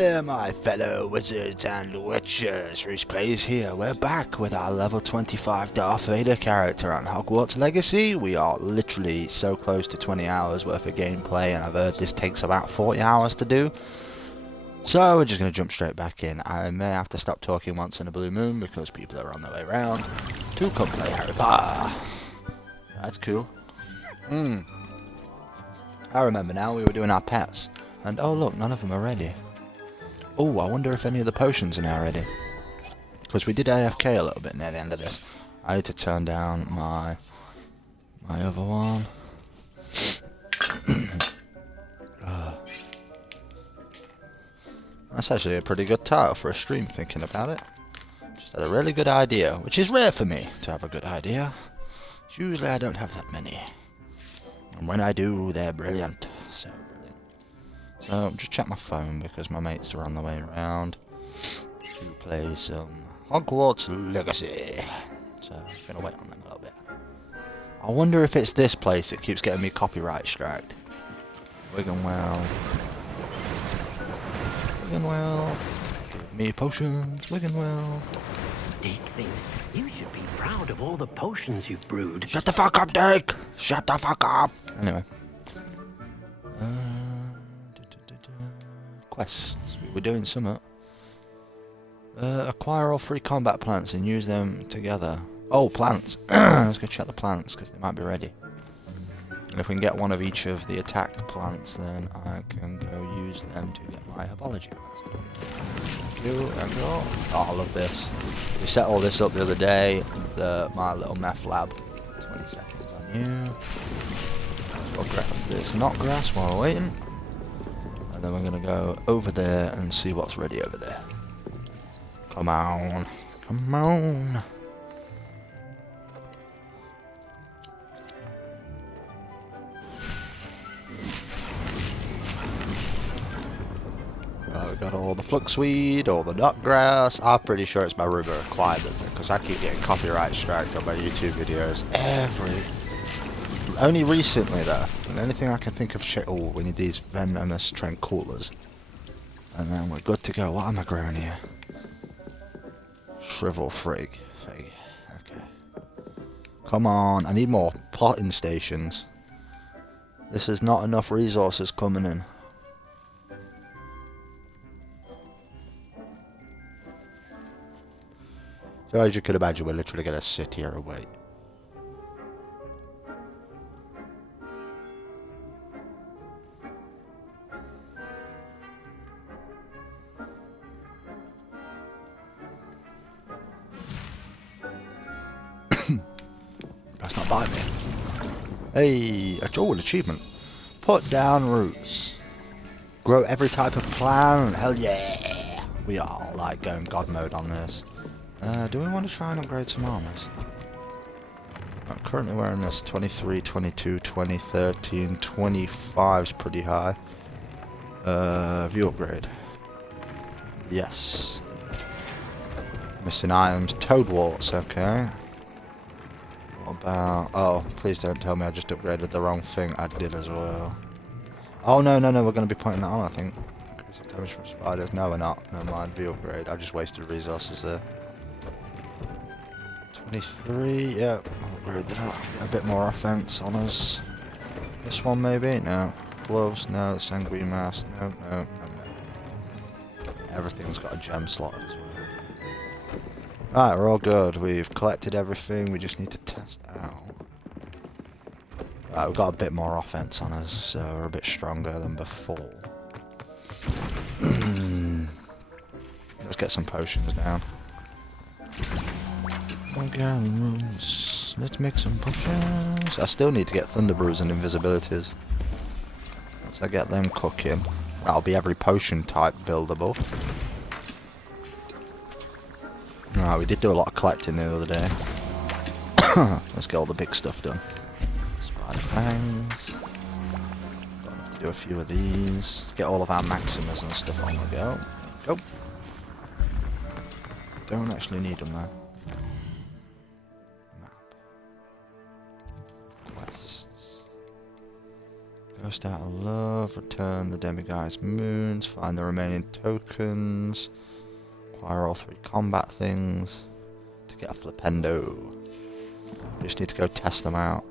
Yeah, my fellow wizards and witches, ReecePlayss here. We're back with our level 25 Darth Vader character on Hogwarts Legacy. We are literally so close to 20 hours worth of gameplay, and I've heard this takes about 40 hours to do. So we're just going to jump straight back in. I may have to stop talking once in a blue moon because people are on their way around to come play Harry Potter. That's cool. I remember now, we were doing our pets, and oh look, none of them are ready. Oh, I wonder if any of the potions are now ready. Because we did AFK a little bit near the end of this. I need to turn down my other one. That's actually a pretty good title for a stream, thinking about it. Just had a really good idea, which is rare for me to have a good idea. Usually I don't have that many. And when I do, they're brilliant. So brilliant. So, just check my phone because my mates are on the way around to play some Hogwarts Legacy. So, I'm going to wait on them a little bit. I wonder if it's this place that keeps getting me copyright striked. Wiggenweld. Wiggenweld. Give me potions, Wiggenweld. Dick thinks you should be proud of all the potions you've brewed. Shut the fuck up, Dick! Shut the fuck up! Anyway. Quests. We were doing something. Acquire all 3 combat plants and use them together. Oh, plants. Let's go check the plants because they might be ready. And if we can get one of each of the attack plants, then I can go use them to get my herbology class done. There we go. Oh, I love this. We set all this up the other day. My little meth lab. 20 seconds on you. Let's go grab this knot grass while we're waiting. And then we're going to go over there and see what's ready over there. Come on. Come on. We got all the fluxweed, all the knot grass. I'm pretty sure it's my rumor acquired them because I keep getting copyright striked on my YouTube videos only recently though. And the only thing I can think of oh, we need these venomous tranquilers. And then we're good to go. What am I growing here? Shrivel fig. Okay. Come on, I need more plotting stations. This is not enough resources coming in. So as you could imagine, we're literally going to sit here and wait. That's not by me. Hey, an achievement. Put down roots. Grow every type of plant. Hell yeah. We are like going god mode on this. Do we want to try and upgrade some armors? I'm currently wearing this 23, 22, 20, 13, 25 is pretty high. View upgrade. Yes. Missing items. Toad warts, okay. What about... Oh, please don't tell me I just upgraded the wrong thing. I did as well. Oh, no, we're going to be putting that on, I think. Increase the damage from spiders. No, we're not. Never mind, view upgrade. I just wasted resources there. 23, yeah, I'll upgrade that. Get a bit more offense on us. This one maybe? No. Gloves? No. Sanguine mask? No. Everything's got a gem slot as well. Right, we're all good. We've collected everything. We just need to test out. Right, we've got a bit more offense on us, so we're a bit stronger than before. Let's get some potions down. Let's make some potions. I still need to get Thunder Brews and Invisibilities. Once I get them cooking, that'll be every potion type buildable. Right, we did do a lot of collecting the other day. Let's get all the big stuff done. Spider fangs. Got enough to do a few of these. Get all of our Maximas and stuff on the go. Go. Don't actually need them though. Ghost out of love, return the demiguise moons, find the remaining tokens, acquire all 3 combat things to get a flipendo. Just need to go test them out.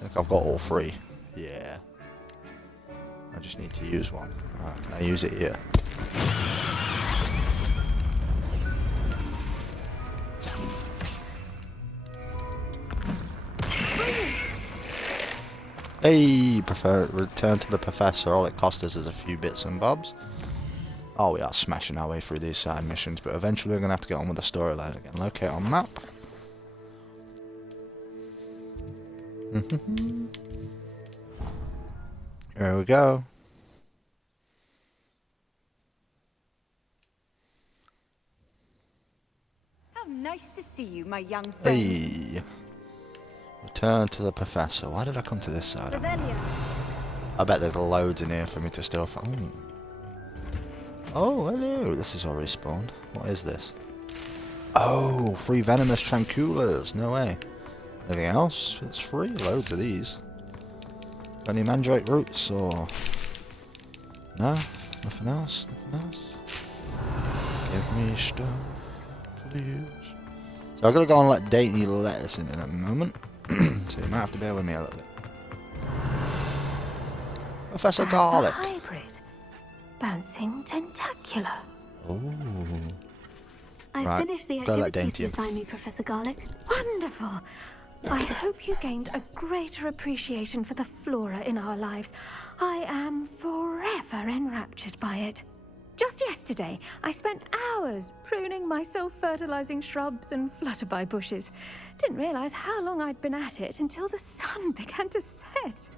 I think I've got all 3. Yeah. I just need to use one. Right, can I use it here? Hey, return to the professor. All it cost us is a few bits and bobs. Oh, we are smashing our way through these side missions, but eventually we're going to have to get on with the storyline again. Locate on map. Here we go. How nice to see you, my young friend. Hey. Return to the professor. Why did I come to this side? I bet there's loads in here for me to steal from. Oh, hello. This is already spawned. What is this? Oh, 3 venomous tranquillas. No way. Anything else? It's free. Loads of these. Got any mandrake roots or... No? Nothing else? Nothing else? Give me stuff, please. So I'm going to go and let Dainty let us in a moment. So you might have to bear with me a little bit. Professor Garlic. That's a hybrid. Bouncing tentacular. Oh. I Right, finished the go let activities Dainty you in. assigned me, Professor Garlic. Wonderful. I hope you gained a greater appreciation for the flora in our lives. I am forever enraptured by it. Just yesterday, I spent hours pruning my self-fertilizing shrubs and flutterby bushes. Didn't realize how long I'd been at it until the sun began to set.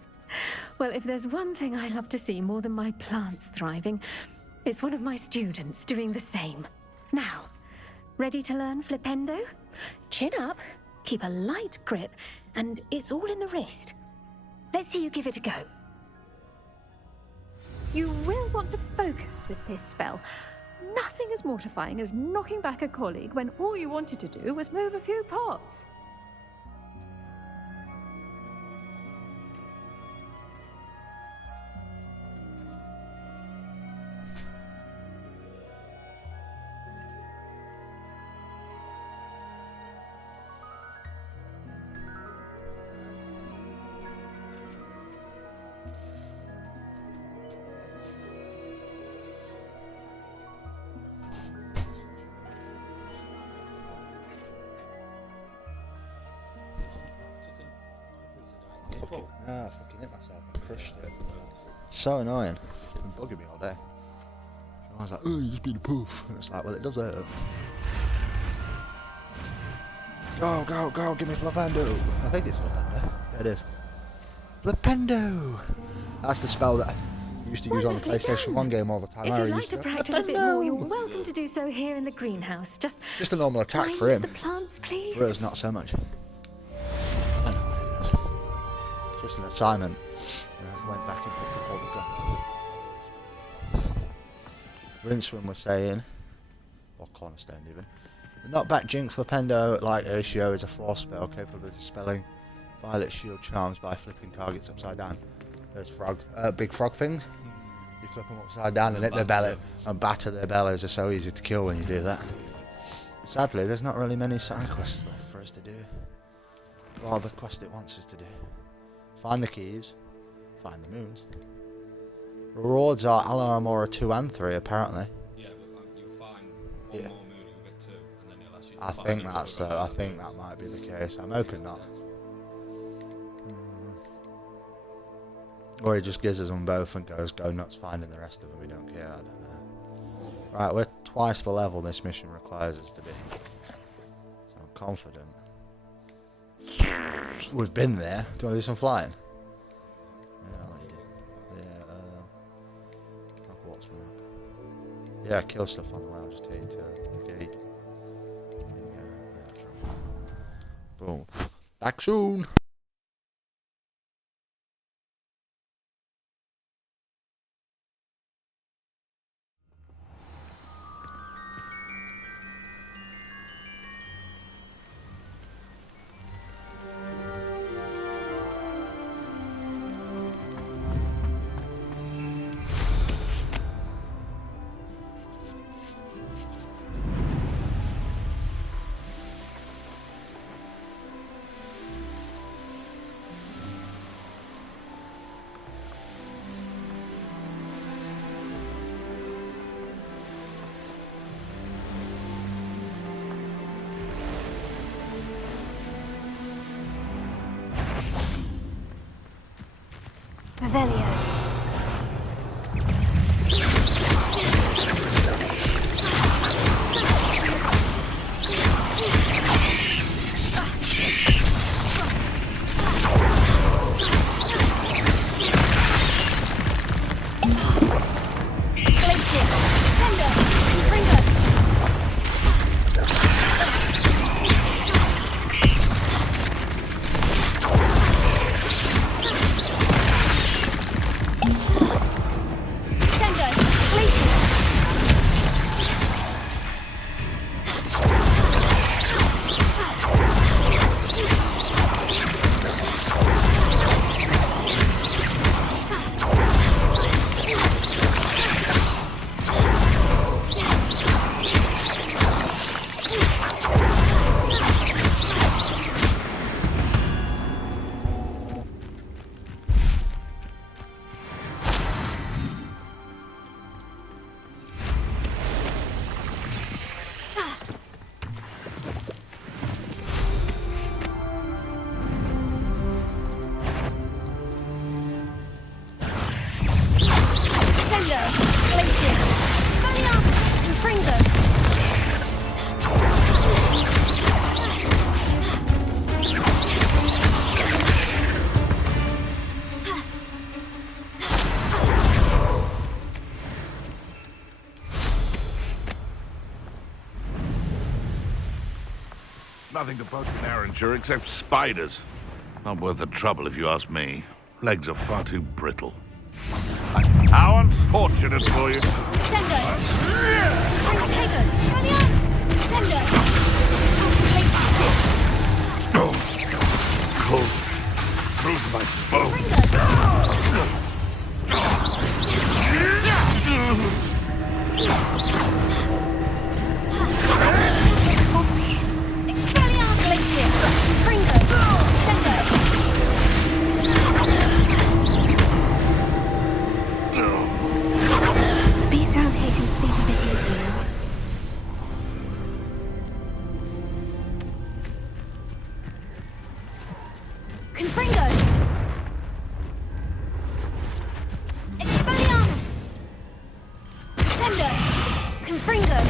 Well, if there's one thing I love to see more than my plants thriving, it's one of my students doing the same. Now, ready to learn flipendo? Chin up, keep a light grip, and it's all in the wrist. Let's see you give it a go. You will want to focus with this spell. Nothing as mortifying as knocking back a colleague when all you wanted to do was move a few pots. I fucking hit myself and crushed it. So annoying. It's been bugging me all day. I was like, oh, you just beat a poof. And it's like, well, it does hurt. Go, go, go, give me Flipendo. I think it's Flipendo. Yeah, it is. Flipendo! That's the spell that I used to use on the PlayStation 1 game all the time. If you'd like to practice a bit more, you're welcome to do so here in the greenhouse. Just a normal attack for him. the plants, please. For us, not so much. I don't know what it is. It's just an assignment. I went back and picked up all the gun. Rincewind was saying, or Cornerstone even, the knockback Jinx Flipendo like Ursio is a force spell capable of dispelling violet shield charms by flipping targets upside down. Those big frog things. You flip them upside down and hit their belly and batter their bellies. Are so easy to kill when you do that. Sadly, there's not really many side quests left for us to do. Well, the quest it wants us to do. Find the keys, find the moons. Rewards are Alarmora 2 and 3 apparently. Yeah, but you'll find one more moon, you'll get 2, and then you'll ask you to I find think it that's for I think that might be the case. I'm hoping not. Or he just gives us them both and goes, go nuts finding the rest of them. We don't care. I don't know. Right, we're twice the level this mission requires us to be. So I'm confident. We've been there. Do you want to do some flying? Yeah, I'll let you do. Yeah, HOGWARTS map. Yeah, kill stuff on the way. I'll just take you to the gate. There you go. Yeah, boom. Back soon! Revelio. Nothing to poke an Arranger except spiders. Not worth the trouble if you ask me. Legs are far too brittle. How unfortunate for you. Sendo! Protego! Sendo! Cold. Through my bones. Beast round take and sleep a bit easier now. Confringo! Expelliarmus! Sendo! Confringo!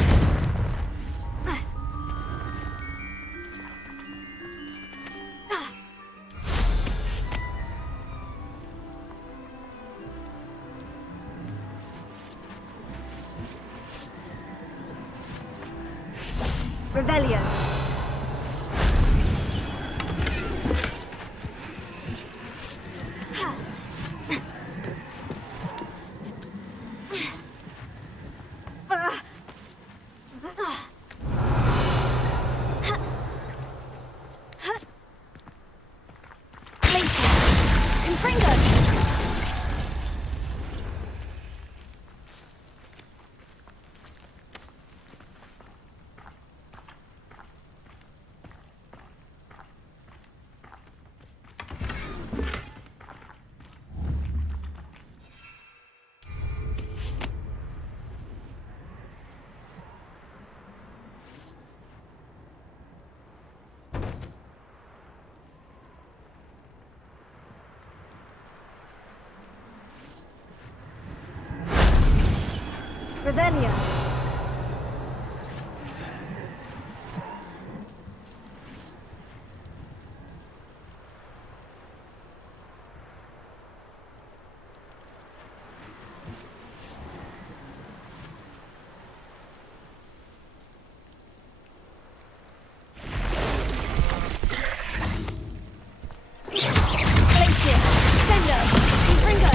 Revelio. Revelio. Sendo. Confringo.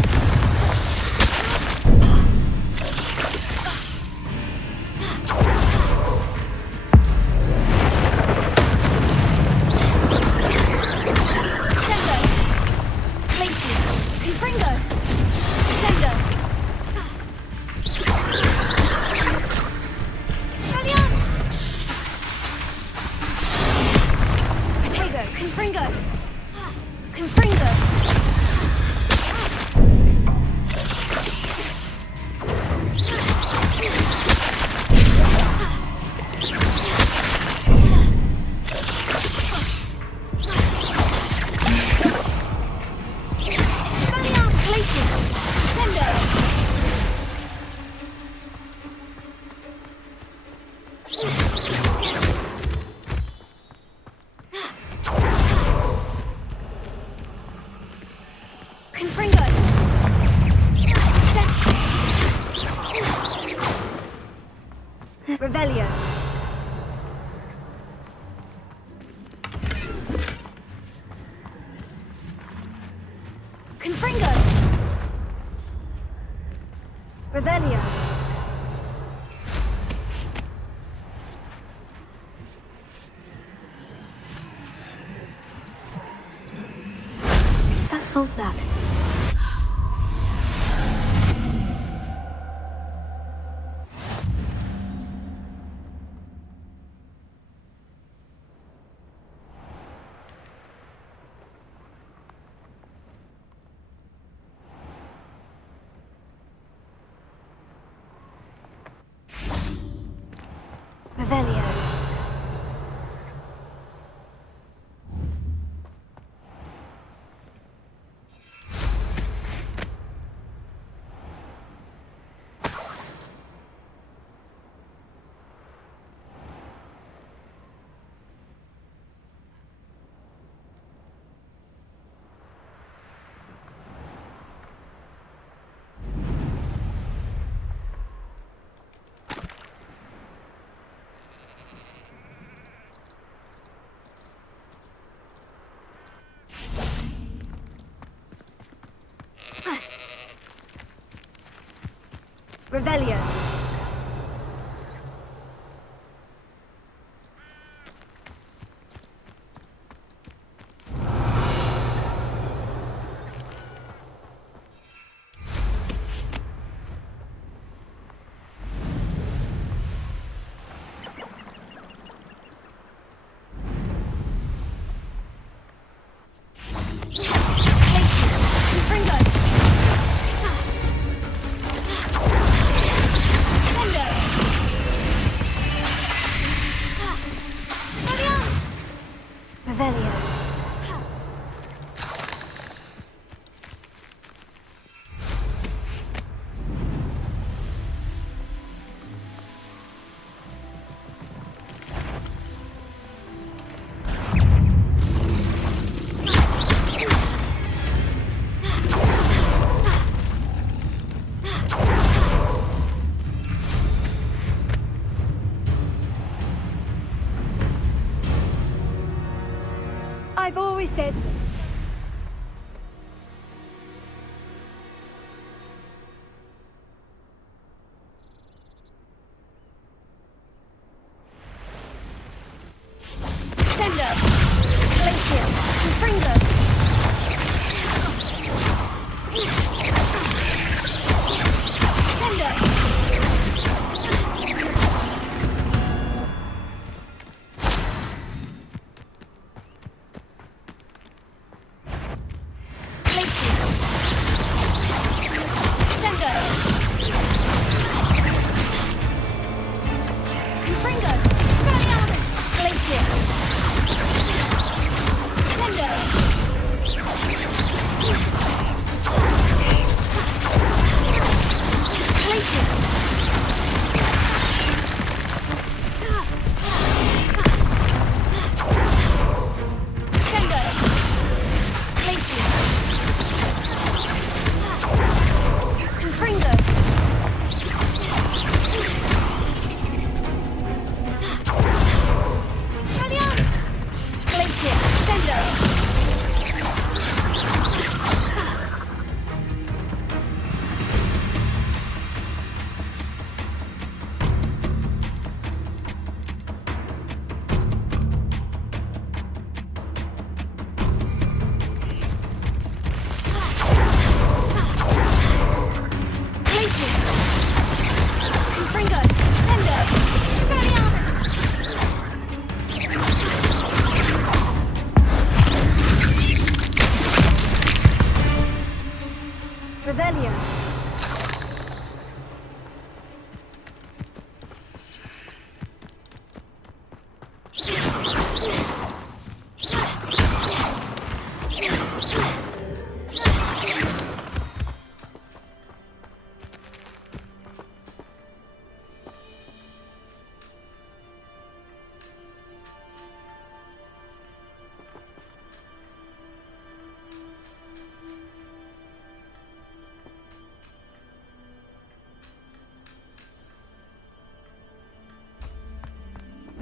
Revelio. Confringo. Revelio. That solves that. Revelio. Revelio. Revelio. I've always said... Sender! Glacier! Confringo! Sender!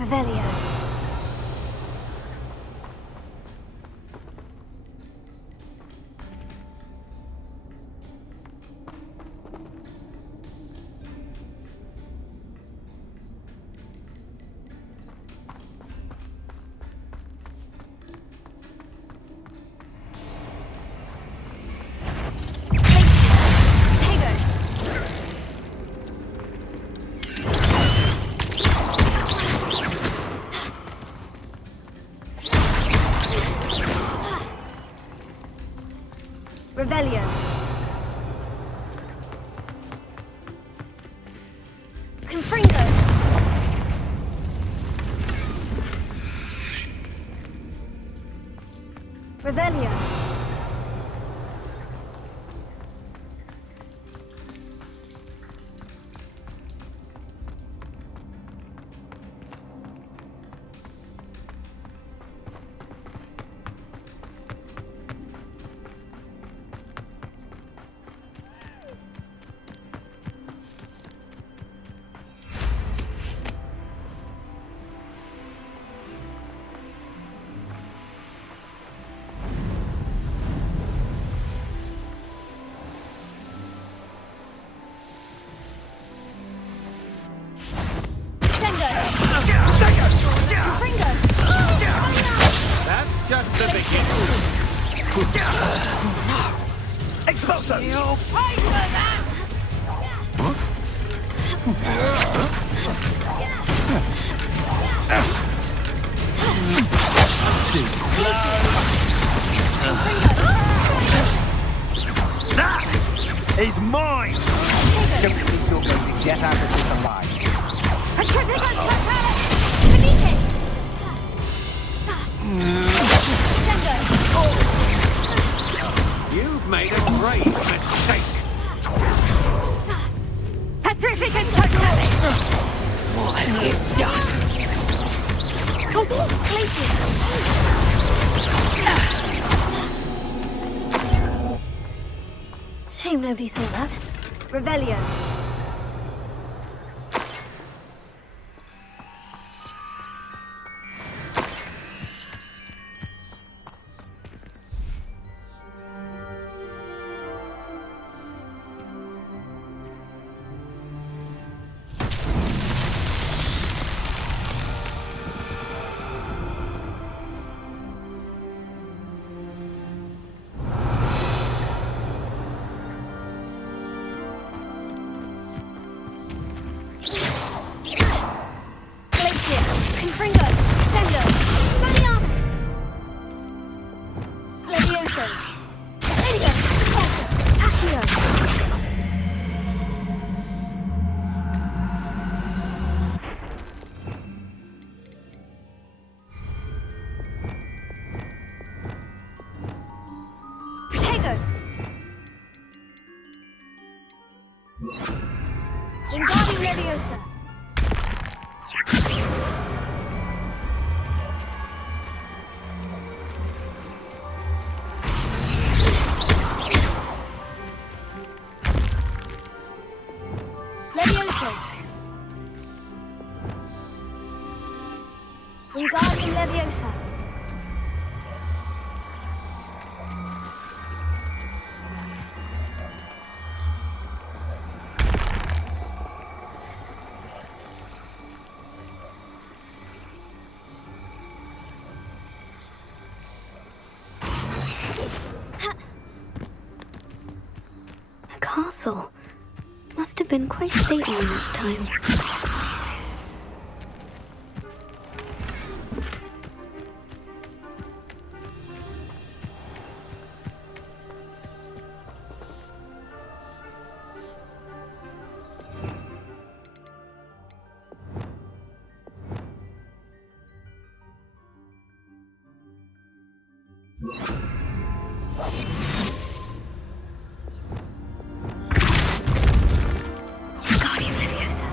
Revelio. Revelio. Confringo. Revelio. That's just the beginning. Expulso! You'll pay for that! Too slow. That is mine! Don't think you're going to get out of this alive. You've made a grave mistake. Petrificant Totemic! What have you done? Shame nobody saw that. Revelio. Wingardium Leviosa. Leviosa. Wingardium Leviosa. The castle must have been quite stately in its time. Guardian Leviosa.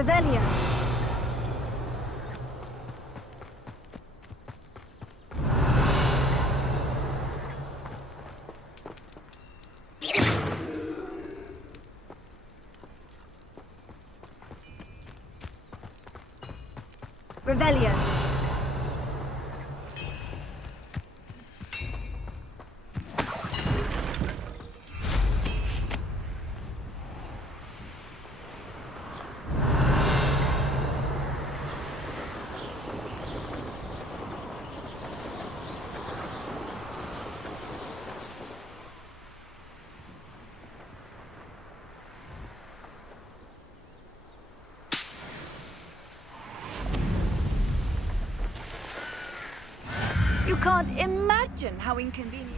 Revelio. Revelio. You can't imagine how inconvenient.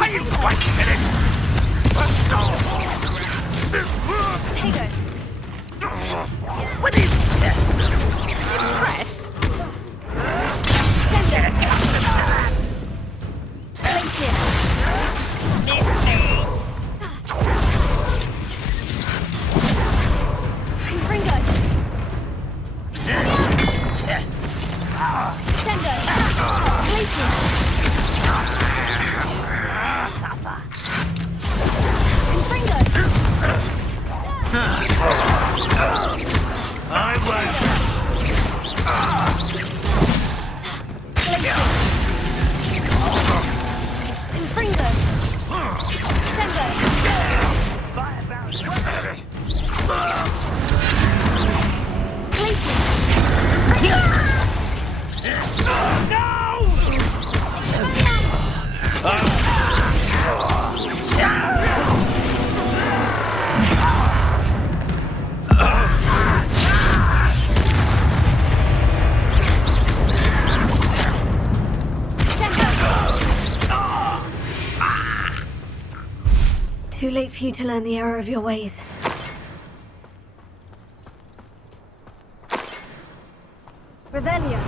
Are you questioning it? Potato. What is impressed? Send it. Place it. Missed me. Confringo. Send it. Place it. Confringo. I won't. Confringo. Send it. Place it. Too late for you to learn the error of your ways. Revelio.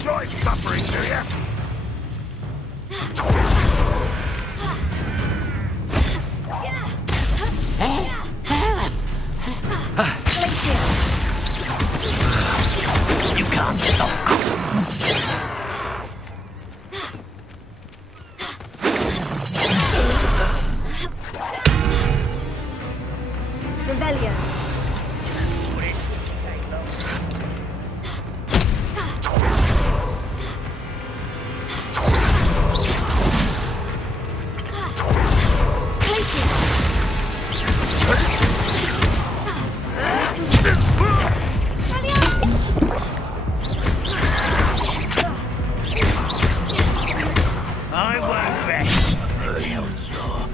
Enjoy suffering, do you? You can't stop us. Revelio. I won't rest until you're...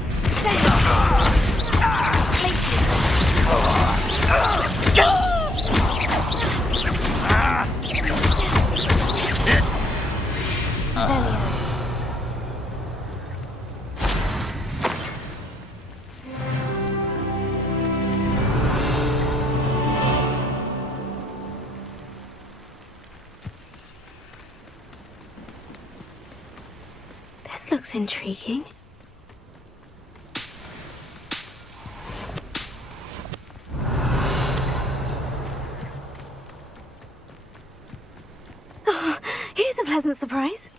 This looks intriguing. Oh, here's a pleasant surprise.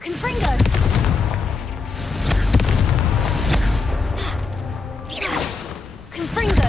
Confringo. Confringo.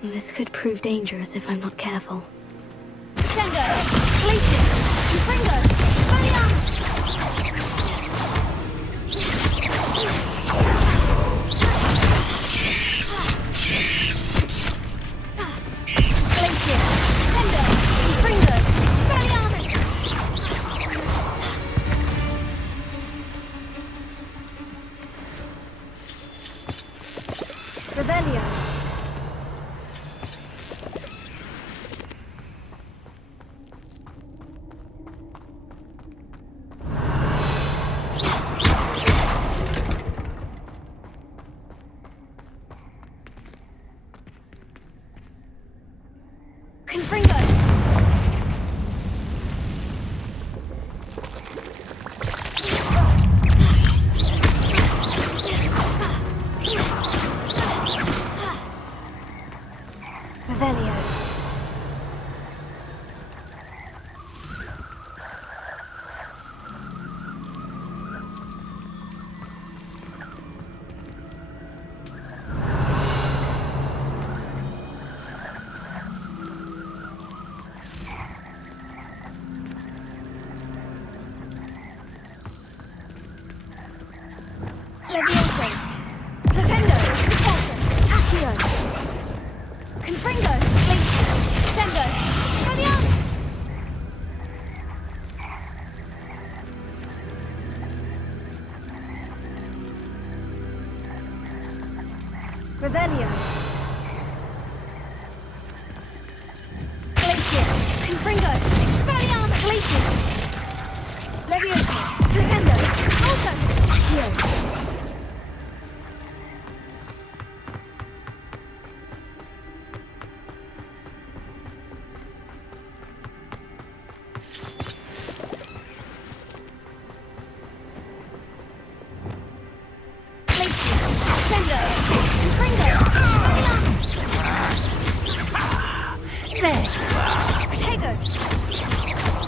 This could prove dangerous if I'm not careful. Sendo! Glacius! Confringo! Valiant! Glacius! Sendo! Confringo! Valiant! Revelio! Revelio. Levioso. Flipendo. Repulsion. Accio. Confringo. Glacius. Sendo. Expelliarmus. Revelio. Glacius. Confringo. Expelliarmus. Glacius. Levioso. Flipendo. Repulsion. Accio.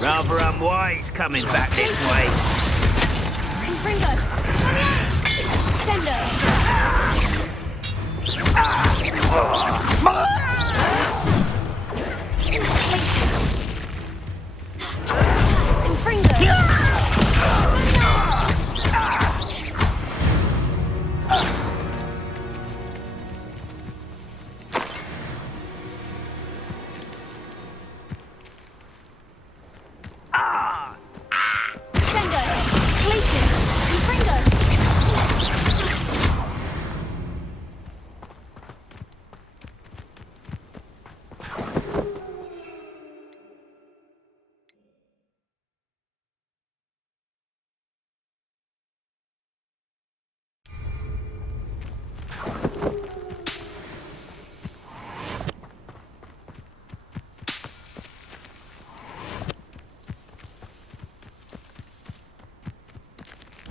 Rather unwise coming back this way. Confringo. Sendo.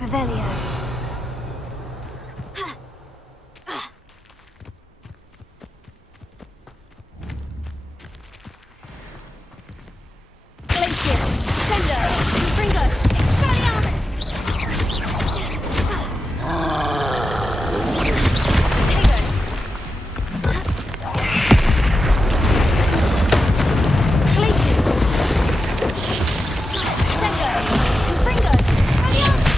Revelio. Glacius. Sendo. Confringo. Expelliarmus. Potato. Glacius. Sendo. Confringo. Expelliarmus.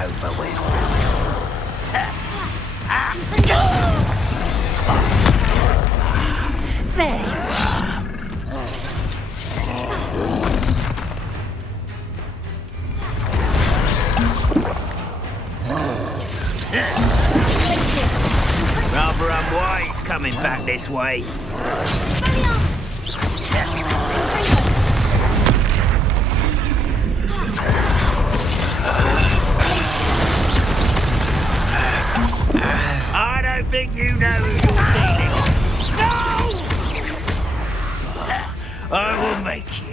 over with. There you are. coming back this way. I don't think you know who you're dealing with. No! I will make you.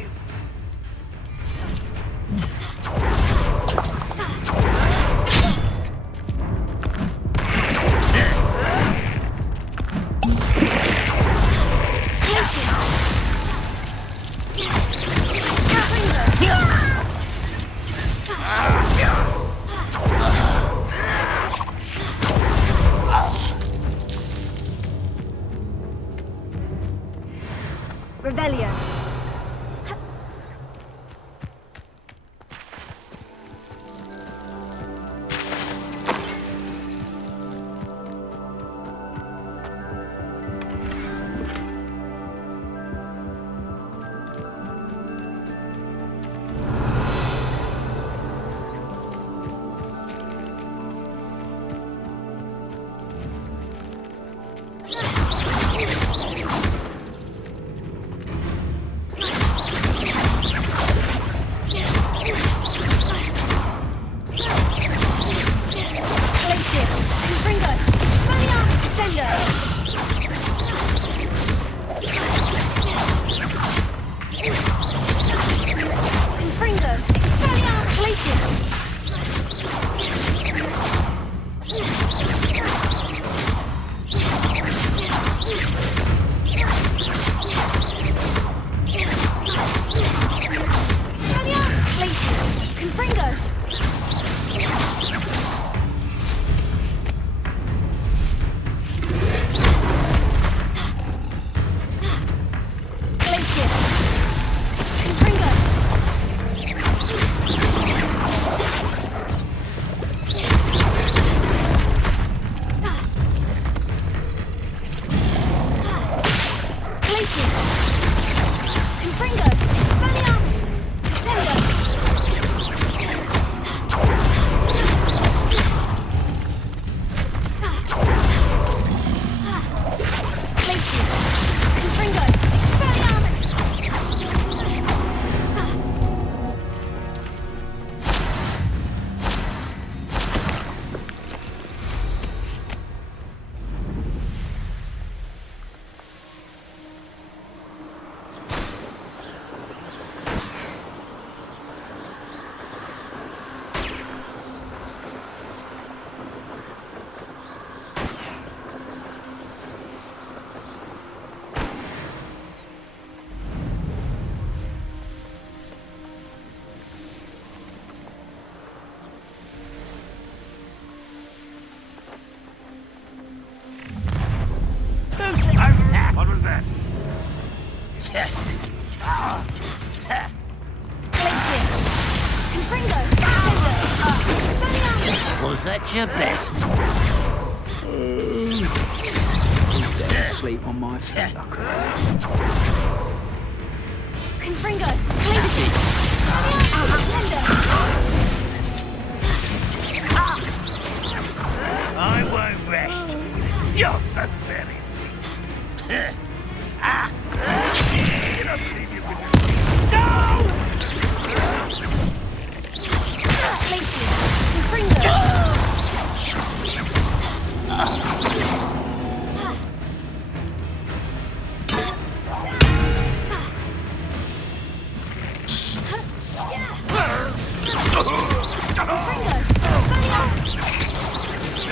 Revelio. What was that? Was that your best? Sleep on my feet. Confringo. I won't rest. You're so very weak. You don't believe you can do. No!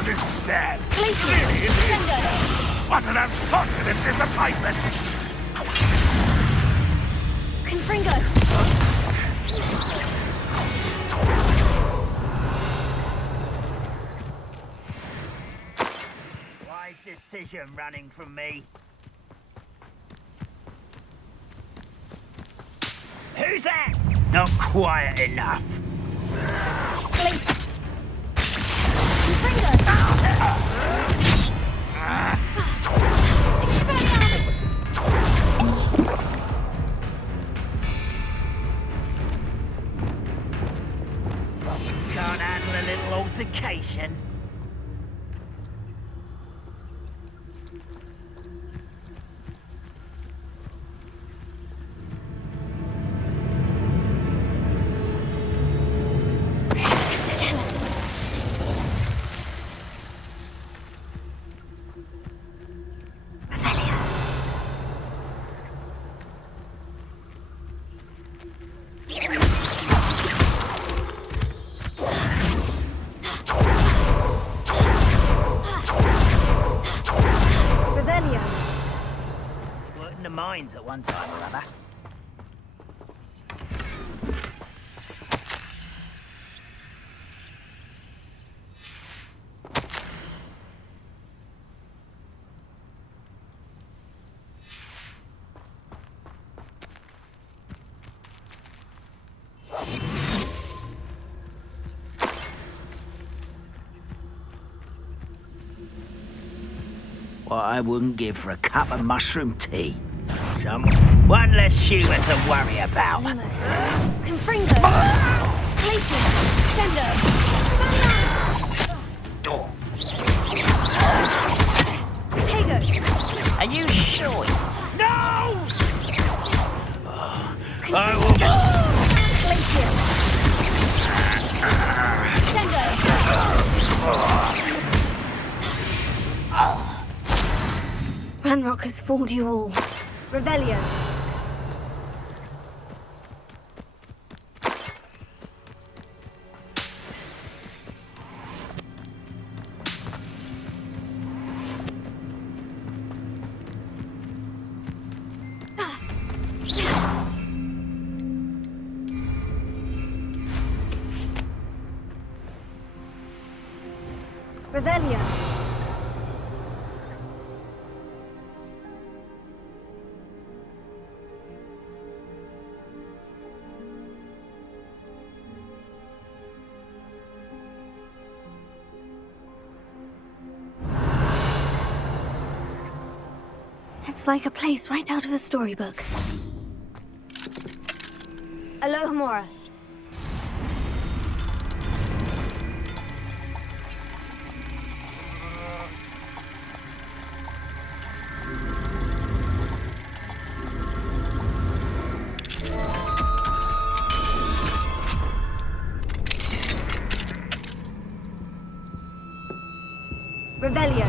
This is sad. Really, it is. What an unfortunate disappointment. Confringo. Wise decision running from me. Who's that? Not quiet enough. Can't handle a little altercation. minds at one time or other. What I wouldn't give for a cup of mushroom tea. One less human to worry about. Nemos. Confringo. Places. Sendo. Tego. Are you sure? No! I will... Glacier. Sendo. Ranrock has fooled you all. Revelio. Revelio. It's like a place right out of a storybook. Alohomora. Revelio.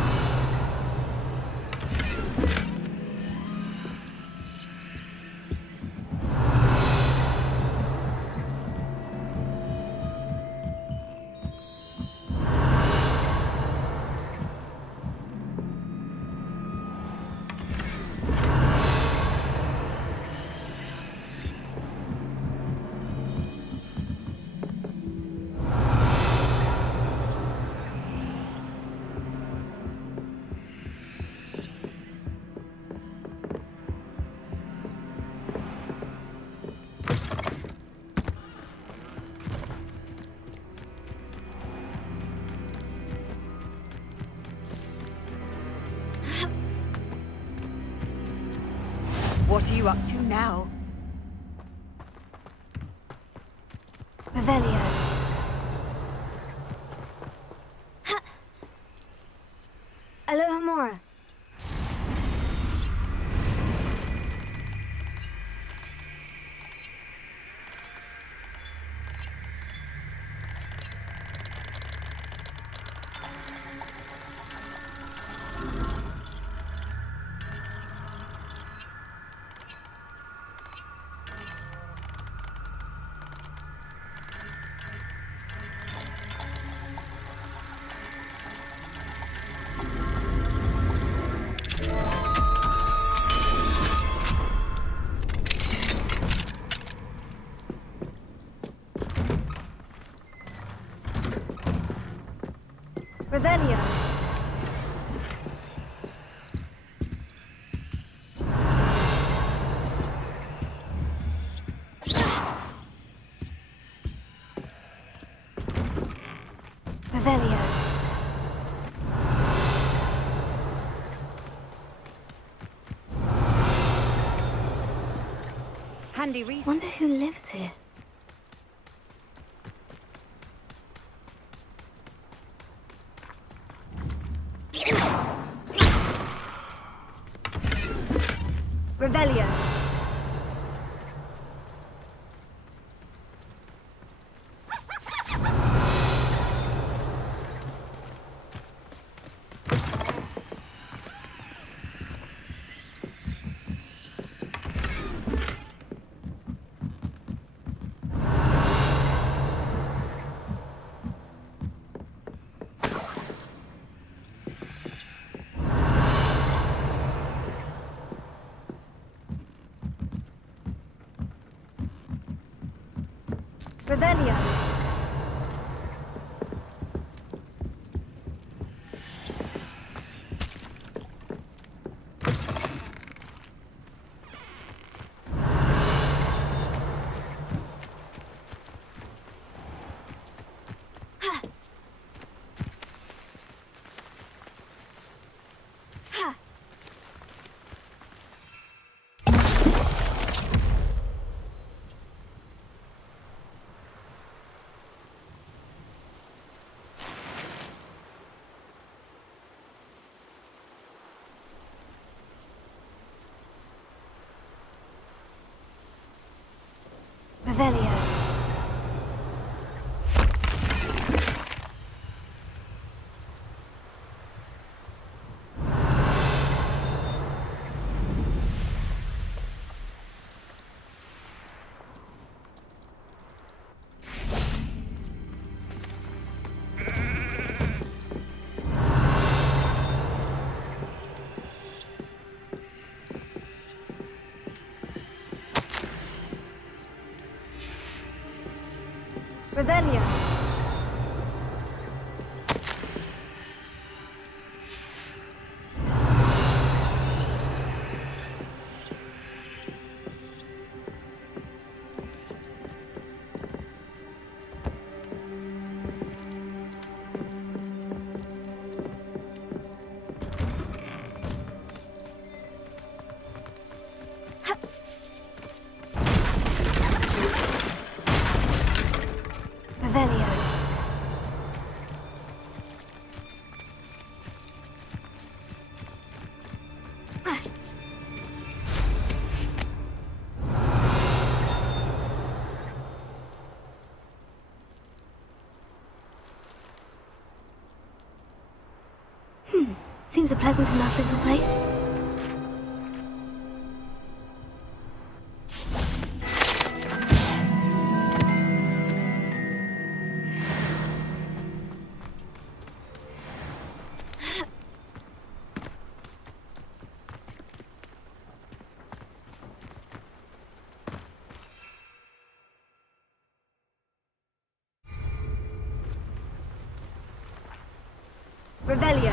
What are you up to now? Revelio. Alohomora. Revelio. Revelio. Handy Reece. Wonder who lives here. Revelio. Revelio. Revelio. Revelio. Revelio. Seems a pleasant enough little place. Revelio.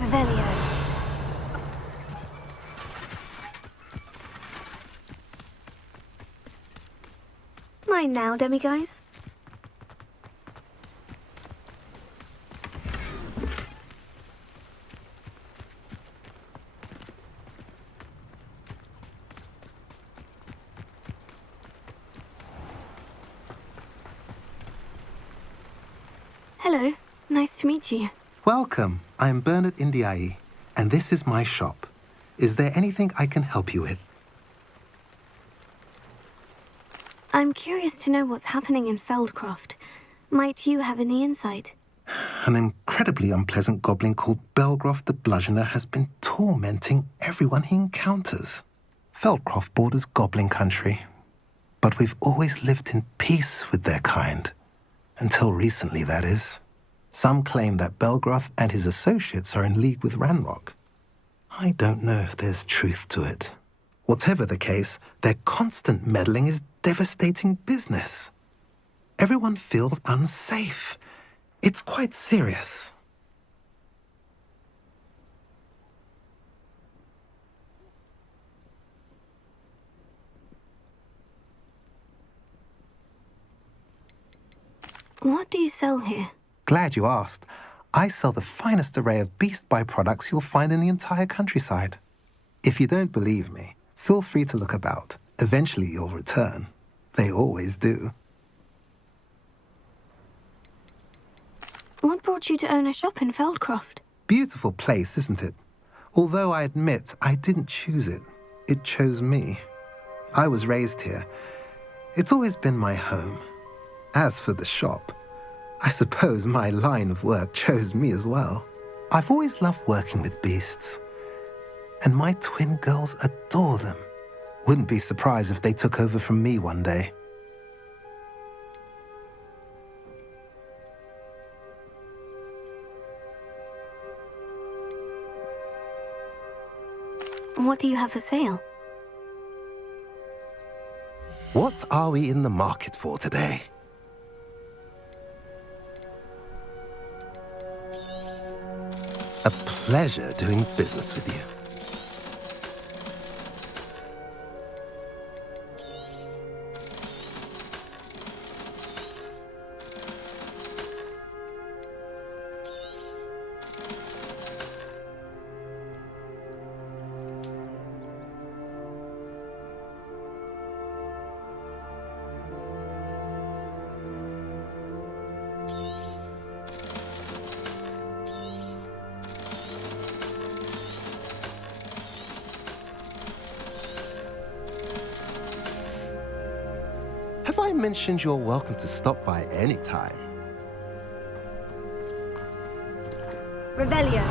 Revelio. Mine now, demiguise. Hello, nice to meet you. Welcome. I'm Bernard Indiai, and this is my shop. Is there anything I can help you with? I'm curious to know what's happening in Feldcroft. Might you have any insight? An incredibly unpleasant goblin called Belgroth the Bludgeoner has been tormenting everyone he encounters. Feldcroft borders goblin country, but we've always lived in peace with their kind. Until recently, that is. Some claim that Belgroth and his associates are in league with Ranrock. I don't know if there's truth to it. Whatever the case, their constant meddling is devastating business. Everyone feels unsafe. It's quite serious. What do you sell here? Glad you asked. I sell the finest array of beast byproducts you'll find in the entire countryside. If you don't believe me, feel free to look about. Eventually you'll return. They always do. What brought you to own a shop in Feldcroft? Beautiful place, isn't it? Although I admit I didn't choose it. It chose me. I was raised here. It's always been my home. As for the shop, I suppose my line of work chose me as well. I've always loved working with beasts, and my twin girls adore them. Wouldn't be surprised if they took over from me one day. What do you have for sale? What are we in the market for today? A pleasure doing business with you. Have I mentioned you're welcome to stop by any time? Revelio.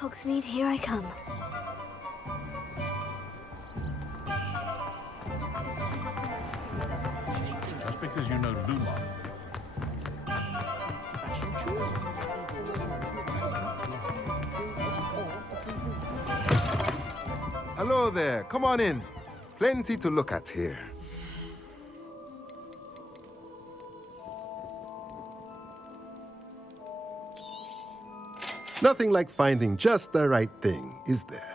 Hogsmeade, here I come. Just because you know Lumon. Hello there, come on in. Plenty to look at here. Nothing like finding just the right thing, is there?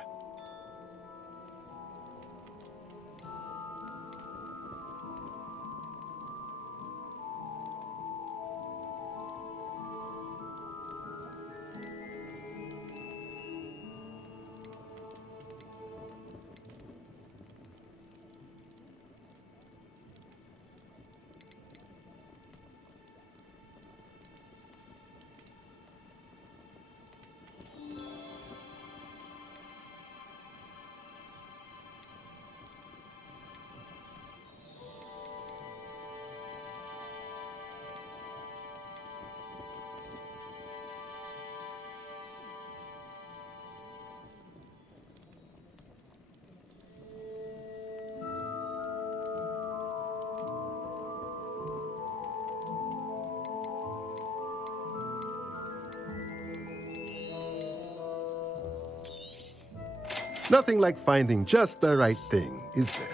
Nothing like finding just the right thing, is there?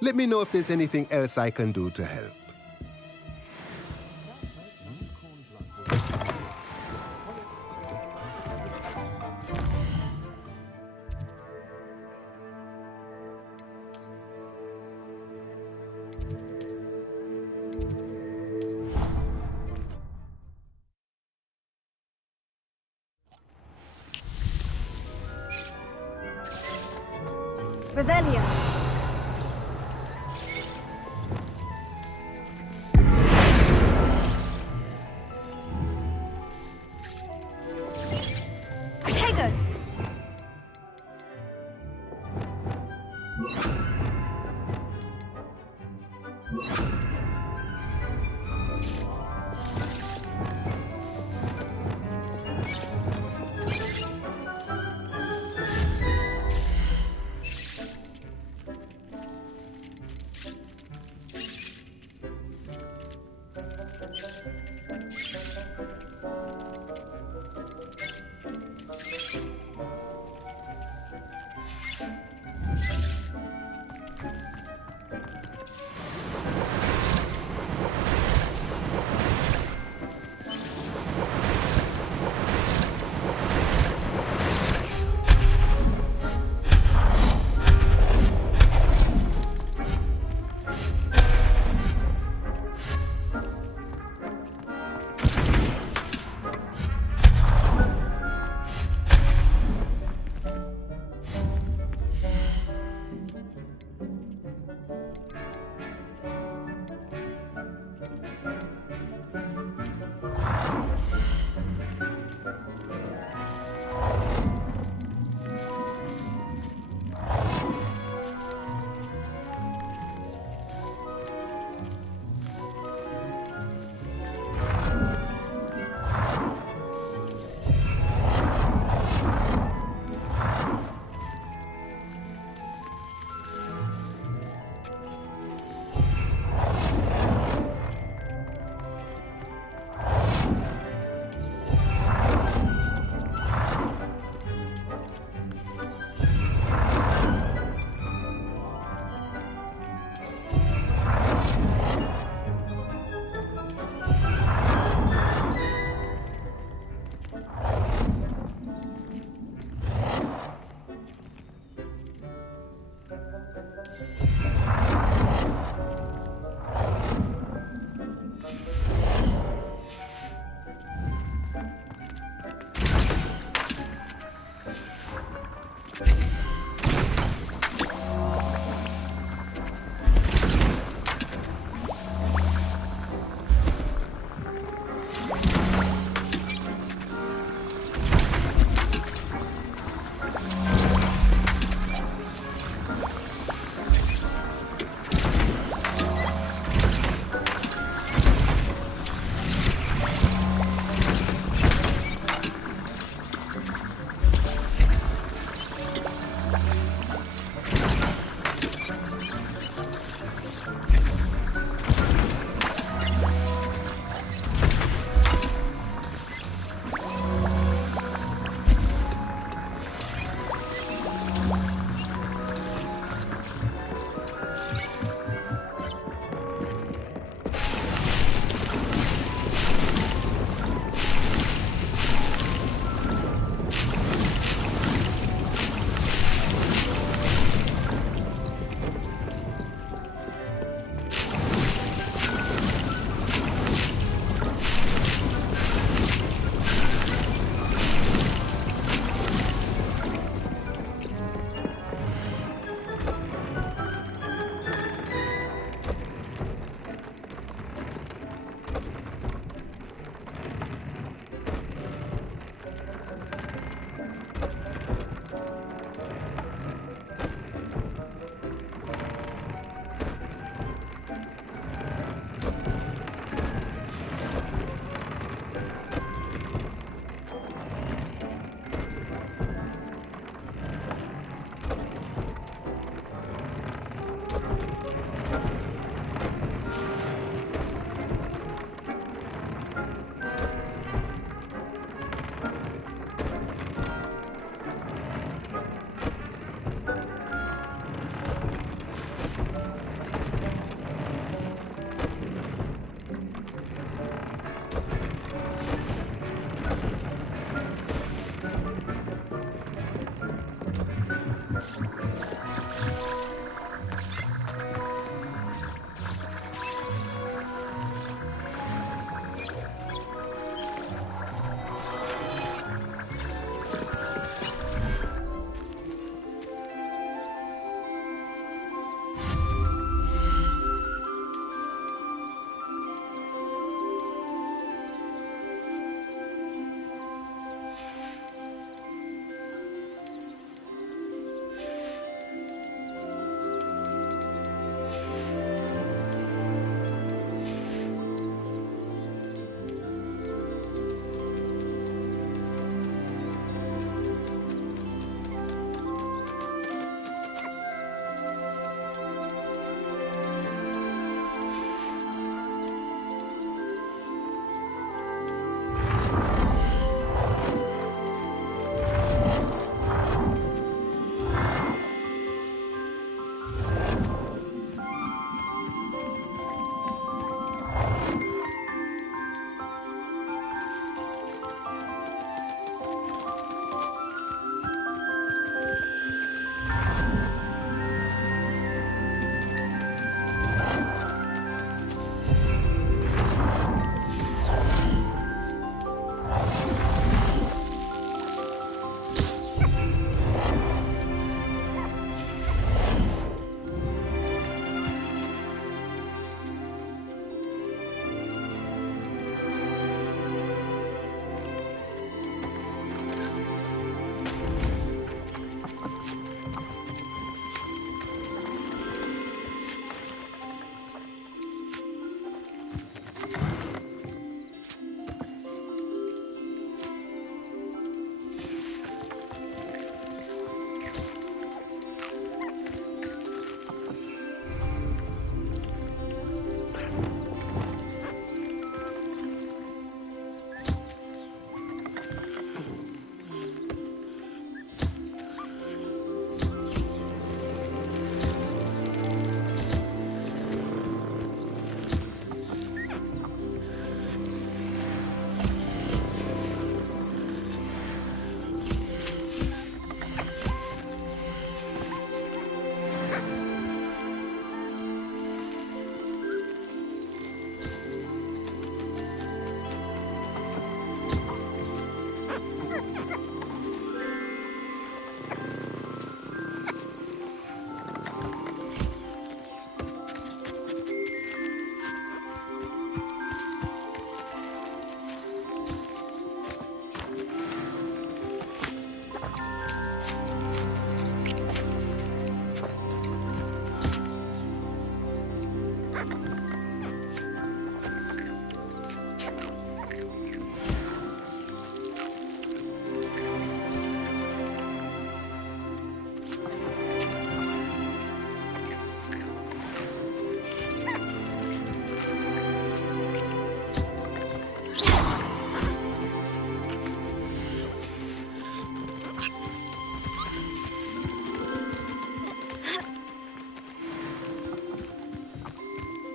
Let me know if there's anything else I can do to help. Revelio. Protego.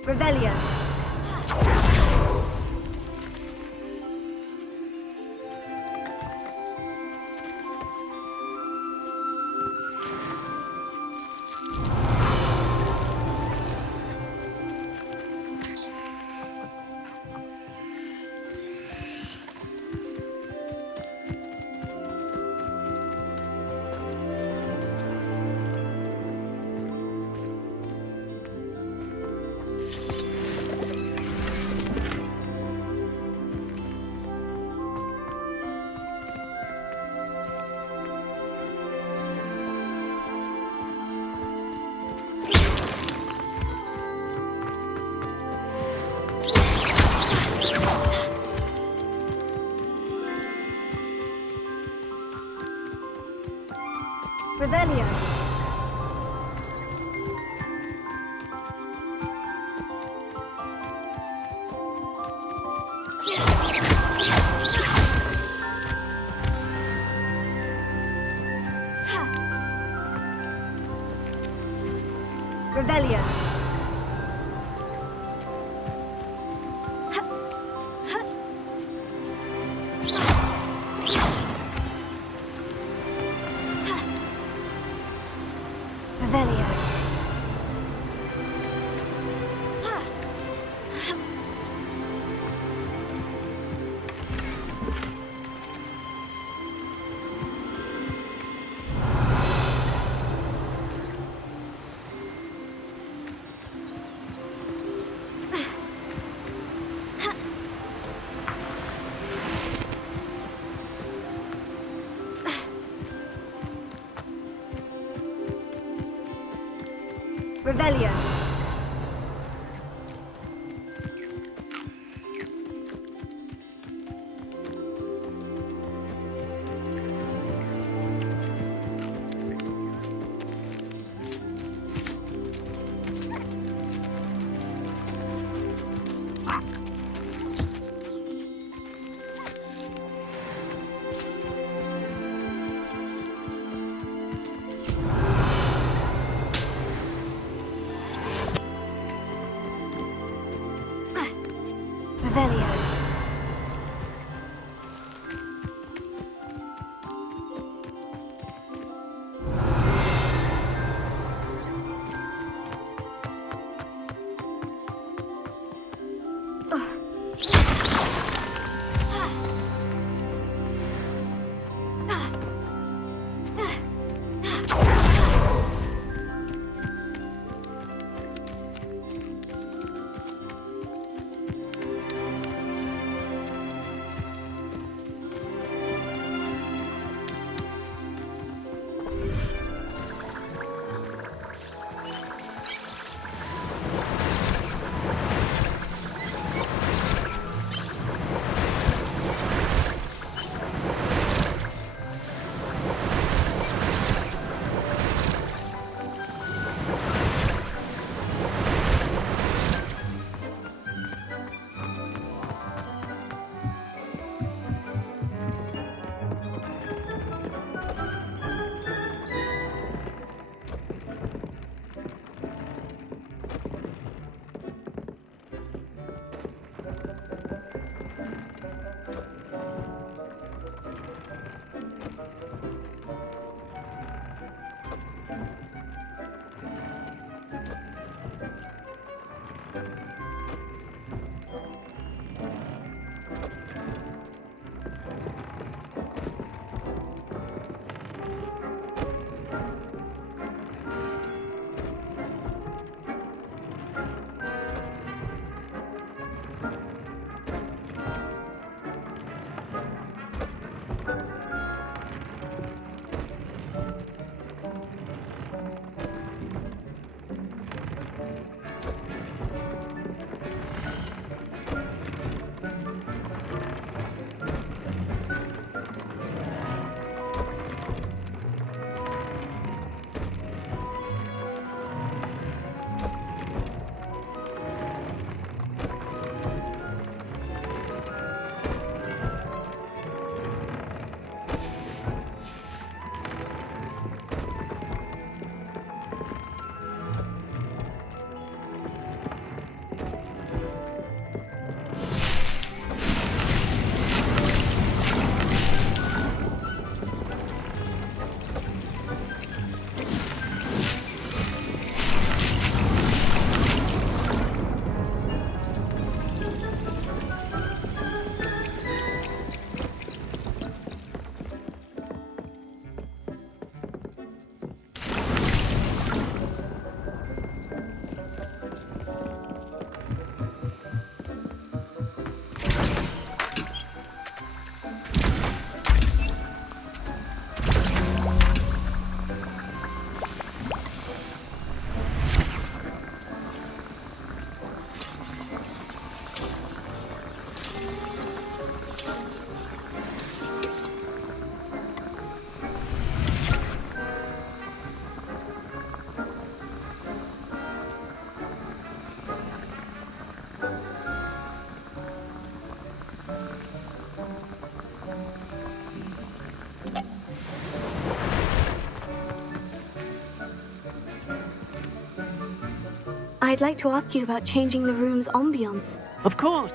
Revelio. Revelio. Revelio. Revelio. Revelio. I'd like to ask you about changing the room's ambience. Of course.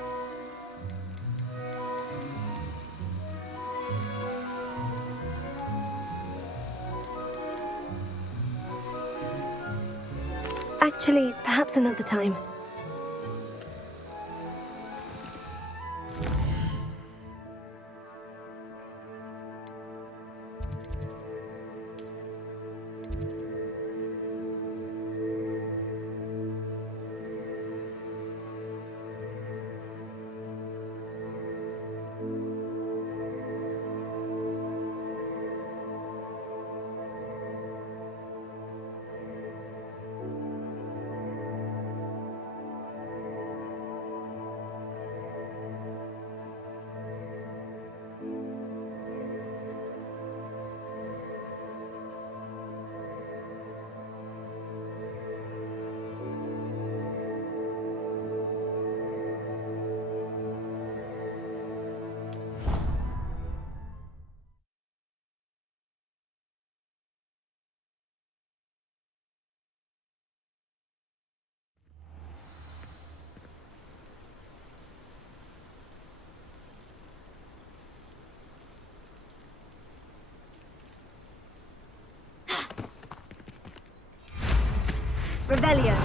Actually, perhaps another time. Revelio.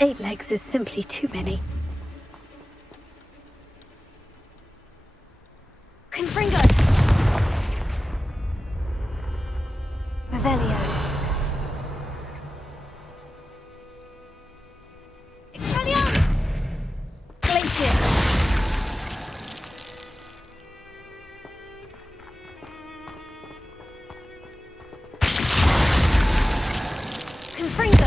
Eight legs is simply too many. Confringo. Revelio. Expelliarmus. Glacius. Confringo.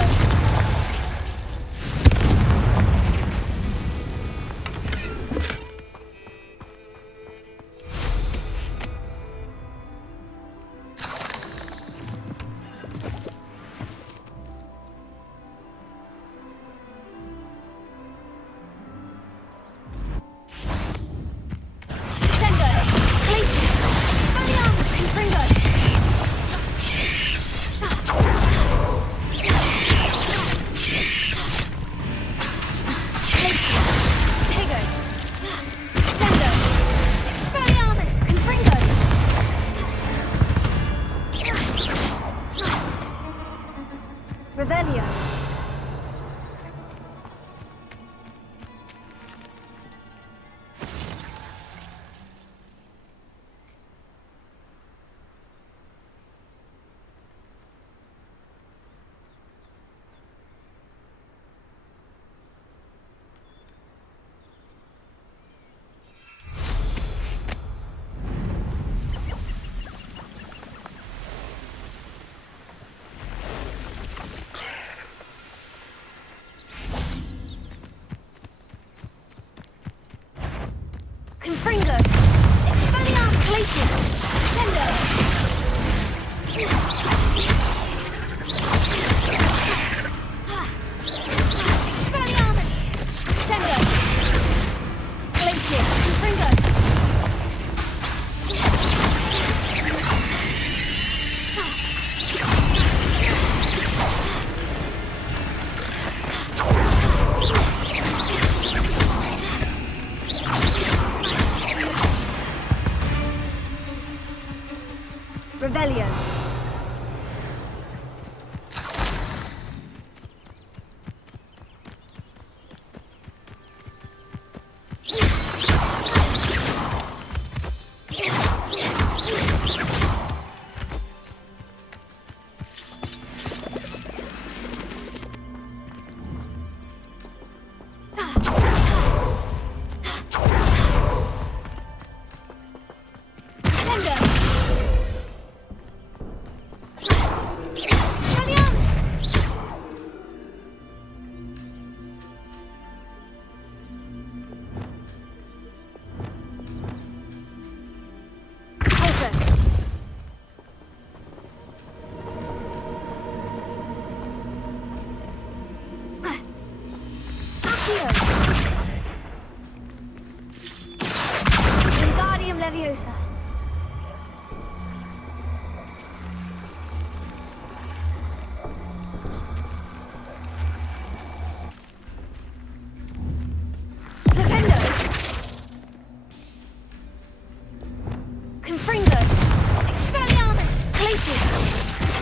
Revelio.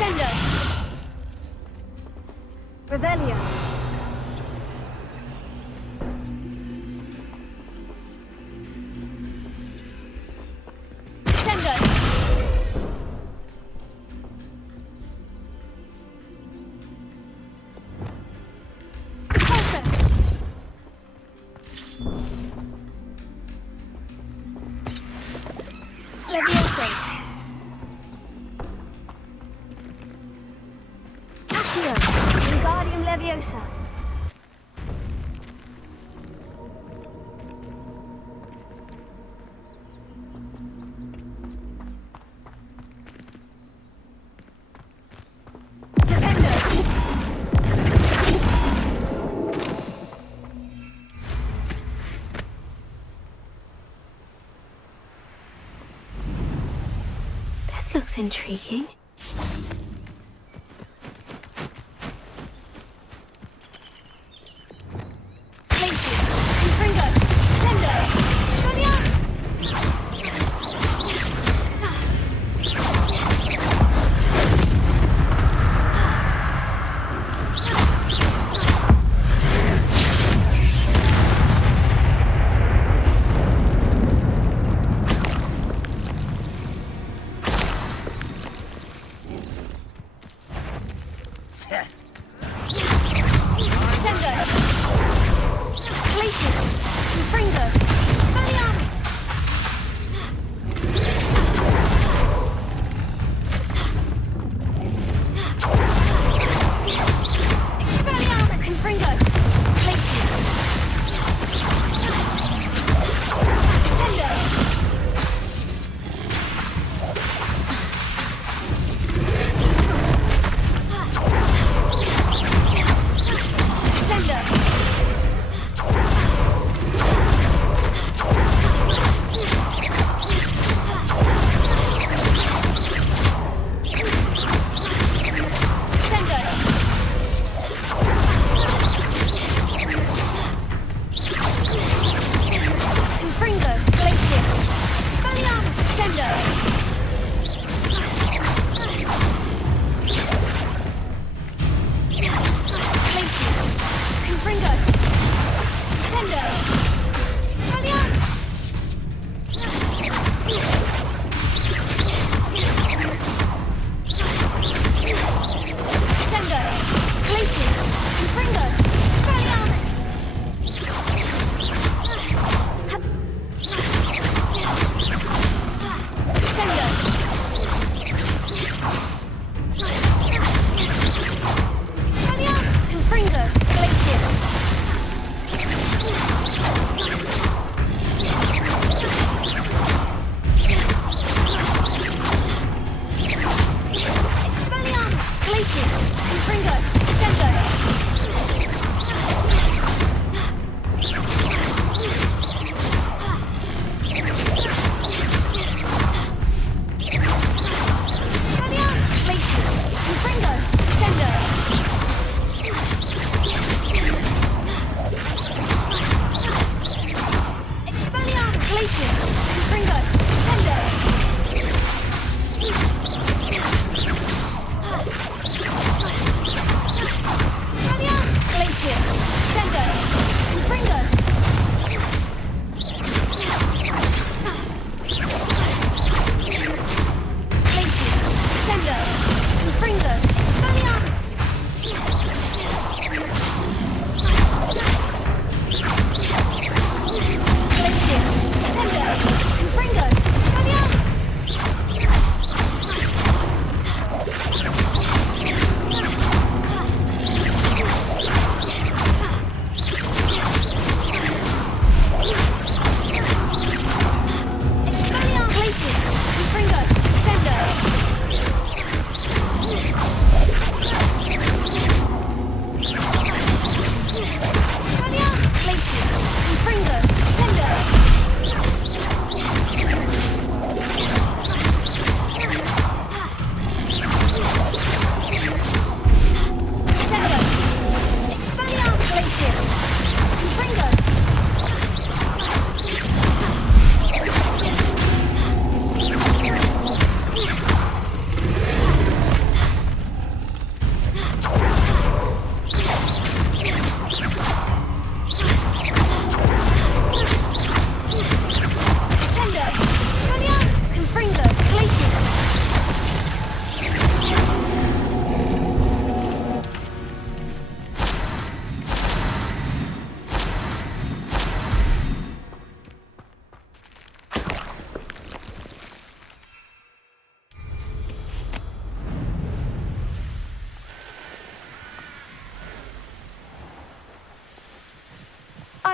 Defender. Revelio. Defender. Pulsar. Levioso. Accio. Wingardium Leviosa. Defender. This looks intriguing. Glacius. Confringo. Defender. Expelliarmus.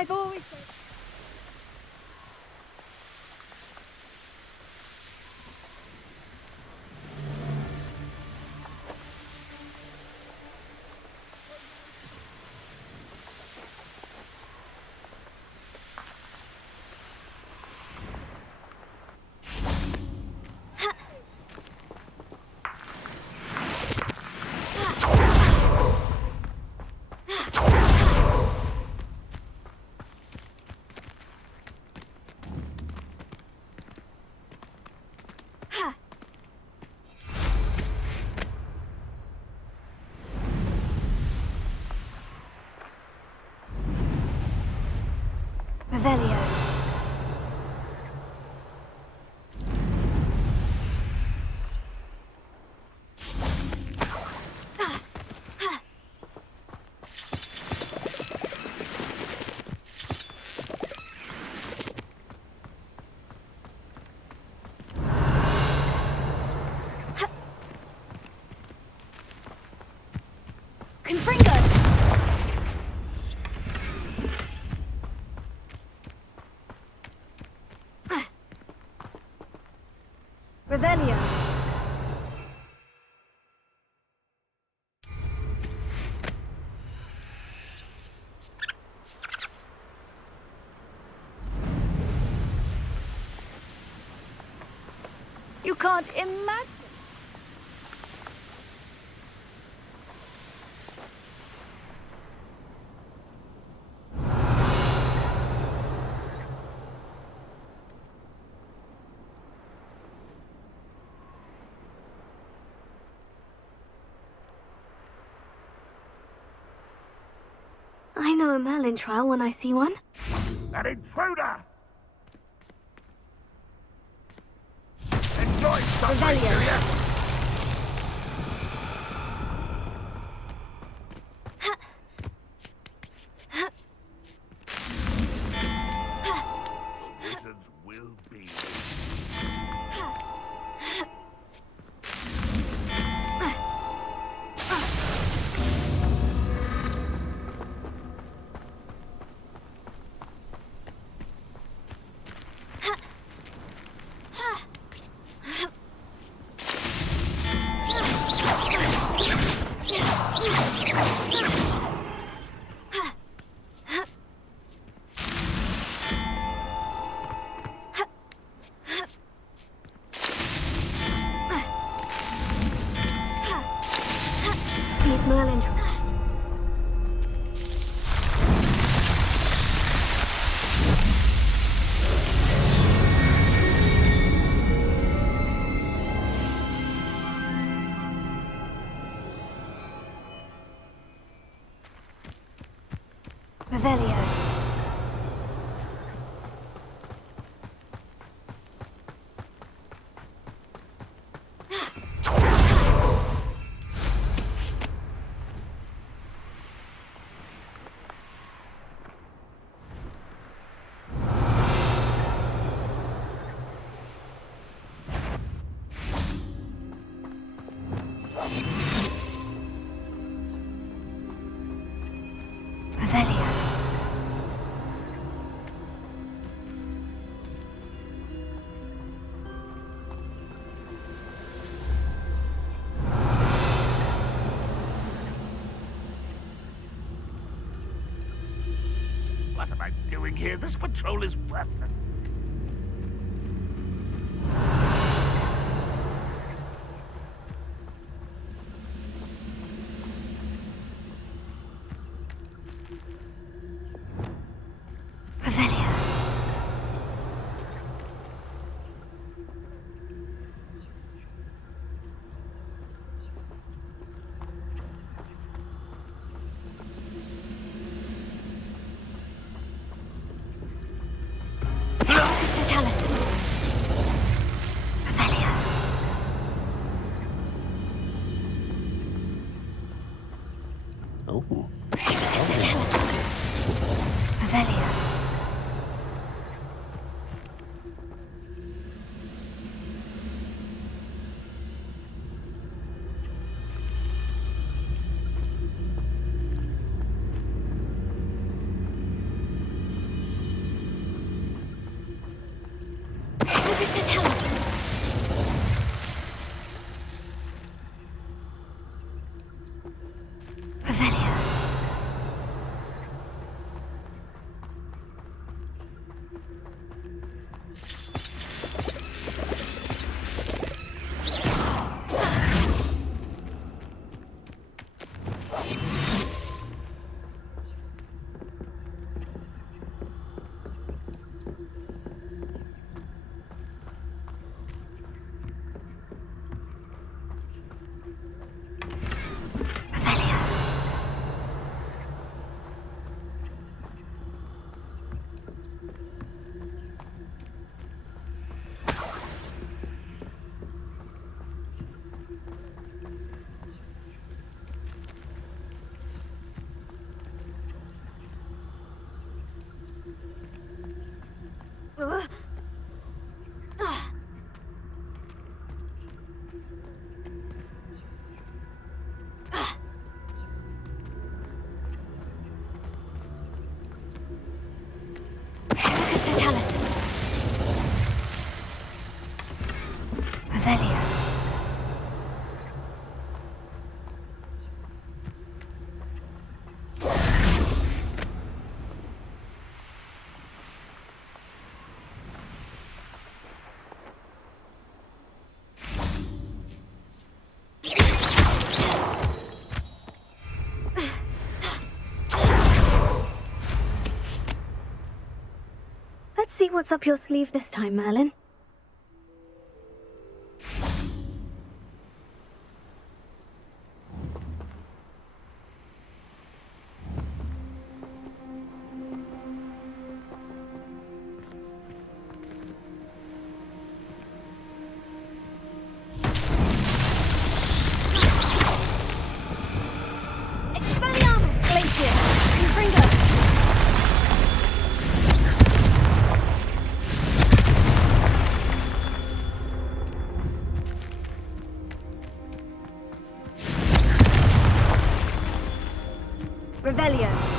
I've always said... Revelio. Confringo! Revelio. You can't imagine. I know a Merlin trial when I see one. An intruder! Enjoy something, do ya? Wizards will be. These Merlin trials. Revelio. Revelio. What am I doing here? This patrol is worthless. Revelio. Crystallis. Revelio. Oh. Revelio. see what's up your sleeve this time, Merlin. Revelio.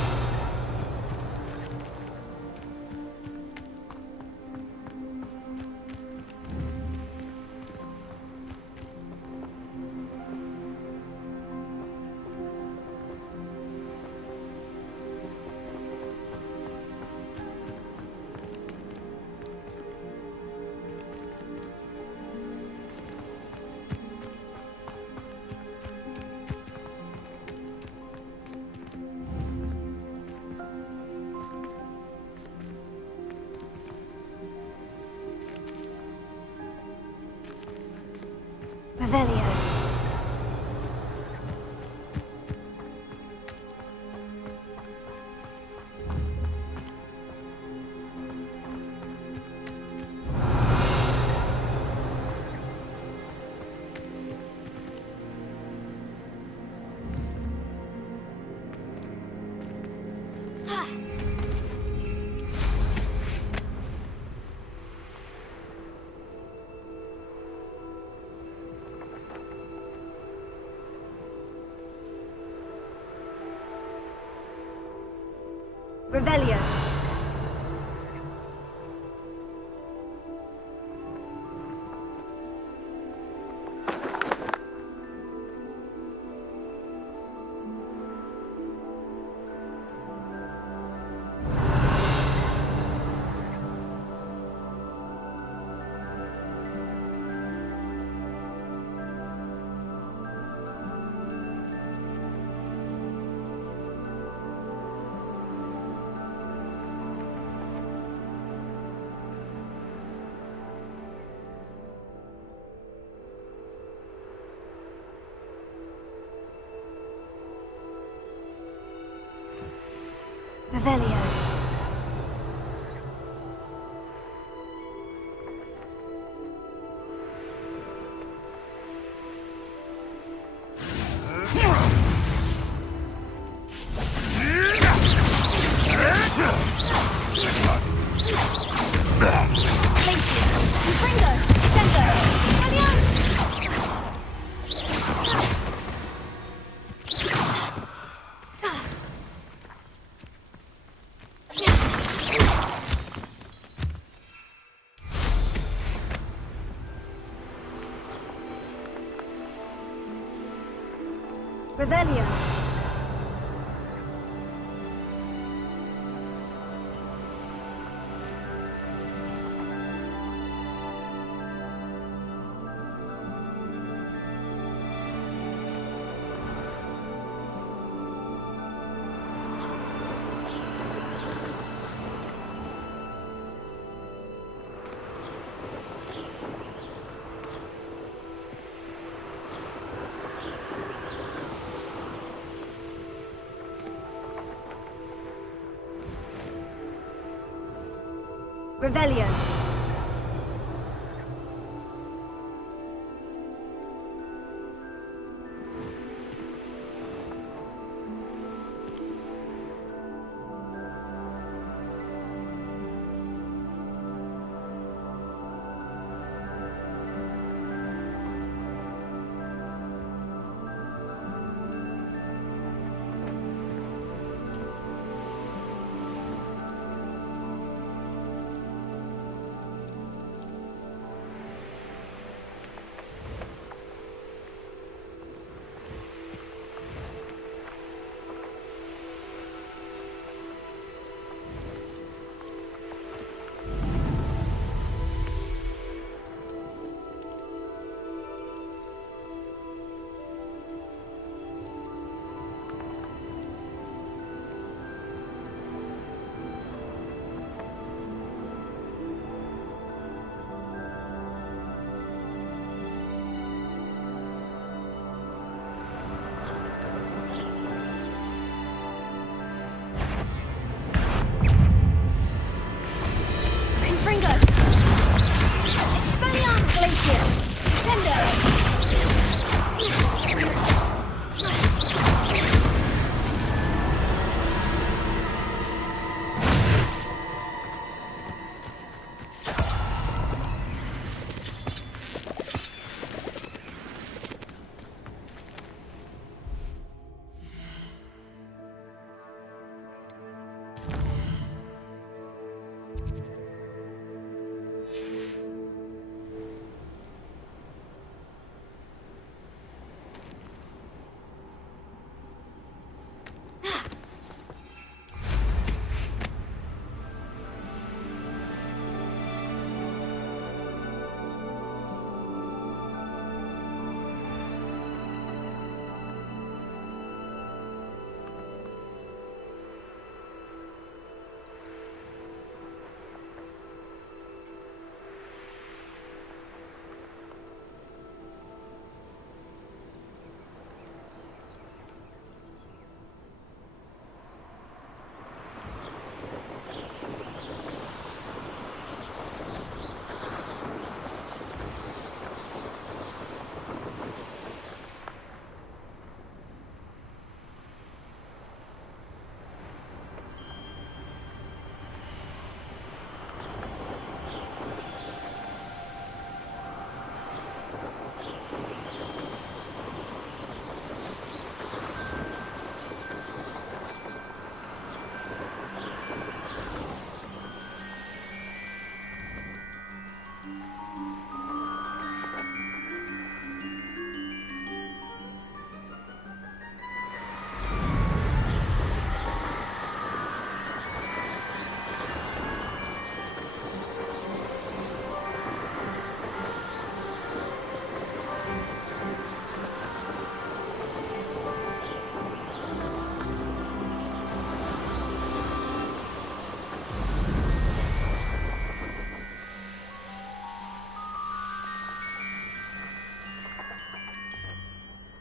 Revelio. Revelio. Revelio. Revelio. Revelio.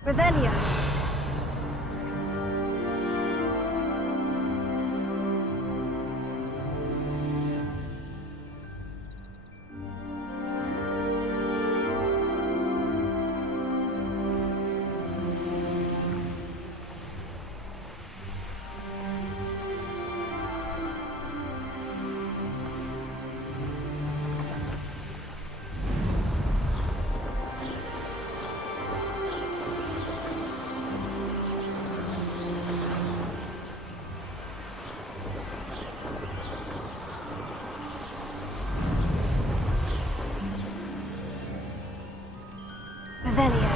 Revelio. Revelio.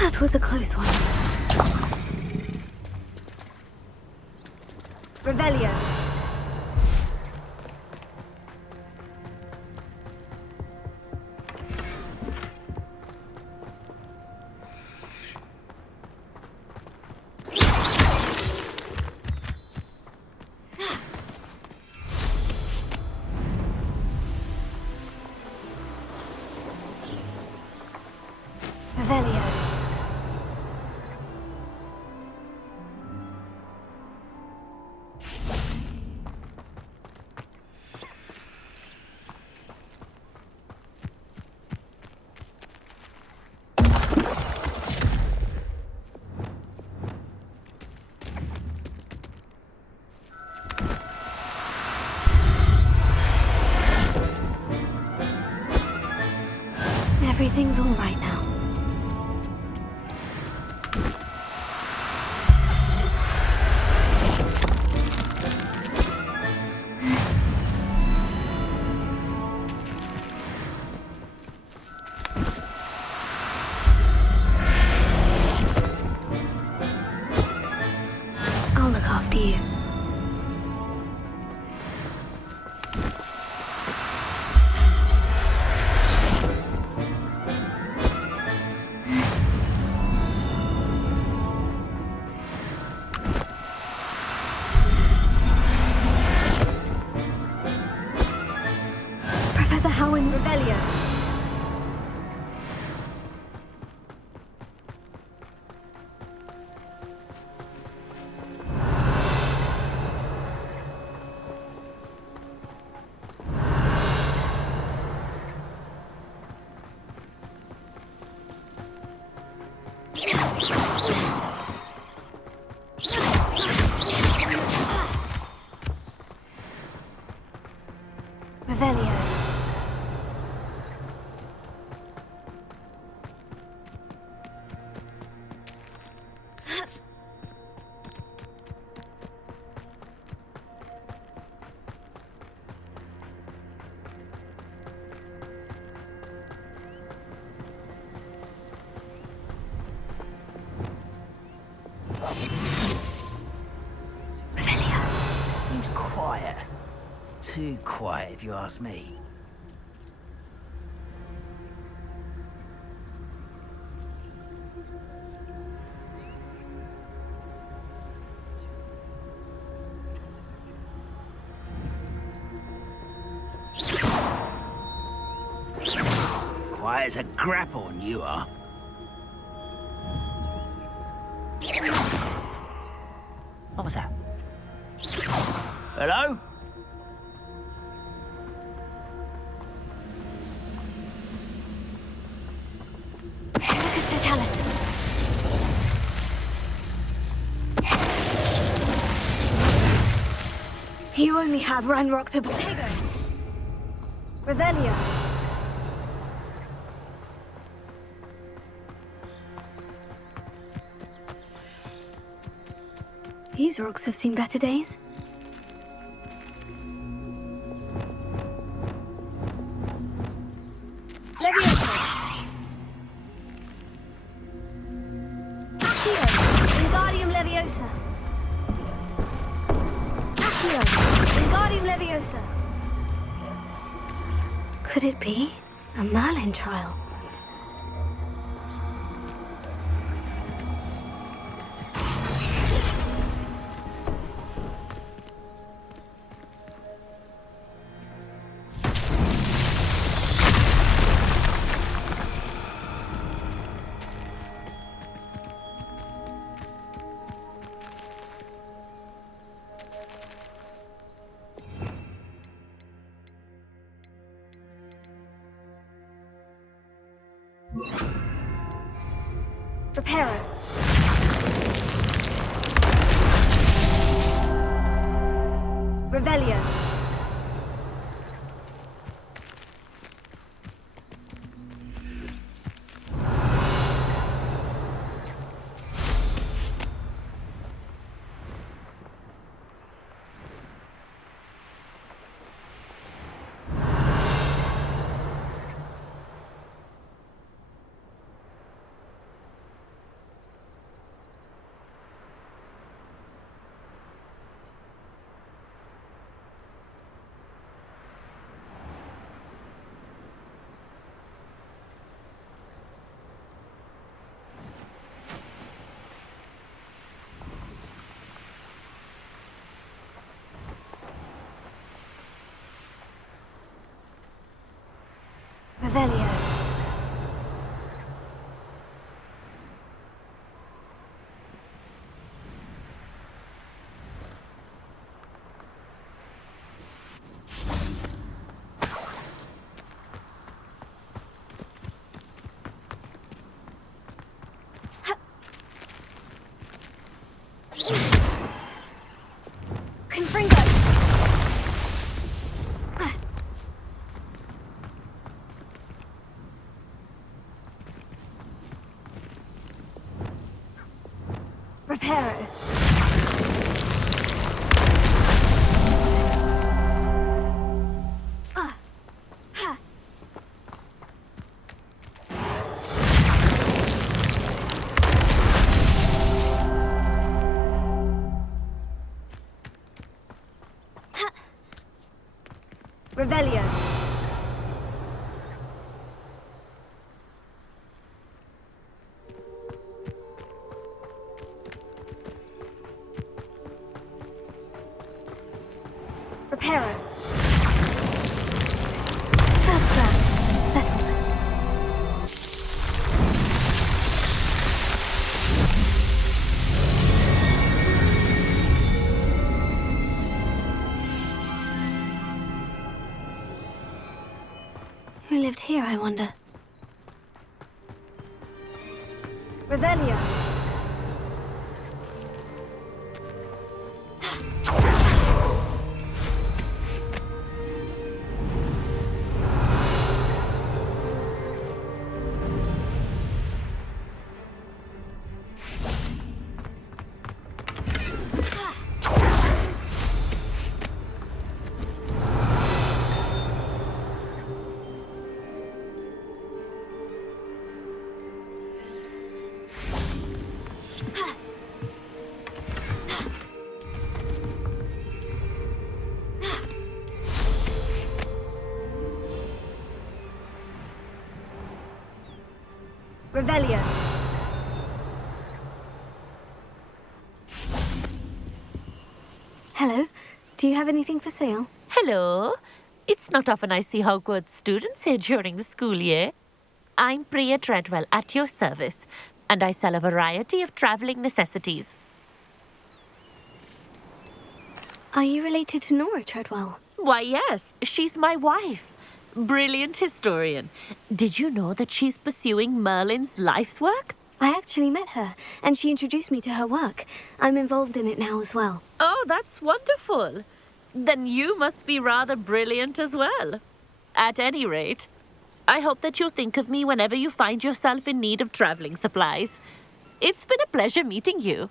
That was a close one. Revelio. Revelio. Everything's all right now. I'll look after you. Professor Howin, Revelio. Revelio. Seems quiet. Too too quiet, if you ask me. Quiet as a grapphorn, you are. What was that? Hello? Lucas Totalis. You only have Ranrock to Bottego. Revelio. These rocks have seen better days. Leviosa. Accio. Wingardium Leviosa. Accio. Wingardium Leviosa. Could it be a Merlin trial? Reparo. Revelio. Revelio. Confringo. Reparo. Revelio. Reparo. That's that. Settled. Who lived here, I wonder? Revelio. Revelio. Hello. Do you have anything for sale? Hello. It's not often I see Hogwarts students here during the school year. I'm Priya Treadwell, at your service, and I sell a variety of travelling necessities. Are you related to Nora Treadwell? Why, yes. She's my wife. Brilliant historian. Did you know that she's pursuing Merlin's life's work? I actually met her, and she introduced me to her work. I'm involved in it now as well. Oh, that's wonderful. Then you must be rather brilliant as well. At any rate, I hope that you'll think of me whenever you find yourself in need of travelling supplies. It's been a pleasure meeting you.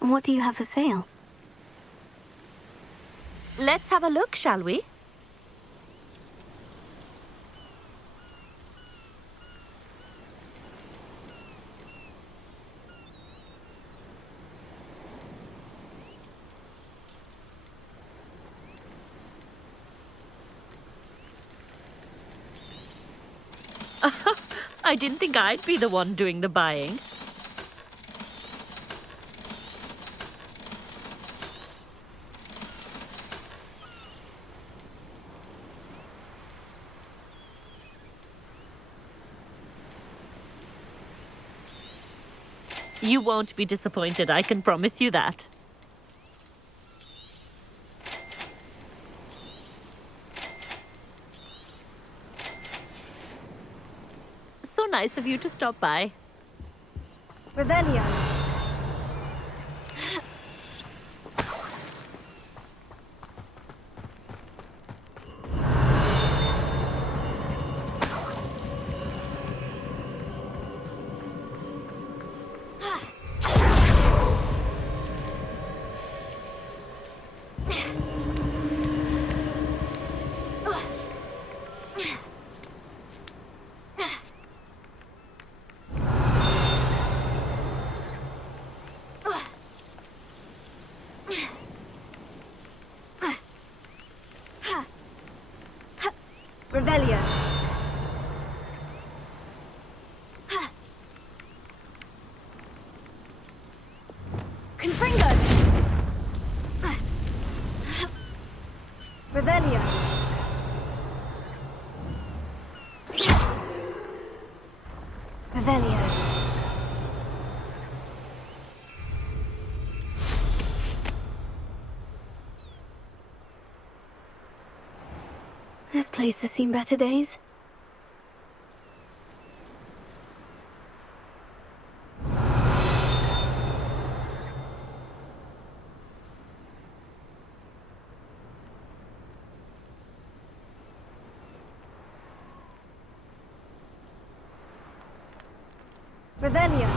What do you have for sale? Let's have a look, shall we? I didn't think I'd be the one doing the buying. You won't be disappointed, I can promise you that. So nice of you to stop by. Revelio. Revelio. Confringo. Revelio. Revelio. This place has seen better days. Revelio.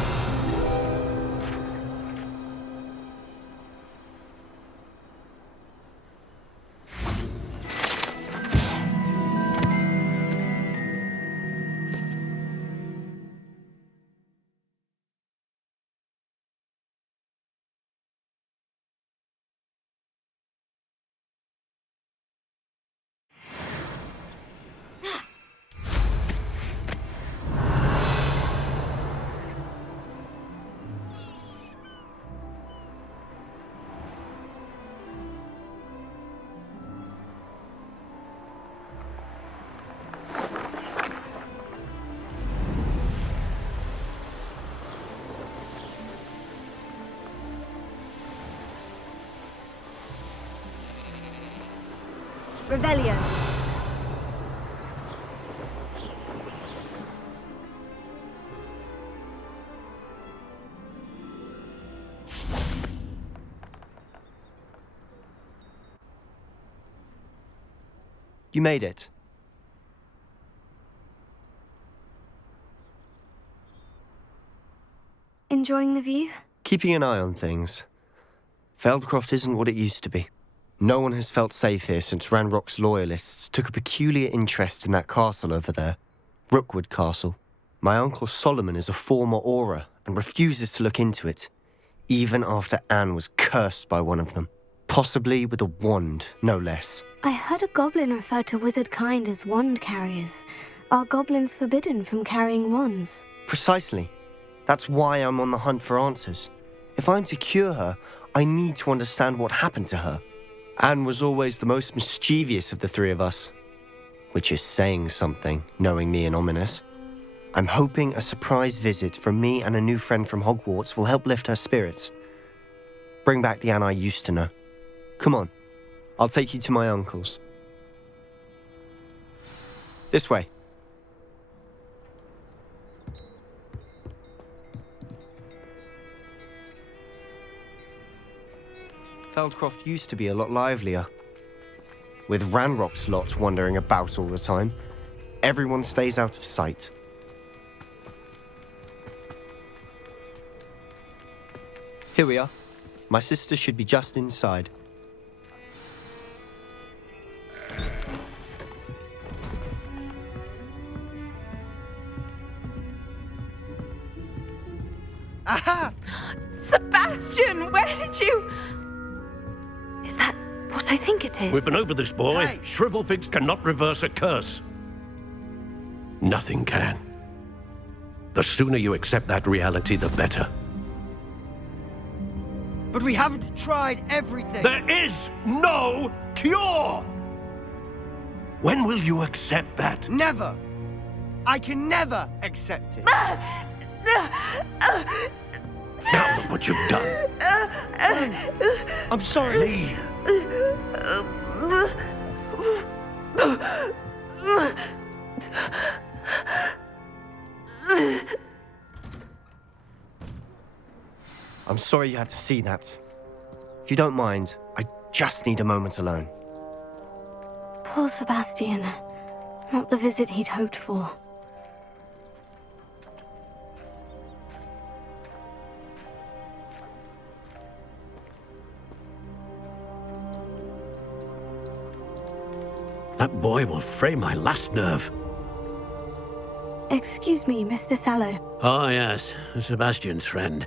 Revelio. You made it. Enjoying the view? Keeping an eye on things. Feldcroft isn't what it used to be. No one has felt safe here since Ranrock's loyalists took a peculiar interest in that castle over there. Rookwood Castle. My uncle Solomon is a former Auror, and refuses to look into it, even after Anne was cursed by one of them. Possibly with a wand, no less. I heard a goblin refer to wizard kind as wand carriers. Are goblins forbidden from carrying wands? Precisely. That's why I'm on the hunt for answers. If I'm to cure her, I need to understand what happened to her. Anne was always the most mischievous of the three of us. Which is saying something, knowing me and Ominous. I'm hoping a surprise visit from me and a new friend from Hogwarts will help lift her spirits. Bring back the Anne I used to know. Come on, I'll take you to my uncle's. This way. Feldcroft used to be a lot livelier. With Ranrock's lot wandering about all the time, everyone stays out of sight. Here we are. My sister should be just inside. Aha! Sebastian, where did you... Is that what I think it is? We've been over this, boy. Hey. Shrivelfigs cannot reverse a curse. Nothing can. The sooner you accept that reality, the better. But we haven't tried everything. There is no cure! When will you accept that? Never. I can never accept it. Now look what you've done. I'm sorry. Leave. I'm sorry you had to see that. If you don't mind, I just need a moment alone. Poor Sebastian. Not the visit he'd hoped for. That boy will fray my last nerve. Excuse me, Mr. Sallow. Oh, yes, Sebastian's friend.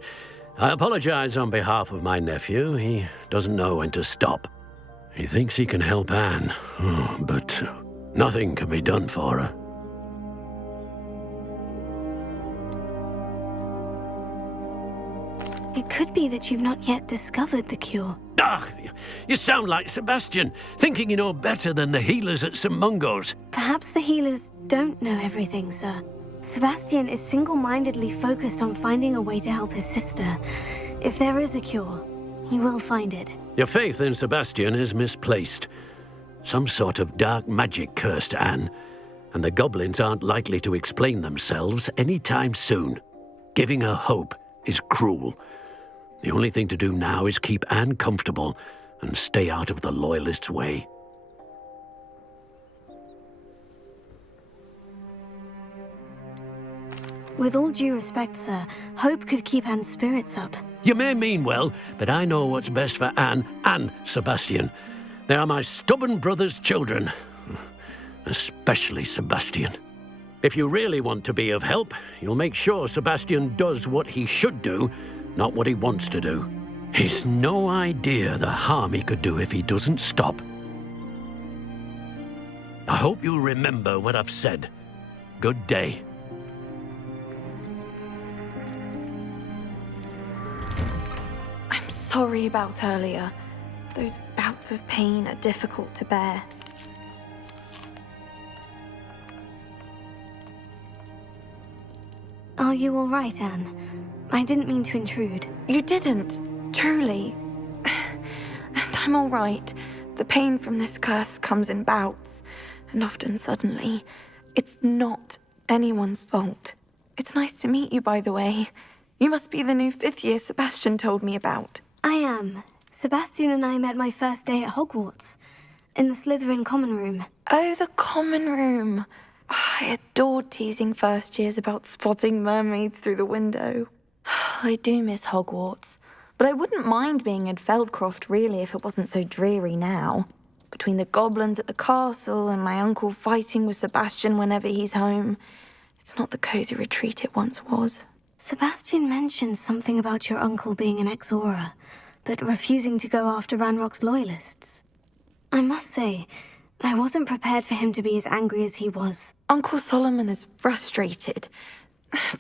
I apologize on behalf of my nephew. He doesn't know when to stop. He thinks he can help Anne, but nothing can be done for her. It could be that you've not yet discovered the cure. Ah, you sound like Sebastian, thinking you know better than the healers at St. Mungo's. Perhaps the healers don't know everything, sir. Sebastian is single-mindedly focused on finding a way to help his sister. If there is a cure, he will find it. Your faith in Sebastian is misplaced. Some sort of dark magic cursed Anne, and the goblins aren't likely to explain themselves anytime soon. Giving her hope is cruel. The only thing to do now is keep Anne comfortable and stay out of the Loyalists' way. With all due respect, sir, hope could keep Anne's spirits up. You may mean well, but I know what's best for Anne and Sebastian. They are my stubborn brother's children. Especially Sebastian. If you really want to be of help, you'll make sure Sebastian does what he should do, not what he wants to do. He's no idea the harm he could do if he doesn't stop. I hope you'll remember what I've said. Good day. I'm sorry about earlier. Those bouts of pain are difficult to bear. Are you all right, Anne? I didn't mean to intrude. You didn't, truly. And I'm all right. The pain from this curse comes in bouts, and often suddenly. It's not anyone's fault. It's nice to meet you, by the way. You must be the new 5th year Sebastian told me about. I am. Sebastian and I met my first day at Hogwarts, in the Slytherin common room. Oh, the common room. I adored teasing first years about spotting mermaids through the window. I do miss Hogwarts, but I wouldn't mind being in Feldcroft really if it wasn't so dreary now. Between the goblins at the castle and my uncle fighting with Sebastian whenever he's home, it's not the cozy retreat it once was. Sebastian mentioned something about your uncle being an ex-Aura, but refusing to go after Ranrock's loyalists. I must say, I wasn't prepared for him to be as angry as he was. Uncle Solomon is frustrated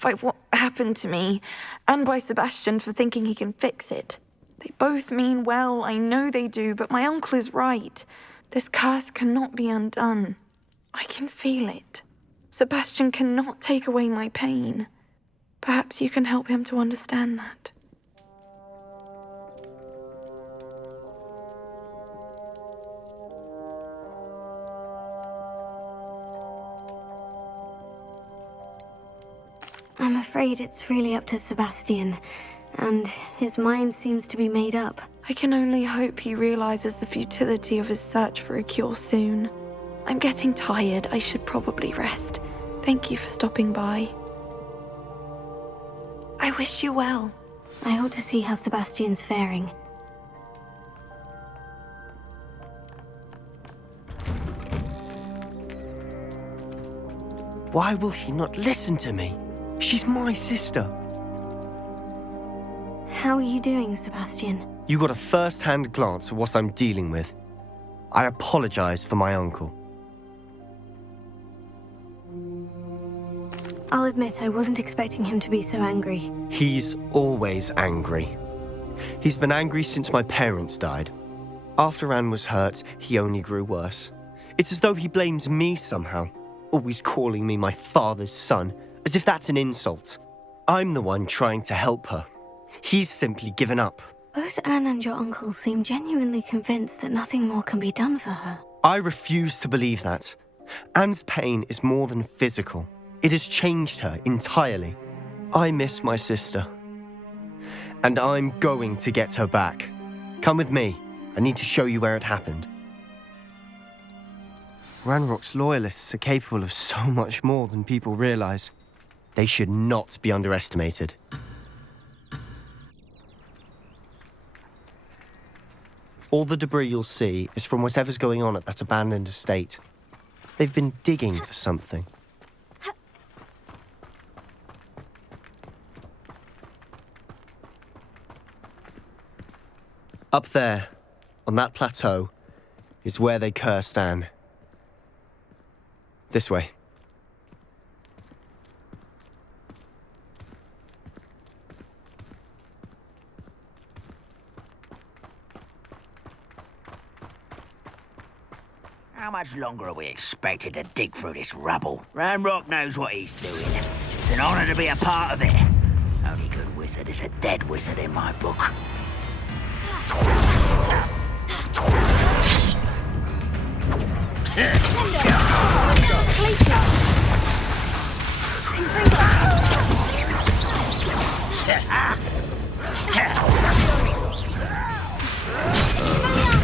by what happened to me, and by Sebastian for thinking he can fix it. They both mean well, I know they do, but my uncle is right. This curse cannot be undone. I can feel it. Sebastian cannot take away my pain. Perhaps you can help him to understand that. I'm afraid it's really up to Sebastian, and his mind seems to be made up. I can only hope he realizes the futility of his search for a cure soon. I'm getting tired. I should probably rest. Thank you for stopping by. I wish you well. I ought to see how Sebastian's faring. Why will he not listen to me? She's my sister. How are you doing, Sebastian? You got a first-hand glance at what I'm dealing with. I apologize for my uncle. I'll admit I wasn't expecting him to be so angry. He's always angry. He's been angry since my parents died. After Anne was hurt, he only grew worse. It's as though he blames me somehow, always calling me my father's son, as if that's an insult. I'm the one trying to help her. He's simply given up. Both Anne and your uncle seem genuinely convinced that nothing more can be done for her. I refuse to believe that. Anne's pain is more than physical. It has changed her entirely. I miss my sister. And I'm going to get her back. Come with me. I need to show you where it happened. Ranrock's loyalists are capable of so much more than people realize. They should not be underestimated. All the debris you'll see is from whatever's going on at that abandoned estate. They've been digging for something. Up there, on that plateau, is where they cursed Anne. This way. How much longer are we expected to dig through this rubble? Ranrock knows what he's doing. It's an honor to be a part of it. Only good wizard is a dead wizard in my book.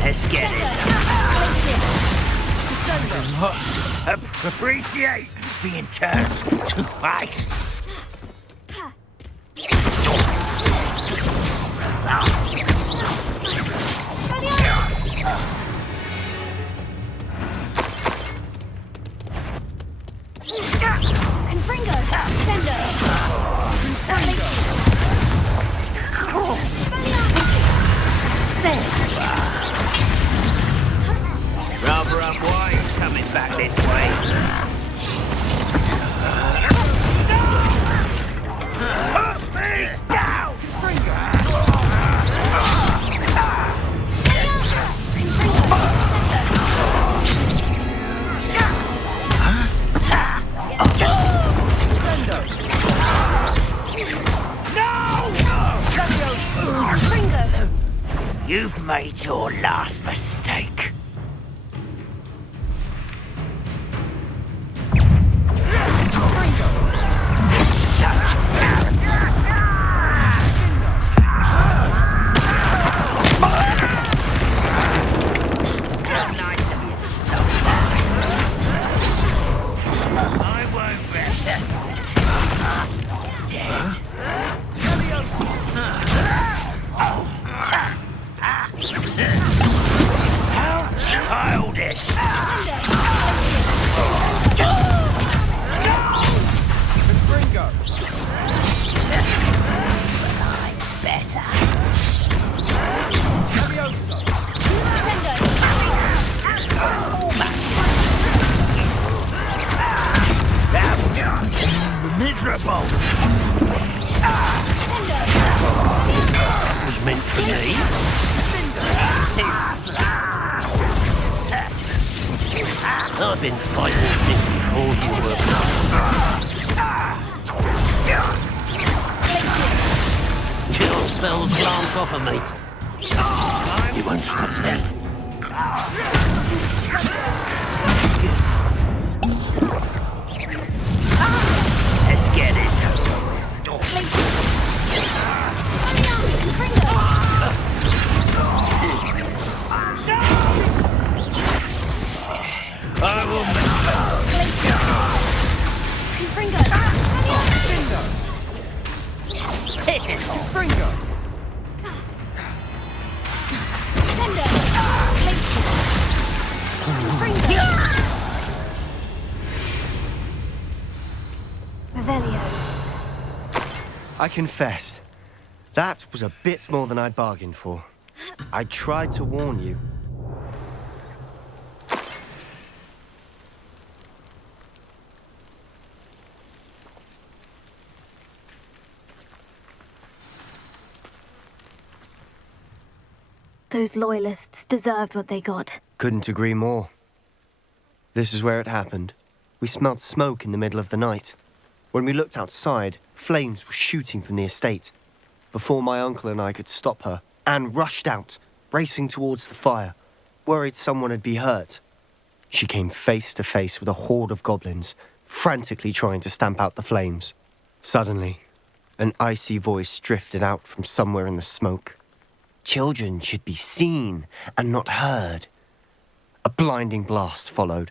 Let's get this appreciate being turned to ice. Rather unwise coming back this way. Put me down! You've made your last mistake. How Thunderbolt! That was meant for me. Too slow. I've been fighting since before you were born. Kill spells glance off of me. You won't stop me. Let's get this over with. I will Hit it! Fringo! Revelio. I confess, that was a bit more than I'd bargained for. I tried to warn you. Those loyalists deserved what they got. Couldn't agree more. This is where it happened. We smelled smoke in the middle of the night. When we looked outside, flames were shooting from the estate. Before my uncle and I could stop her, Anne rushed out, racing towards the fire, worried someone had been hurt. She came face to face with a horde of goblins, frantically trying to stamp out the flames. Suddenly, an icy voice drifted out from somewhere in the smoke. Children should be seen and not heard. A blinding blast followed.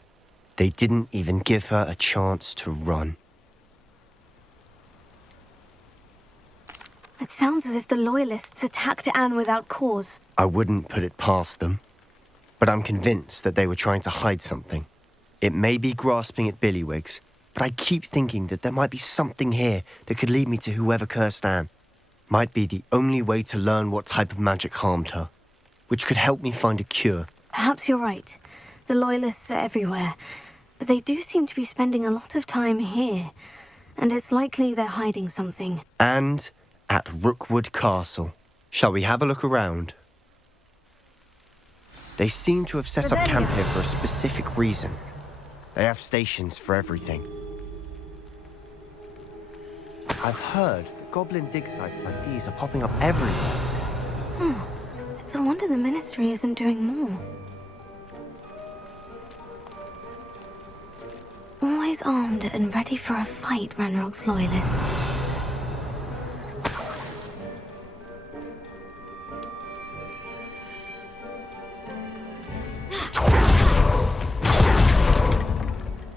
They didn't even give her a chance to run. It sounds as if the loyalists attacked Anne without cause. I wouldn't put it past them, but I'm convinced that they were trying to hide something. It may be grasping at billywhigs, but I keep thinking that there might be something here that could lead me to whoever cursed Anne. Might be the only way to learn what type of magic harmed her, which could help me find a cure. Perhaps you're right. The loyalists are everywhere, but they do seem to be spending a lot of time here, and it's likely they're hiding something. And at Rookwood Castle. Shall we have a look around? They seem to have set up camp here for a specific reason. They have stations for everything. I've heard that goblin dig sites like these are popping up everywhere. It's a wonder the Ministry isn't doing more. Always armed and ready for a fight, Ranrock's loyalists.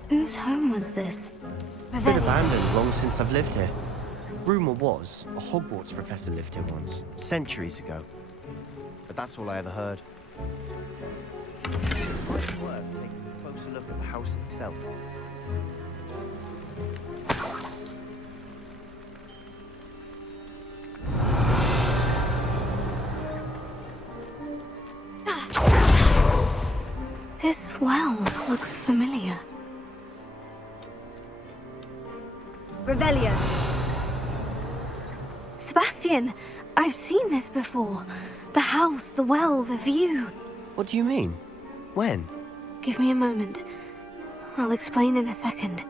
Whose home was this? Been abandoned long since I've lived here. Rumour was a Hogwarts professor lived here once, centuries ago. But that's all I ever heard. Might be worth taking a closer look at the house itself. This well looks familiar. Revelio. Sebastian! I've seen this before. The house, the well, the view. What do you mean? When? Give me a moment. I'll explain in a second.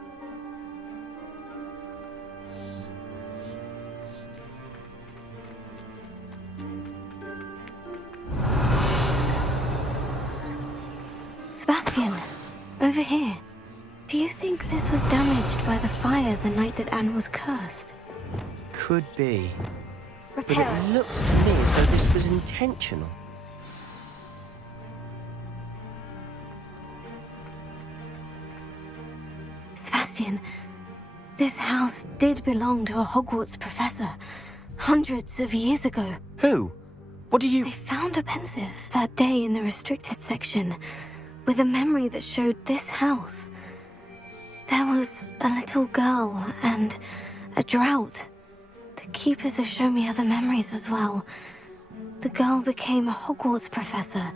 Sebastian, over here. Do you think this was damaged by the fire the night that Anne was cursed? Could be. But Repair. it looks to me as though this was intentional. Sebastian, this house did belong to a Hogwarts professor, hundreds of years ago. Who? What do you... I found a pensive that day in the restricted section, with a memory that showed this house. There was a little girl and a drought. The keepers have shown me other memories as well. The girl became a Hogwarts professor.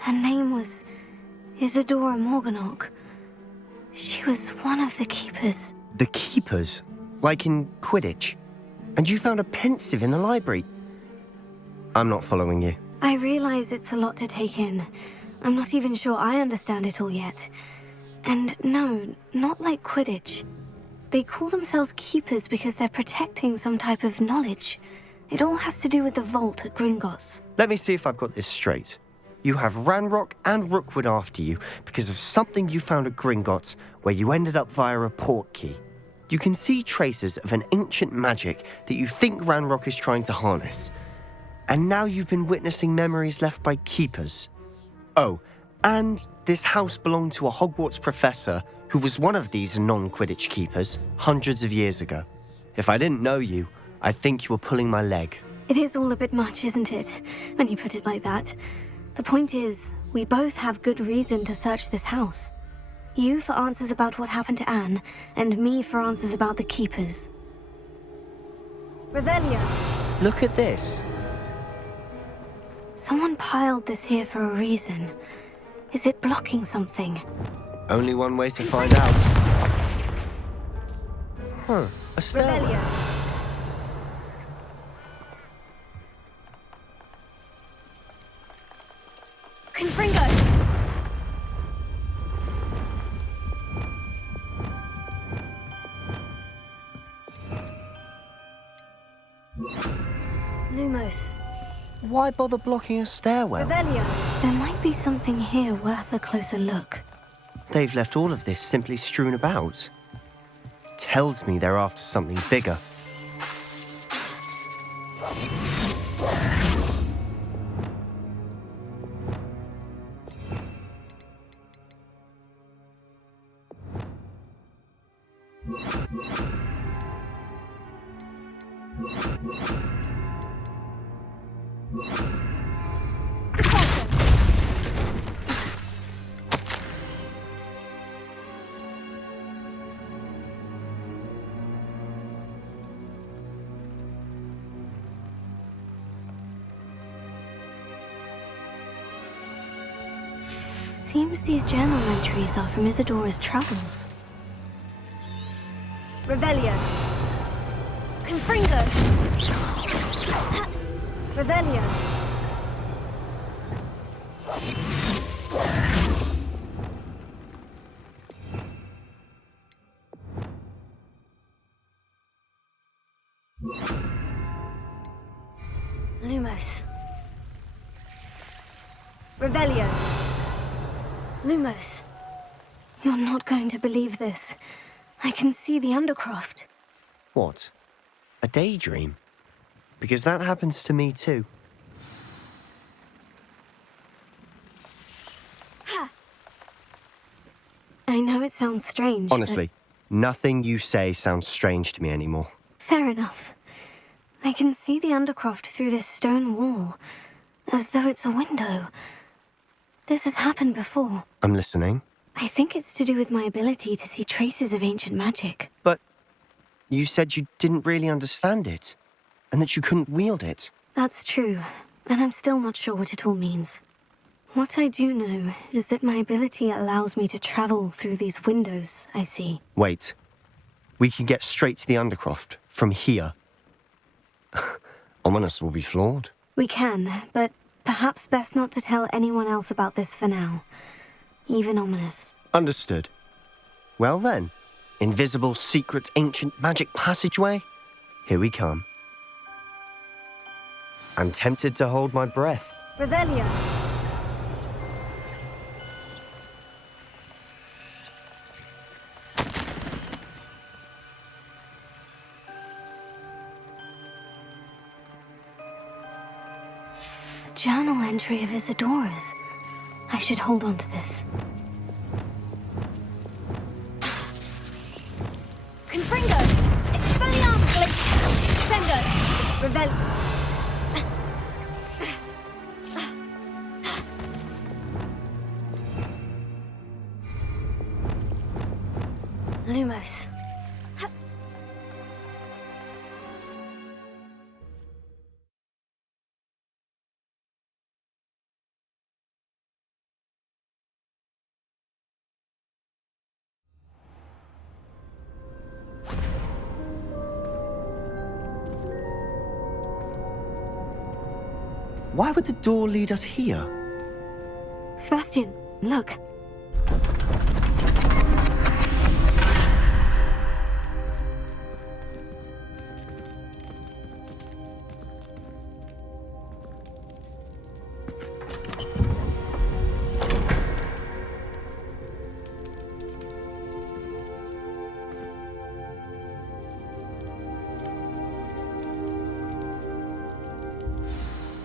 Her name was Isadora Morganach. She was one of the keepers. The keepers? Like in Quidditch. And you found a pensive in the library. I'm not following you. I realize it's a lot to take in. I'm not even sure I understand it all yet. And no, not like Quidditch. They call themselves keepers because they're protecting some type of knowledge. It all has to do with the vault at Gringotts. Let me see if I've got this straight. You have Ranrock and Rookwood after you because of something you found at Gringotts where you ended up via a portkey. You can see traces of an ancient magic that you think Ranrock is trying to harness. And now you've been witnessing memories left by keepers. Oh, and this house belonged to a Hogwarts professor who was one of these non-Quidditch keepers hundreds of years ago. If I didn't know you, I'd think you were pulling my leg. It is all a bit much, isn't it, when you put it like that? The point is, we both have good reason to search this house. You for answers about what happened to Anne, and me for answers about the keepers. Revelio. Look at this. Someone piled this here for a reason. Is it blocking something? Only one way to find out. Huh, a stairwell. Revelio. Confringo. Lumos. Why bother blocking a stairwell? Revelio. There might be something here worth a closer look. They've left all of this simply strewn about. Tells me they're after something bigger. Seems these journal entries are from Isadora's travels. Revelio. Confringo. Revelio. Lumos. Revelio. Lumos. You're not going to believe this. I can see the Undercroft. What? A daydream? Because that happens to me too. I know it sounds strange. Honestly, nothing you say sounds strange to me anymore. Fair enough. I can see the Undercroft through this stone wall, as though it's a window. This has happened before. I'm listening. I think it's to do with my ability to see traces of ancient magic. But you said you didn't really understand it, and that you couldn't wield it. That's true, and I'm still not sure what it all means. What I do know is that my ability allows me to travel through these windows I see. Wait. We can get straight to the Undercroft from here. Ominous will be floored. We can, but perhaps best not to tell anyone else about this for now. Even Ominous. Understood. Well then, invisible, secret, ancient magic passageway? Here we come. I'm tempted to hold my breath. Revelio. A journal entry of Isadora's. I should hold on to this. Confringo. Expelliarmus. Sendo. Revelio. Lumos. Why would the door lead us here? Sebastian, look.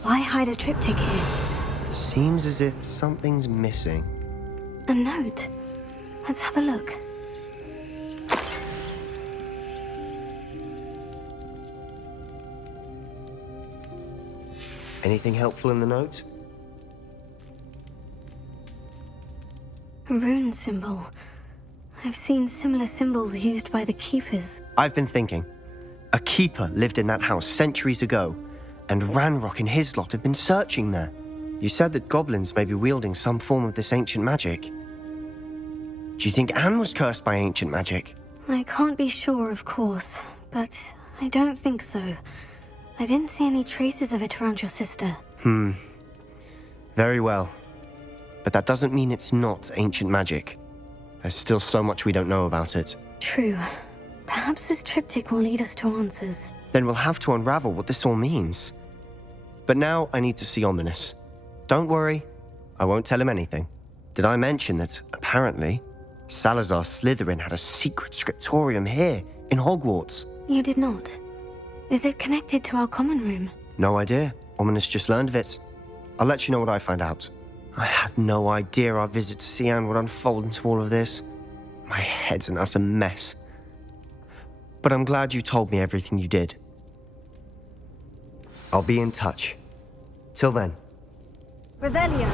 Why hide a triptych here? Seems as if something's missing. A note. Let's have a look. Anything helpful in the note? A rune symbol. I've seen similar symbols used by the keepers. I've been thinking. A keeper lived in that house centuries ago, and Ranrock and his lot have been searching there. You said that goblins may be wielding some form of this ancient magic. Do you think Anne was cursed by ancient magic? I can't be sure, of course, but I don't think so. I didn't see any traces of it around your sister. Very well. But that doesn't mean it's not ancient magic. There's still so much we don't know about it. True. Perhaps this triptych will lead us to answers. Then we'll have to unravel what this all means. But now I need to see Ominous. Don't worry, I won't tell him anything. Did I mention that, apparently, Salazar Slytherin had a secret scriptorium here, in Hogwarts? You did not. Is it connected to our common room? No idea. Ominous just learned of it. I'll let you know what I find out. I had no idea our visit to see Anne would unfold into all of this. My head's an utter mess. But I'm glad you told me everything you did. I'll be in touch. Till then. Revelio.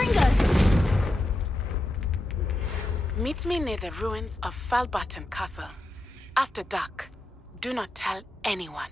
Fringo! Meet me near the ruins of Falbutton Castle. After dark. Do not tell anyone.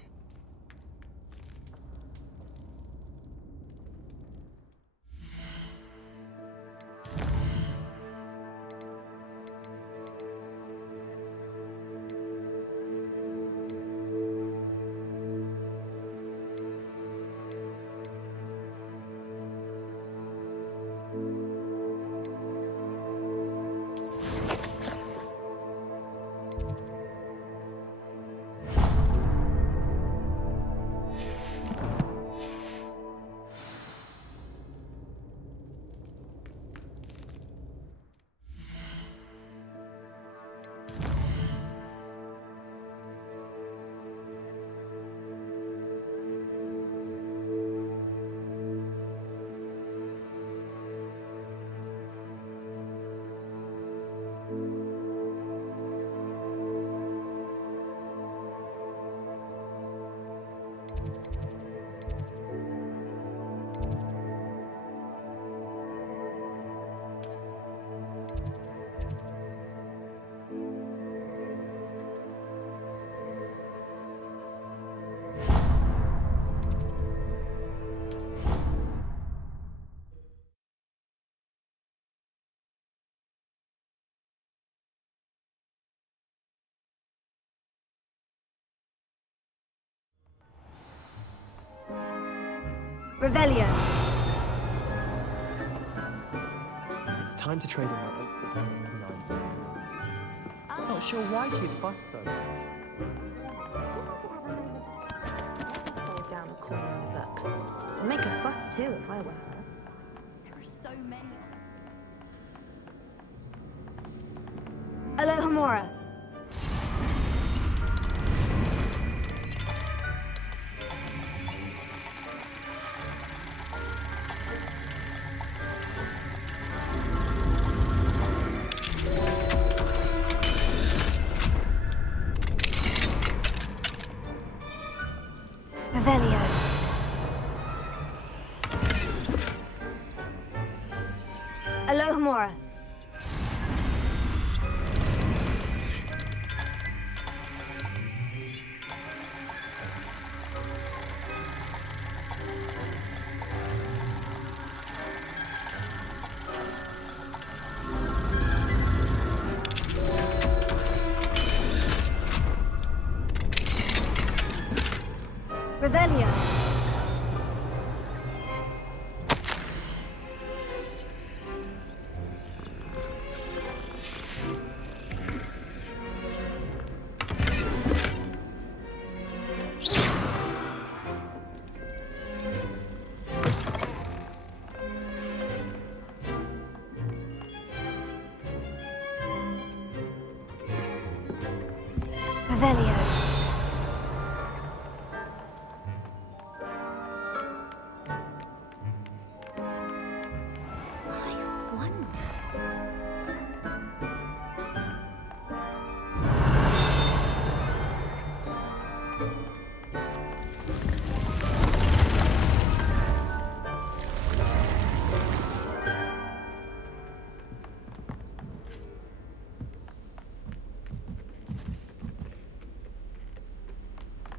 Revelio. It's time to trade him out. Not sure why she'd fuss though. Fall down the corner of the book. I'd make a fuss too if I were her. There are so many. Alohomora. Revelio. Alohomora. Revelio. Revelio.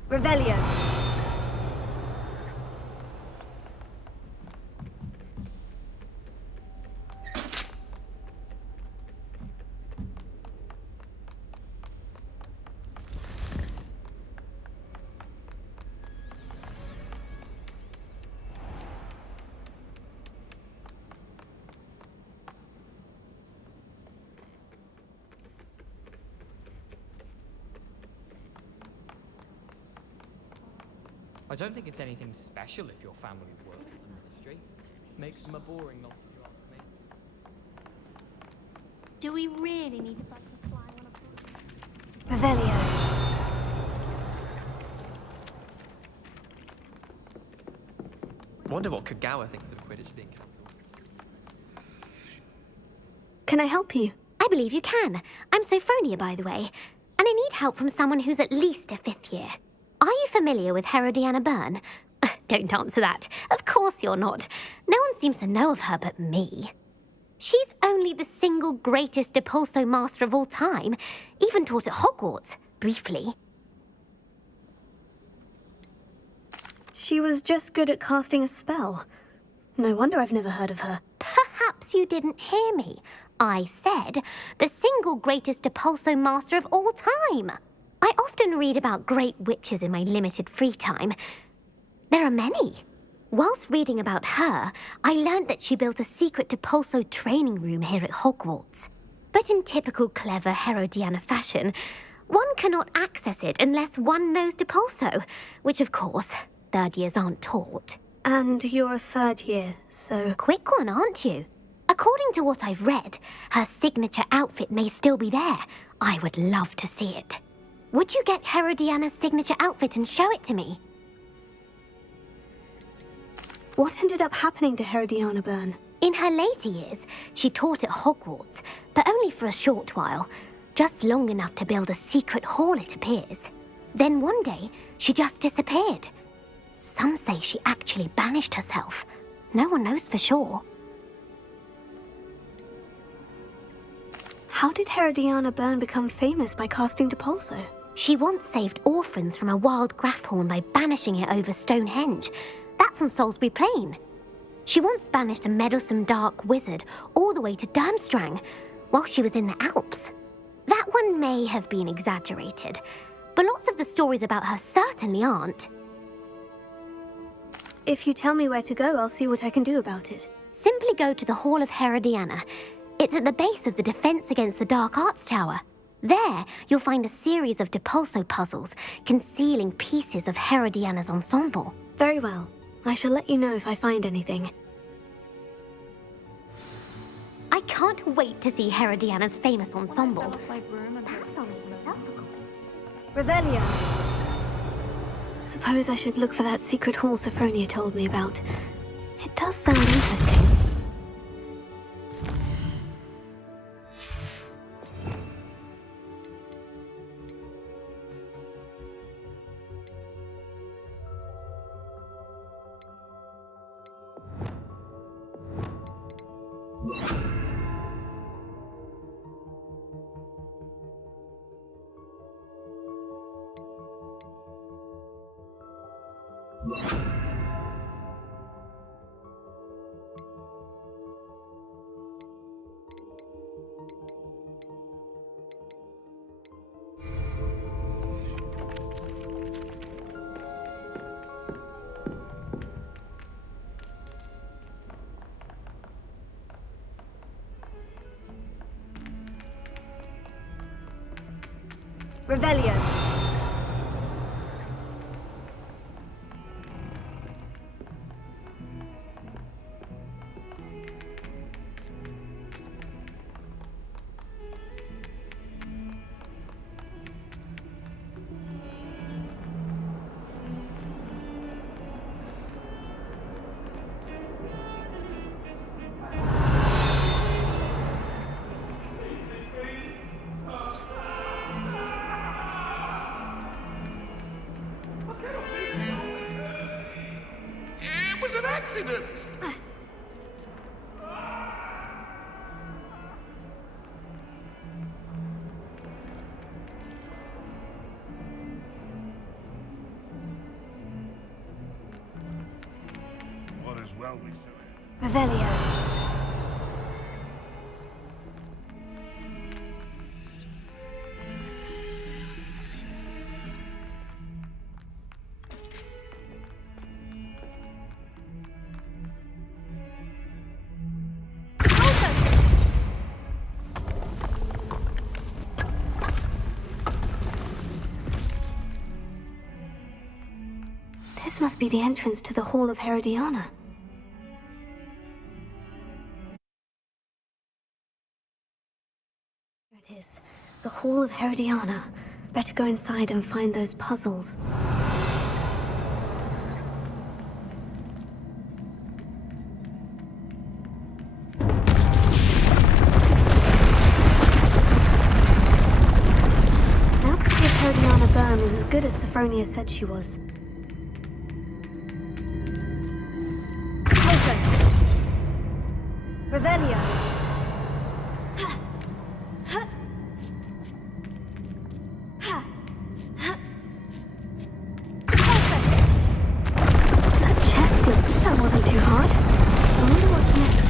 Revelio. I don't think it's anything special if your family works in the ministry. Makes them a boring lot, if you ask me. Do we really need to practice flying on a boat? Revelio. Wonder what Kagawa thinks of Quidditch being cancelled. Can I help you? I believe you can. I'm Sophronia, by the way. And I need help from someone who's at least a 5th year. Are you familiar with Herodiana Byrne? Don't answer that. Of course you're not. No one seems to know of her but me. She's only the single greatest Depulso master of all time, even taught at Hogwarts, briefly. She was just good at casting a spell. No wonder I've never heard of her. Perhaps you didn't hear me. I said the single greatest Depulso master of all time. I often read about great witches in my limited free time. There are many. Whilst reading about her, I learned that she built a secret Depulso training room here at Hogwarts. But in typical clever Herodiana fashion, one cannot access it unless one knows Depulso, which of course, third years aren't taught. And you're a third year, so... Quick one, aren't you? According to what I've read, her signature outfit may still be there. I would love to see it. Would you get Herodiana's signature outfit and show it to me? What ended up happening to Herodiana Byrne? In her later years, she taught at Hogwarts, but only for a short while. Just long enough to build a secret hall, it appears. Then one day, she just disappeared. Some say she actually banished herself. No one knows for sure. How did Herodiana Byrne become famous by casting Depulso? She once saved orphans from a wild Grafhorn by banishing it over Stonehenge. That's on Salisbury Plain. She once banished a meddlesome dark wizard all the way to Durmstrang while she was in the Alps. That one may have been exaggerated, but lots of the stories about her certainly aren't. If you tell me where to go, I'll see what I can do about it. Simply go to the Hall of Herodiana. It's at the base of the Defense Against the Dark Arts Tower. There, you'll find a series of Depulso puzzles concealing pieces of Herodiana's ensemble. Very well. I shall let you know if I find anything. I can't wait to see Herodiana's famous ensemble. Revelio. Suppose I should look for that secret hall Sophronia told me about. It does sound interesting. Revelio. It was an accident! What as well be silly. Revelio. This must be the entrance to the Hall of Herodiana. There it is. The Hall of Herodiana. Better go inside and find those puzzles. Now to see if Herodiana Byrne was as good as Sophronia said she was. Closer. Revelio. That chest, that wasn't too hard. I wonder what's next.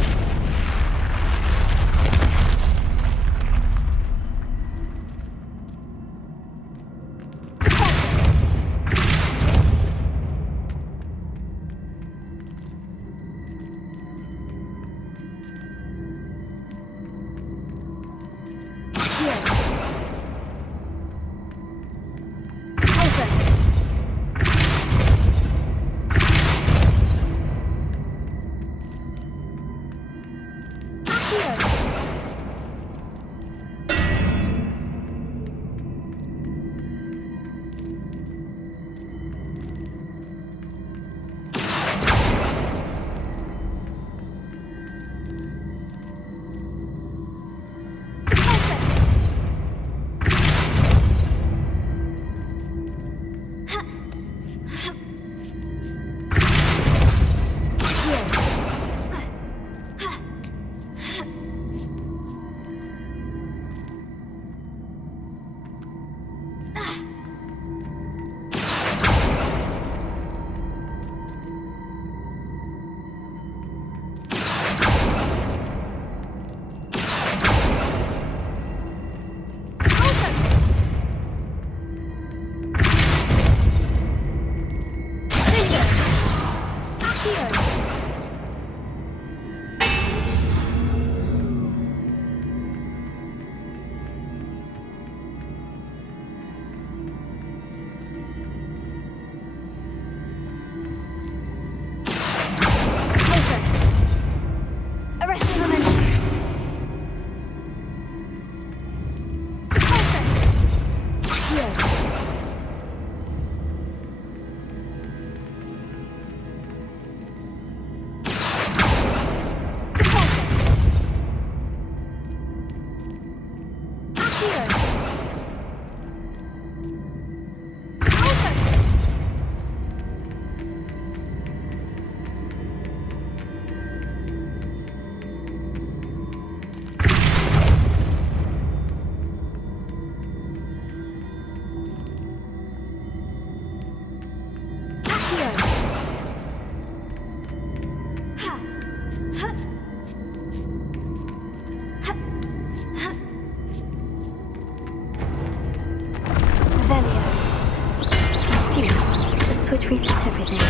Switch resets everything.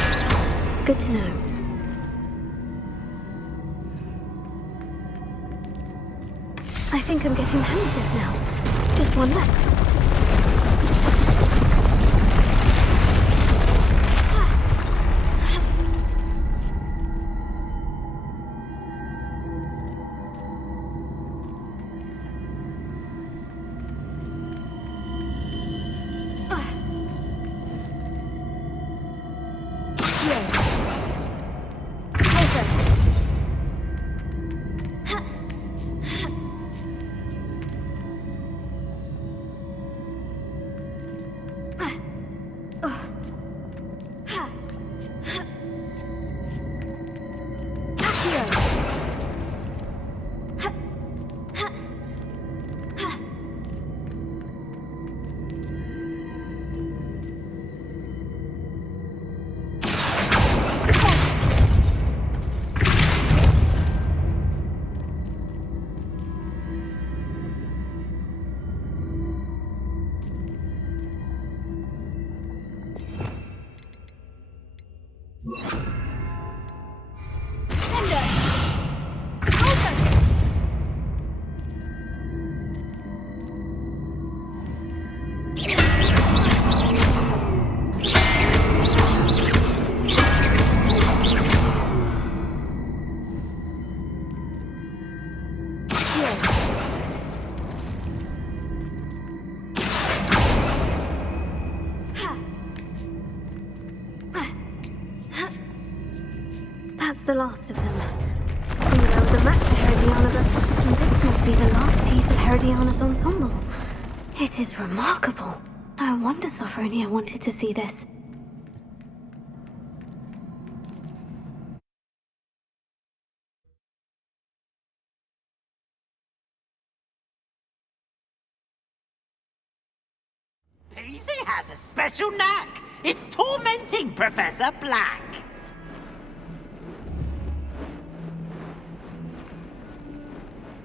Good to know. I think I'm getting the hang of this now. Just one left. That's the last of them. Seems I was a match for Herodiana, but this must be the last piece of Herodiana's ensemble. It is remarkable. No wonder Sophronia wanted to see this. Peasy has a special knack. It's tormenting Professor Black.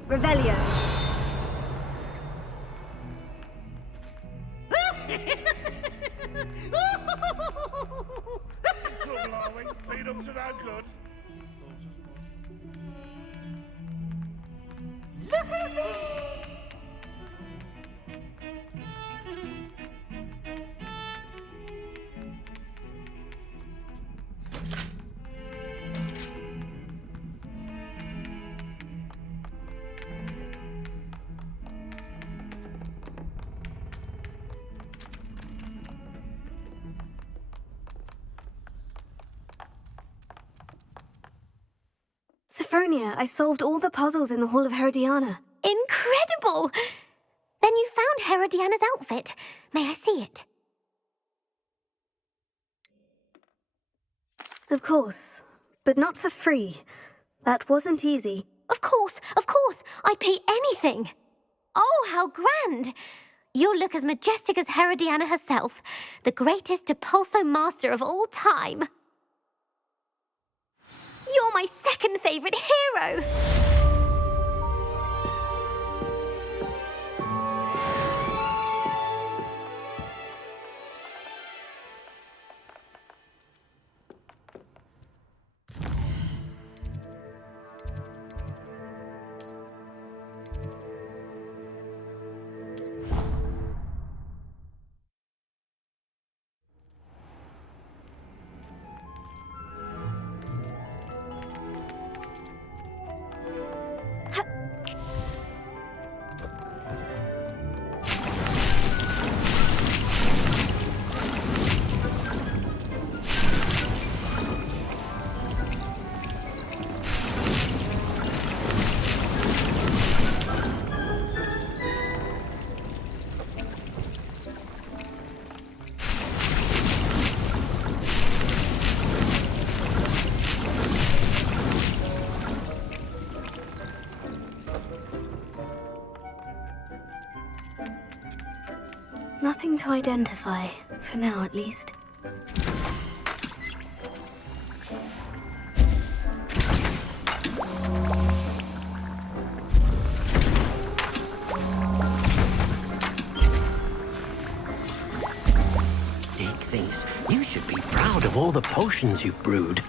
Revelio. Trouble, are we? Lead up to no good. Sophronia, I solved all the puzzles in the Hall of Herodiana. Incredible! Then you found Herodiana's outfit. May I see it? Of course, but not for free. That wasn't easy. Of course, I'd pay anything. Oh, how grand! You'll look as majestic as Herodiana herself, the greatest Depulso master of all time. You're my second favorite hero! Nothing to identify, for now at least. Dick thinks you should be proud of all the potions you've brewed.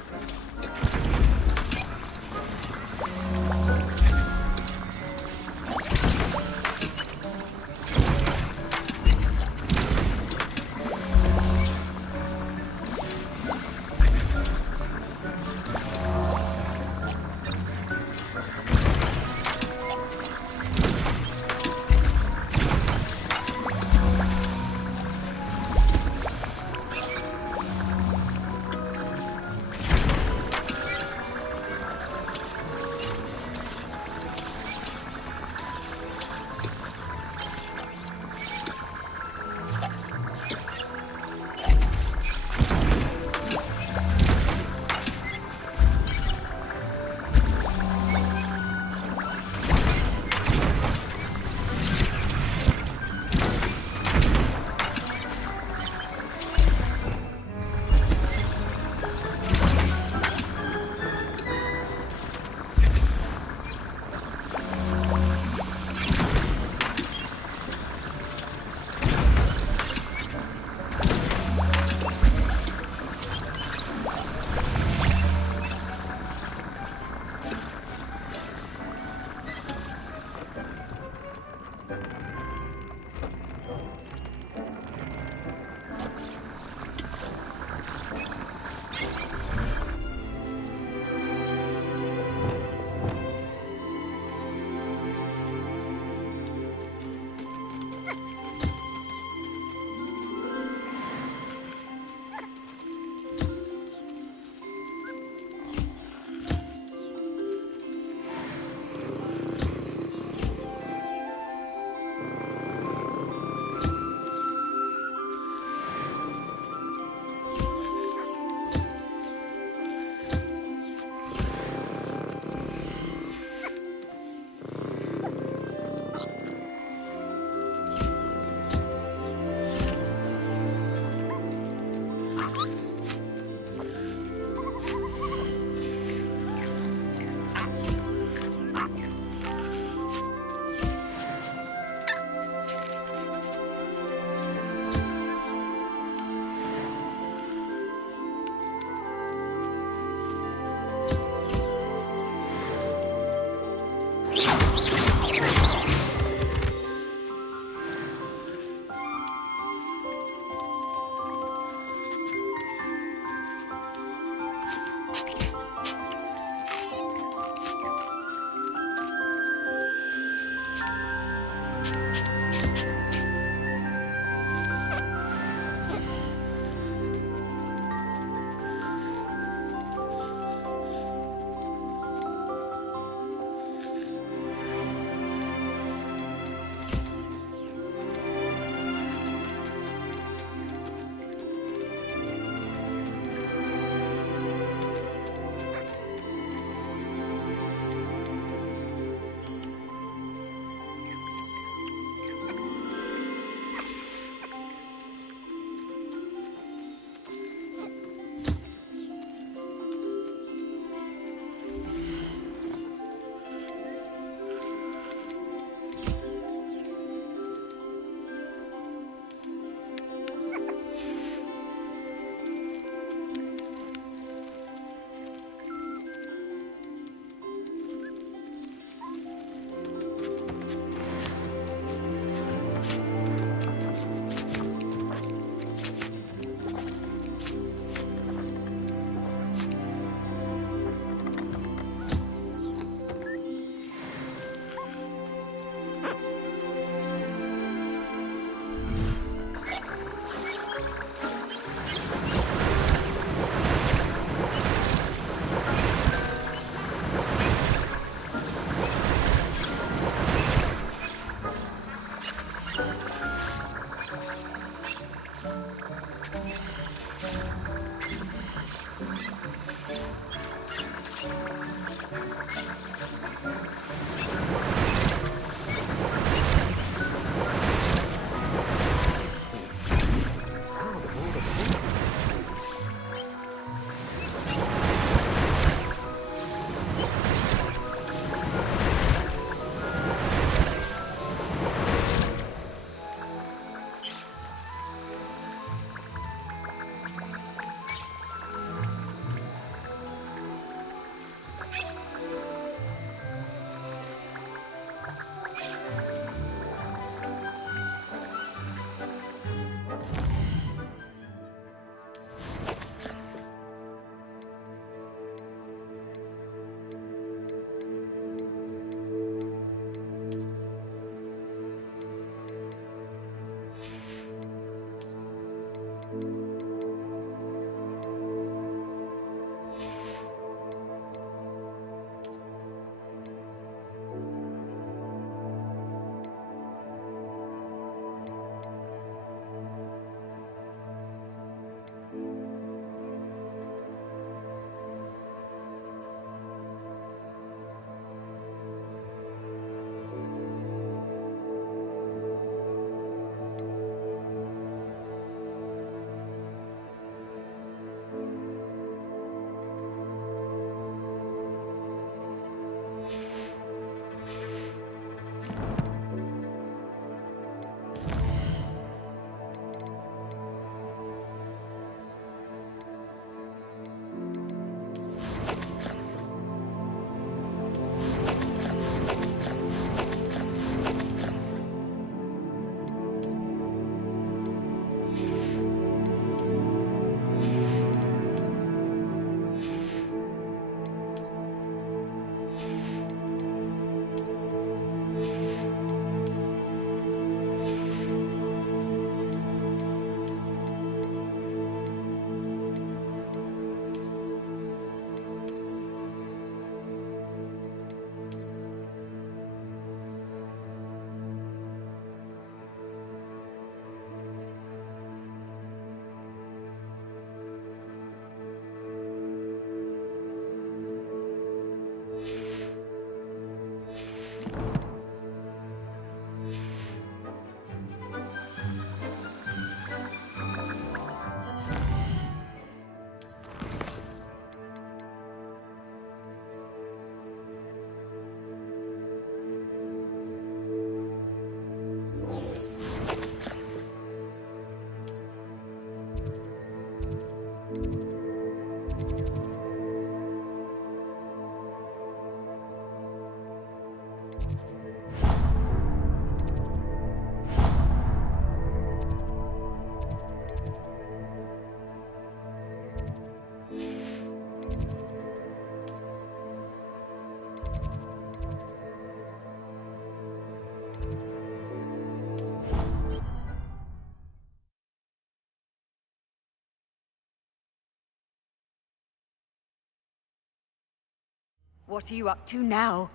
What are you up to now?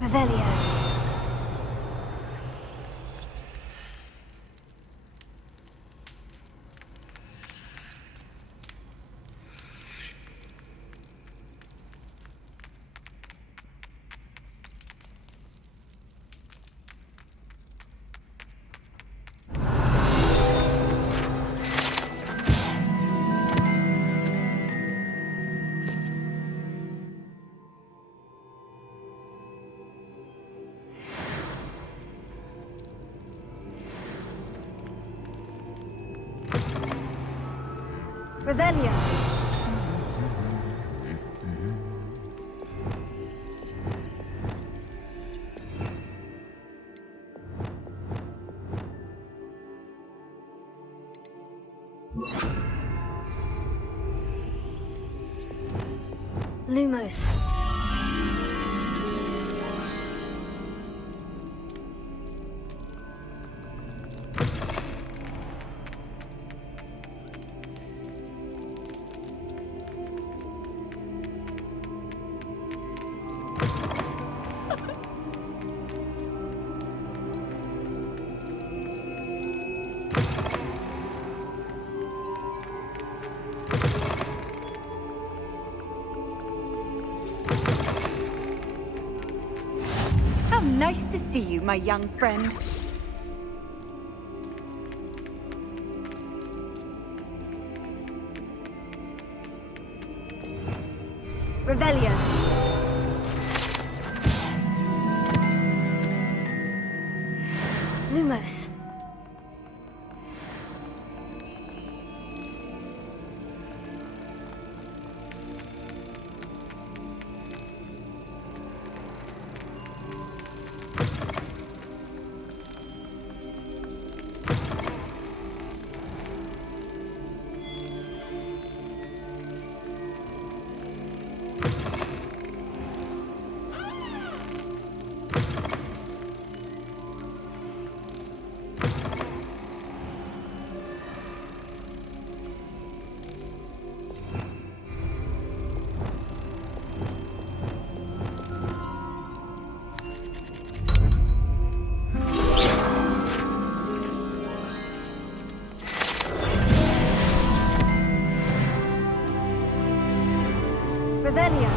Revelio. Revelio. Lumos. Nice to see you, my young friend. Revelio. Lumos. Revelio.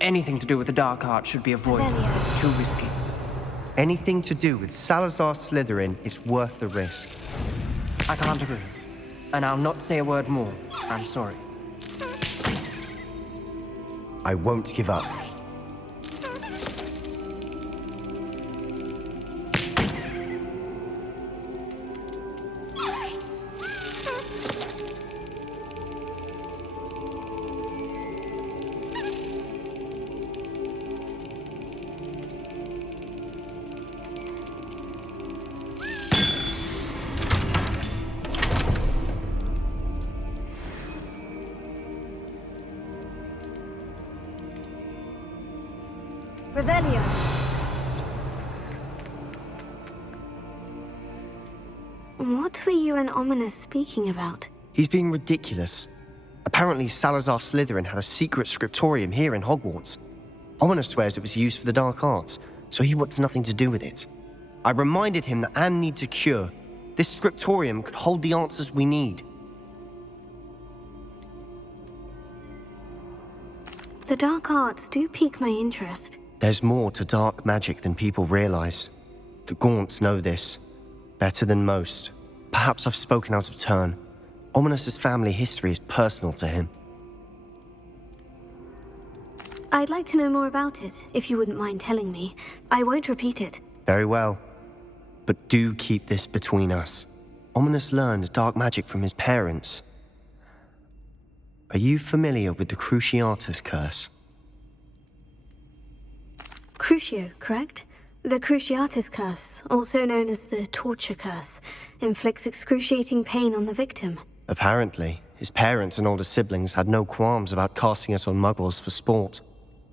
Anything to do with the dark arts should be avoided. It's too risky. Anything to do with Salazar Slytherin is worth the risk. I can't agree. And I'll not say a word more. I'm sorry. I won't give up. Revelio. What were you and Ominous speaking about? He's being ridiculous. Apparently, Salazar Slytherin had a secret scriptorium here in Hogwarts. Ominous swears it was used for the dark arts, so he wants nothing to do with it. I reminded him that Anne needs a cure. This scriptorium could hold the answers we need. The dark arts do pique my interest. There's more to dark magic than people realize. The Gaunts know this better than most. Perhaps I've spoken out of turn. Ominous's family history is personal to him. I'd like to know more about it, if you wouldn't mind telling me. I won't repeat it. Very well. But do keep this between us. Ominous learned dark magic from his parents. Are you familiar with the Cruciatus Curse? Crucio, correct? The Cruciatus Curse, also known as the Torture Curse, inflicts excruciating pain on the victim. Apparently, his parents and older siblings had no qualms about casting it on muggles for sport.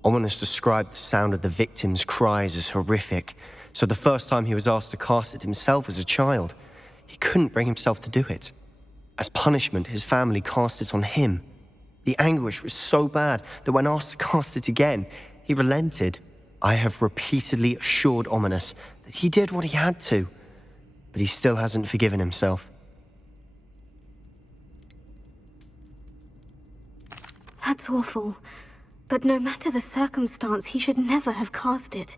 Ominous described the sound of the victim's cries as horrific, so the first time he was asked to cast it himself as a child, he couldn't bring himself to do it. As punishment, his family cast it on him. The anguish was so bad that when asked to cast it again, he relented. I have repeatedly assured Ominous that he did what he had to, but he still hasn't forgiven himself. That's awful. But no matter the circumstance, he should never have cast it.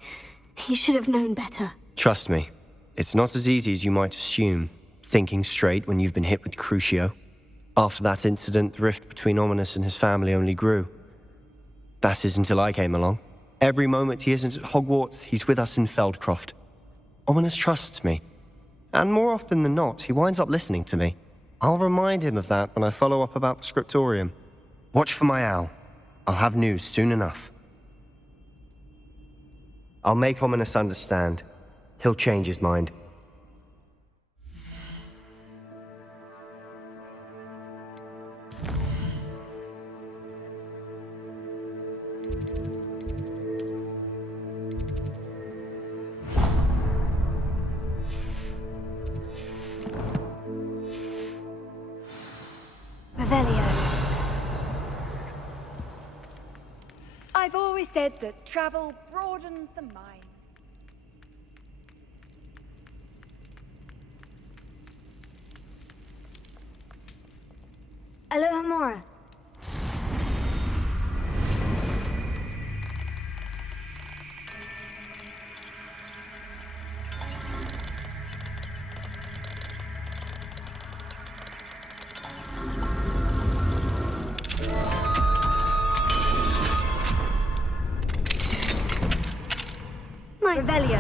He should have known better. Trust me, it's not as easy as you might assume, thinking straight when you've been hit with Crucio. After that incident, the rift between Ominous and his family only grew. That is until I came along. Every moment he isn't at Hogwarts, he's with us in Feldcroft. Ominous trusts me. And more often than not, he winds up listening to me. I'll remind him of that when I follow up about the scriptorium. Watch for my owl. I'll have news soon enough. I'll make Ominous understand. He'll change his mind. I've always said that travel broadens the mind. Alohomora. Revelio.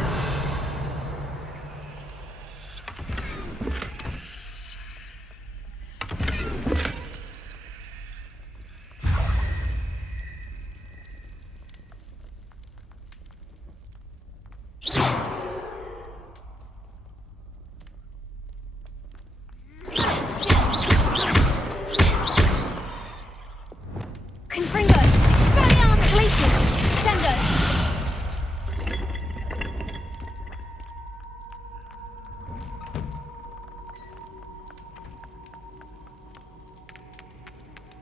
Confringo! Expelliarmus Glacius! Sendo!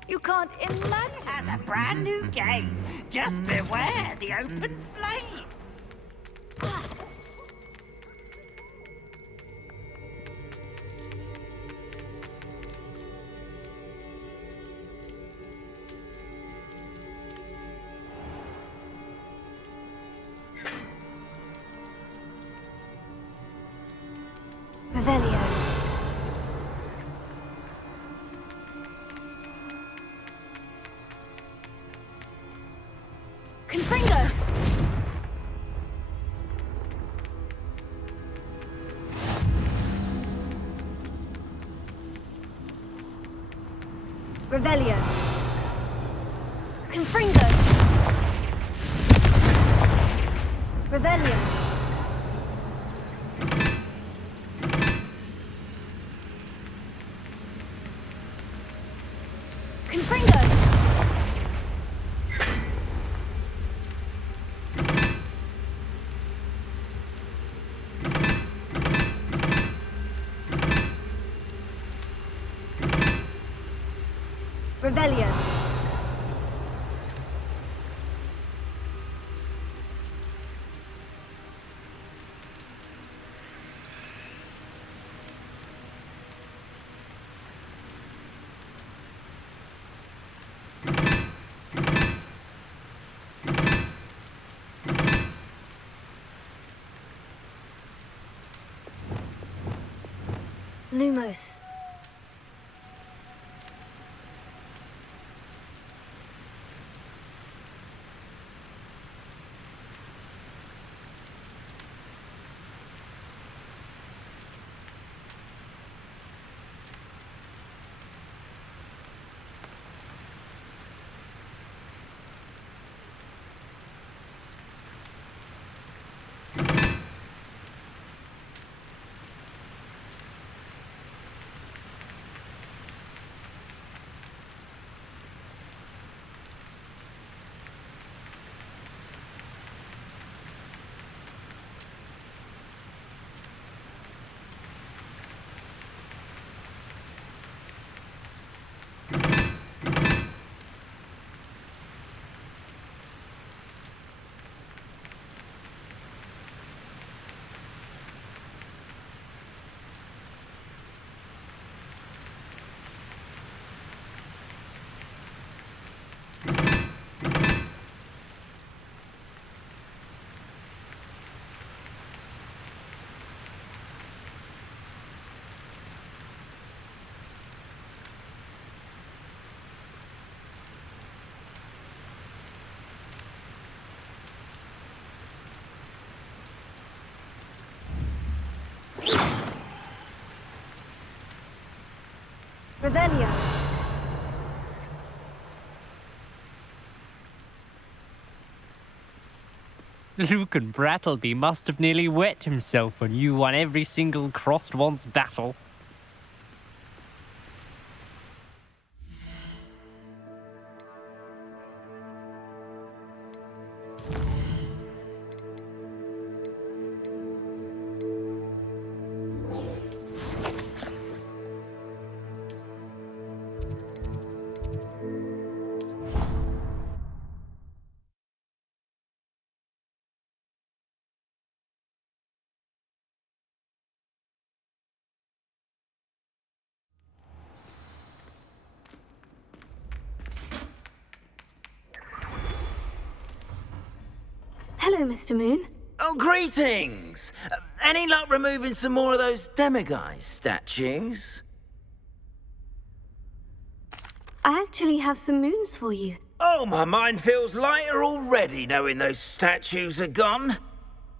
You can't imagine. Has a brand new game. Just beware the open flame. Revelio. Confringo! Revelio. Confringo! Revelio. Confringo! Revelio. Lumos. Revelio. Lucan Brattleby must have nearly wet himself when you won every single crossed once battle. Hello, Mr. Moon. Oh, greetings! Any luck removing some more of those demiguise statues? I actually have some moons for you. Oh, my mind feels lighter already knowing those statues are gone.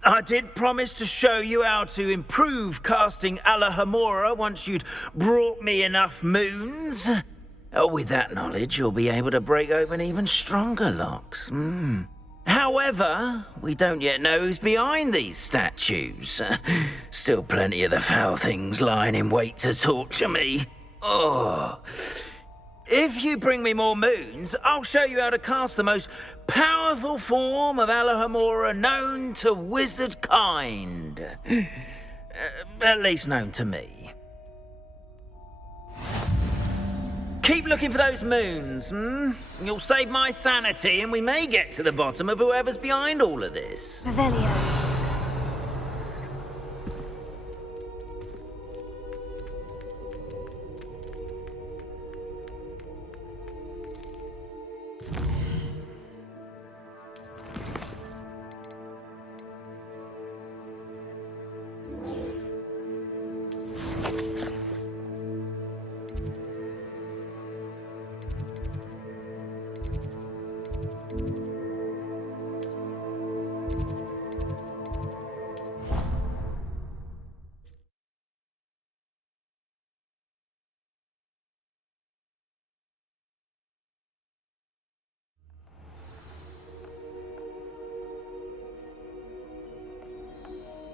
I did promise to show you how to improve casting Alahamora once you'd brought me enough moons. With that knowledge, you'll be able to break open even stronger locks. However, we don't yet know who's behind these statues. Still plenty of the foul things lying in wait to torture me. Oh. If you bring me more moons, I'll show you how to cast the most powerful form of Alahamora known to wizard kind. At least known to me. Keep looking for those moons, You'll save my sanity and we may get to the bottom of whoever's behind all of this. Revelio.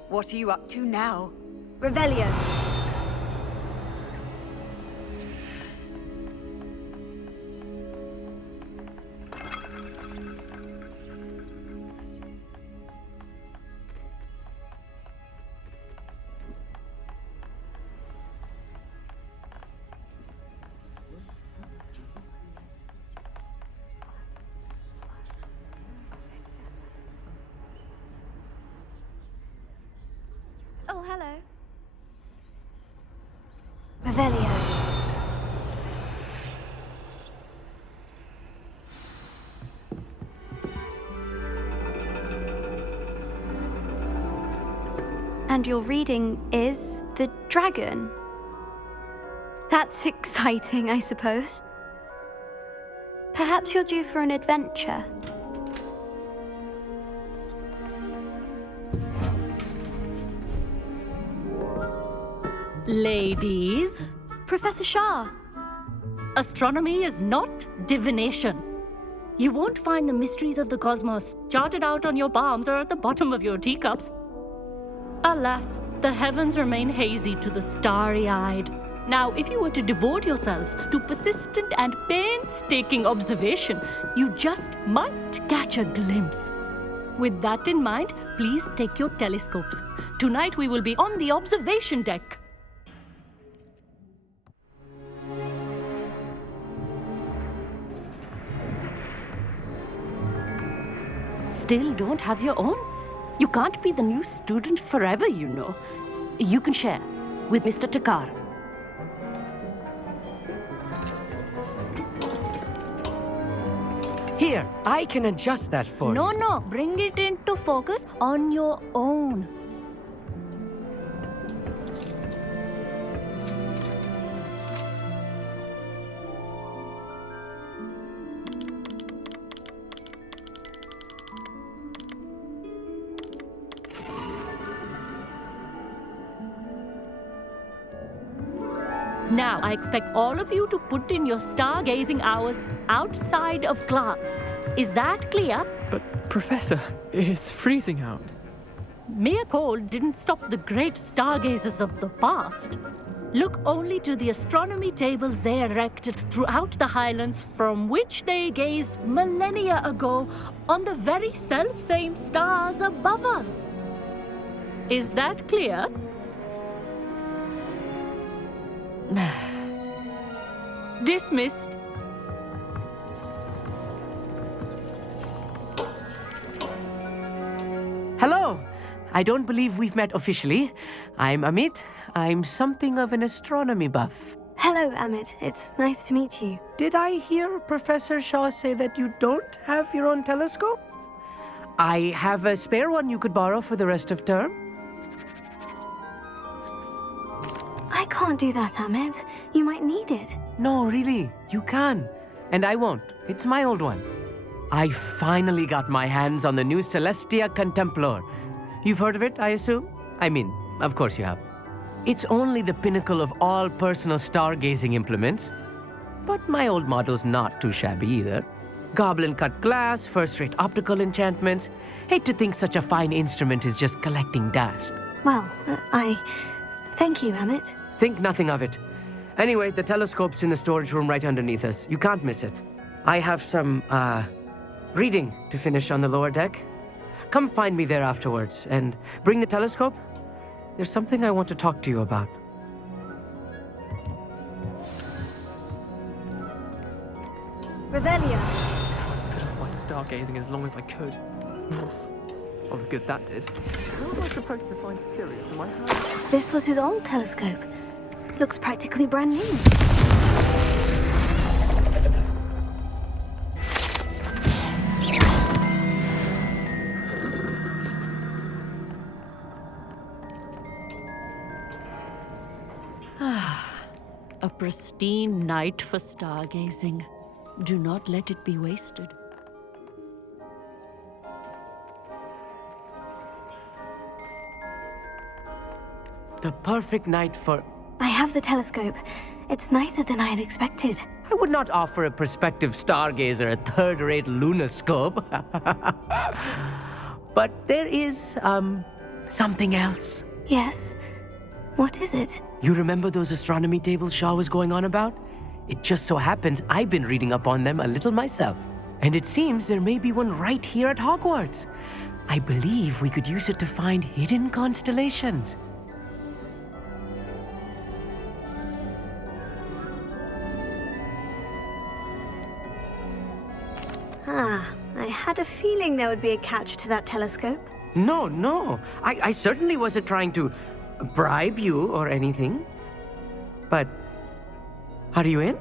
What are you up to now? Revelio. Oh, hello. Revelio. And your reading is the dragon. That's exciting, I suppose. Perhaps you're due for an adventure. Ladies. Professor Shah. Astronomy is not divination. You won't find the mysteries of the cosmos charted out on your palms or at the bottom of your teacups. Alas, the heavens remain hazy to the starry-eyed. Now, if you were to devote yourselves to persistent and painstaking observation, you just might catch a glimpse. With that in mind, please take your telescopes. Tonight we will be on the observation deck. Still don't have your own? You can't be the new student forever, you know. You can share with Mr. Takar. Here, I can adjust that for you. No, bring it into focus on your own. Now, I expect all of you to put in your stargazing hours outside of class. Is that clear? But, Professor, it's freezing out. Mere cold didn't stop the great stargazers of the past. Look only to the astronomy tables they erected throughout the highlands from which they gazed millennia ago on the very self-same stars above us. Is that clear? Dismissed. Hello. I don't believe we've met officially. I'm Amit. I'm something of an astronomy buff. Hello, Amit. It's nice to meet you. Did I hear Professor Shaw say that you don't have your own telescope? I have a spare one you could borrow for the rest of term. I can't do that, Ahmed. You might need it. No, really, you can. And I won't. It's my old one. I finally got my hands on the new Celestia Contemplar. You've heard of it, I assume? I mean, of course you have. It's only the pinnacle of all personal stargazing implements. But my old model's not too shabby either. Goblin-cut glass, first-rate optical enchantments. Hate to think such a fine instrument is just collecting dust. Well, thank you, Ahmed. Think nothing of it. Anyway, the telescope's in the storage room right underneath us. You can't miss it. I have some, reading to finish on the lower deck. Come find me there afterwards, and bring the telescope. There's something I want to talk to you about. Revelio. Tried to put off my stargazing as long as I could. Oh, good that did. How am I supposed to find Sirius in my house? This was his old telescope. Looks practically brand new. A pristine night for stargazing. Do not let it be wasted. The perfect night for... I have the telescope. It's nicer than I had expected. I would not offer a prospective stargazer a third-rate lunoscope. But there is, something else. Yes? What is it? You remember those astronomy tables Shaw was going on about? It just so happens I've been reading up on them a little myself. And it seems there may be one right here at Hogwarts. I believe we could use it to find hidden constellations. I had a feeling there would be a catch to that telescope. No. I certainly wasn't trying to bribe you or anything. But, are you in?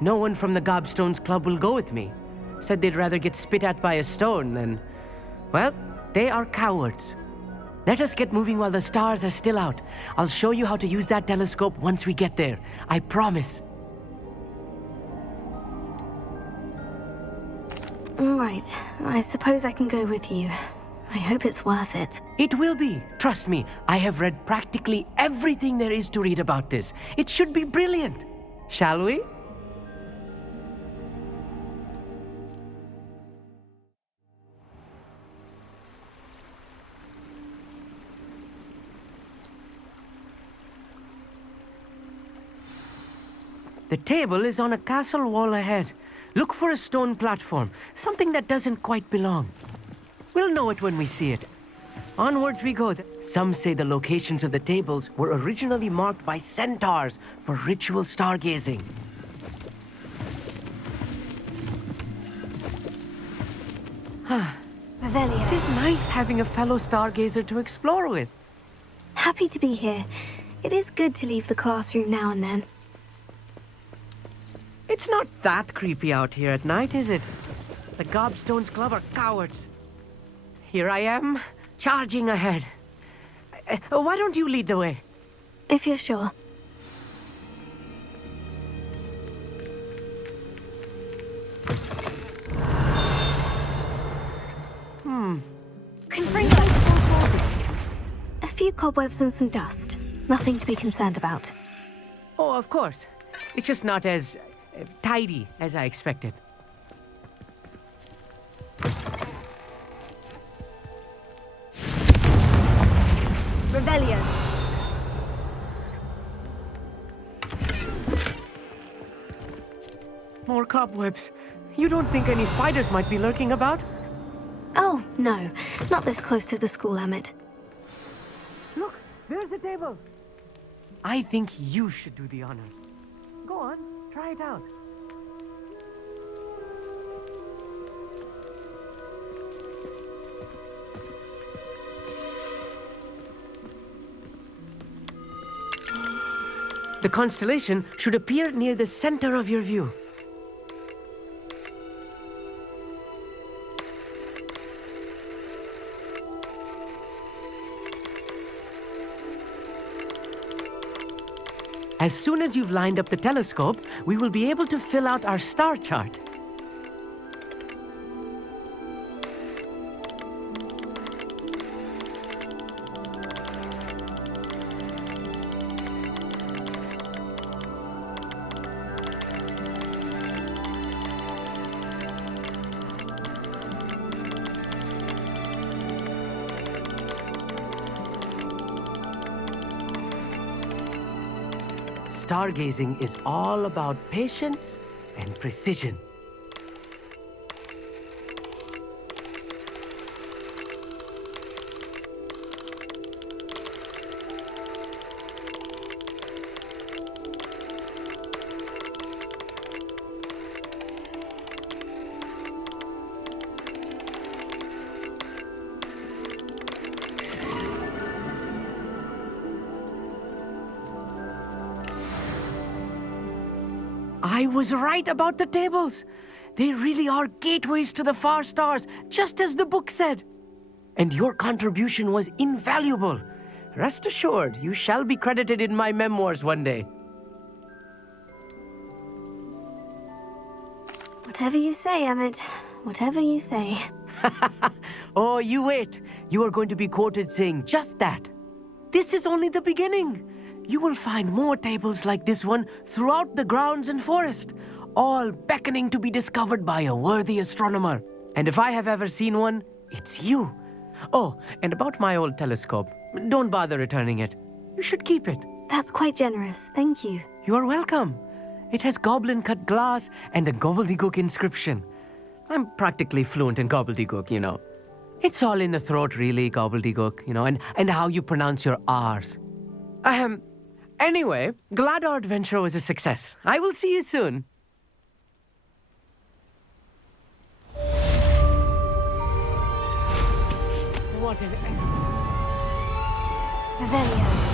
No one from the Gobstones Club will go with me. Said they'd rather get spit at by a stone than... Well, they are cowards. Let us get moving while the stars are still out. I'll show you how to use that telescope once we get there. I promise. All right. I suppose I can go with you. I hope it's worth it. It will be. Trust me, I have read practically everything there is to read about this. It should be brilliant. Shall we? The table is on a castle wall ahead. Look for a stone platform, something that doesn't quite belong. We'll know it when we see it. Onwards we go. Some say the locations of the tables were originally marked by centaurs for ritual stargazing. Revelio. It is nice having a fellow stargazer to explore with. Happy to be here. It is good to leave the classroom now and then. It's not that creepy out here at night, is it? The Gobstones Club are cowards. Here I am, charging ahead. Why don't you lead the way? If you're sure. Confringo! A few cobwebs and some dust. Nothing to be concerned about. Oh, of course. It's just not as tidy as I expected. Revelio. More cobwebs. You don't think any spiders might be lurking about? Oh, no. Not this close to the school, Ahmed. Look, there's the table. I think you should do the honor. Go on, try it out. The constellation should appear near the center of your view. As soon as you've lined up the telescope, we will be able to fill out our star chart. Stargazing is all about patience and precision. I was right about the tables. They really are gateways to the far stars, just as the book said. And your contribution was invaluable. Rest assured, you shall be credited in my memoirs one day. Whatever you say, Emmett. Whatever you say. Oh, you wait. You are going to be quoted saying just that. This is only the beginning. You will find more tables like this one throughout the grounds and forest, all beckoning to be discovered by a worthy astronomer. And if I have ever seen one, it's you. Oh, and about my old telescope, don't bother returning it. You should keep it. That's quite generous, thank you. You are welcome. It has goblin-cut glass and a gobbledygook inscription. I'm practically fluent in gobbledygook, you know. It's all in the throat, really, gobbledygook, you know, and how you pronounce your R's. Anyway, glad our adventure was a success. I will see you soon. What an... Revelio.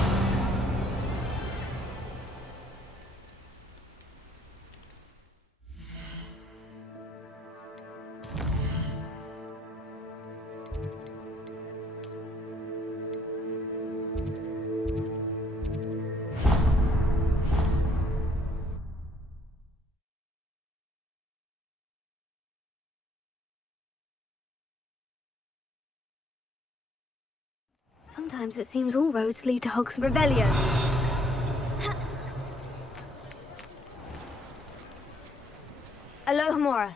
Sometimes it seems all roads lead to Hogsmeade. Revelio. Alohomora.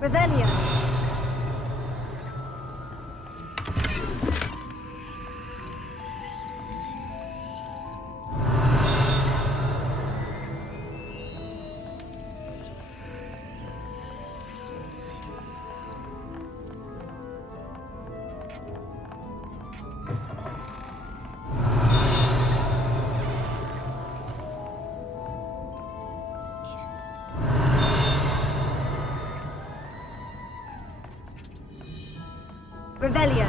Revelio. Revelio.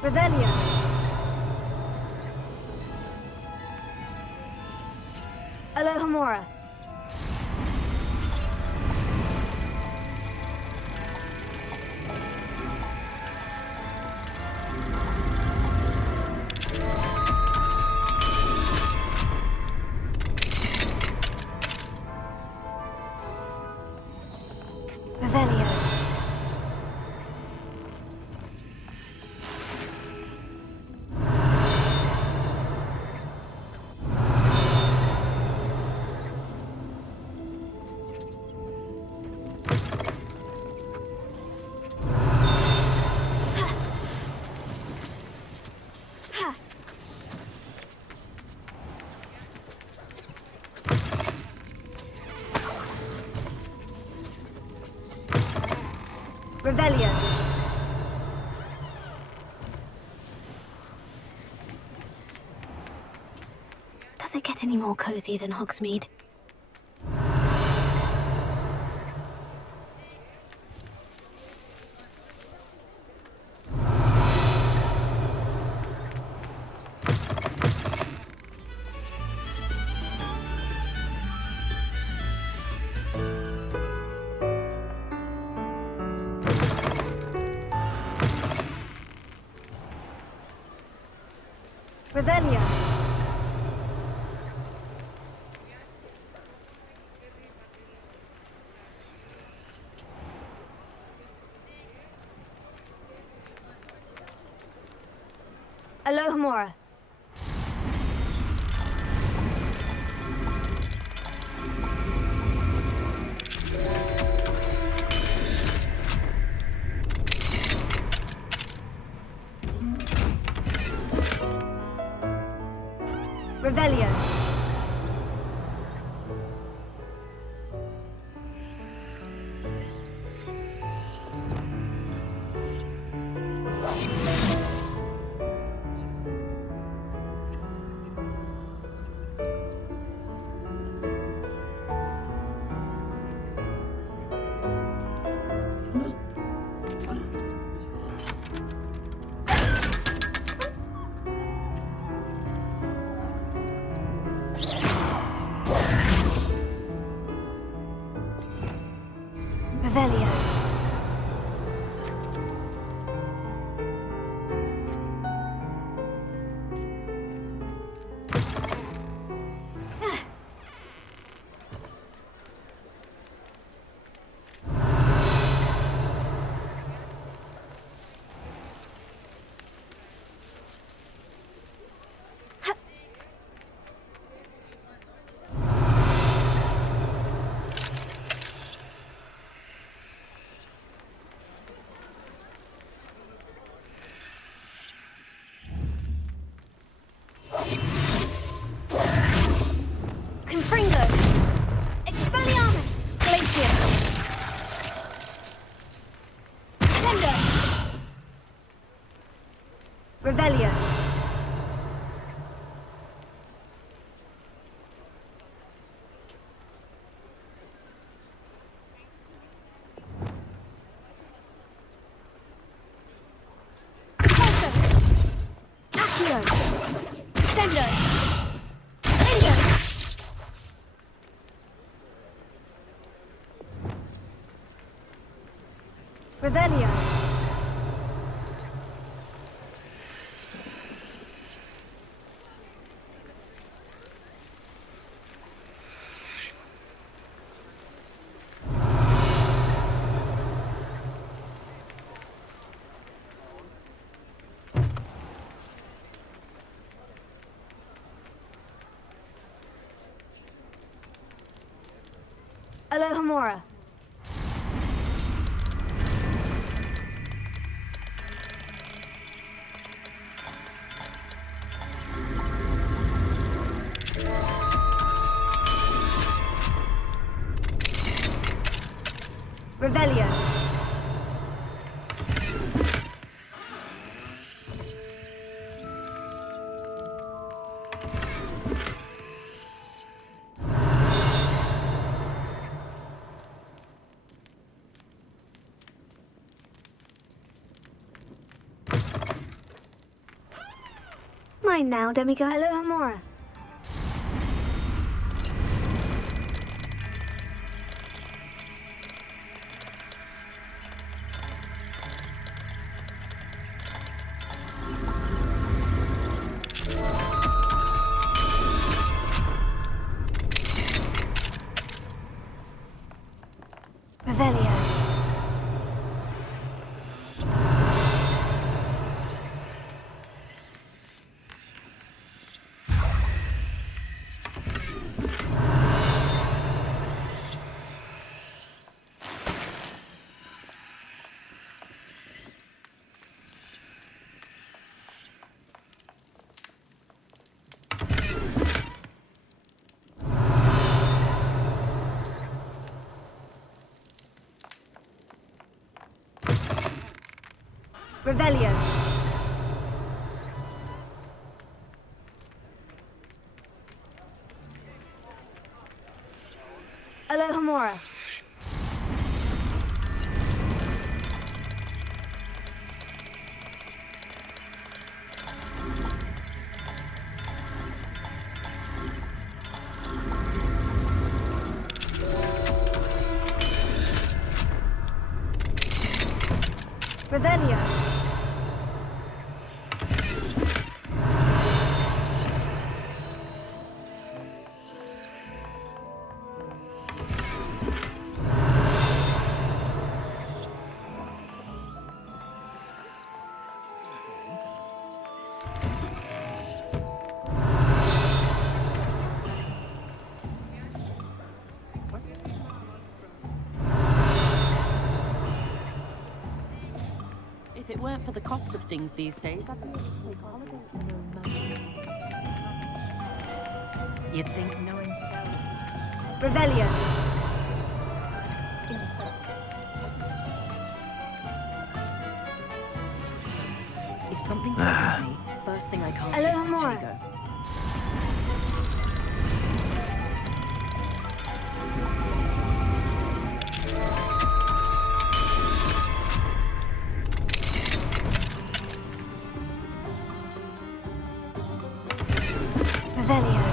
Revelio. Alohomora. Revelio. Revelio. Does it get any more cozy than Hogsmeade? Revelio. Alohomora. Revelio. Revelio. Confringo. Expelliarmus. Glacius. Sendo. Revelio. Accio. Sendo. Revelio. Alohomora. Revelio. Mine now, demigod. Alohomora. Revelio. Revelio. Alohomora. Revelio. If it weren't for the cost of things these days, I'd be able to take holidays for no money. You'd think knowing Revelio. If something happens to me, first thing I can't do is Alohomora. let it go. Revelio.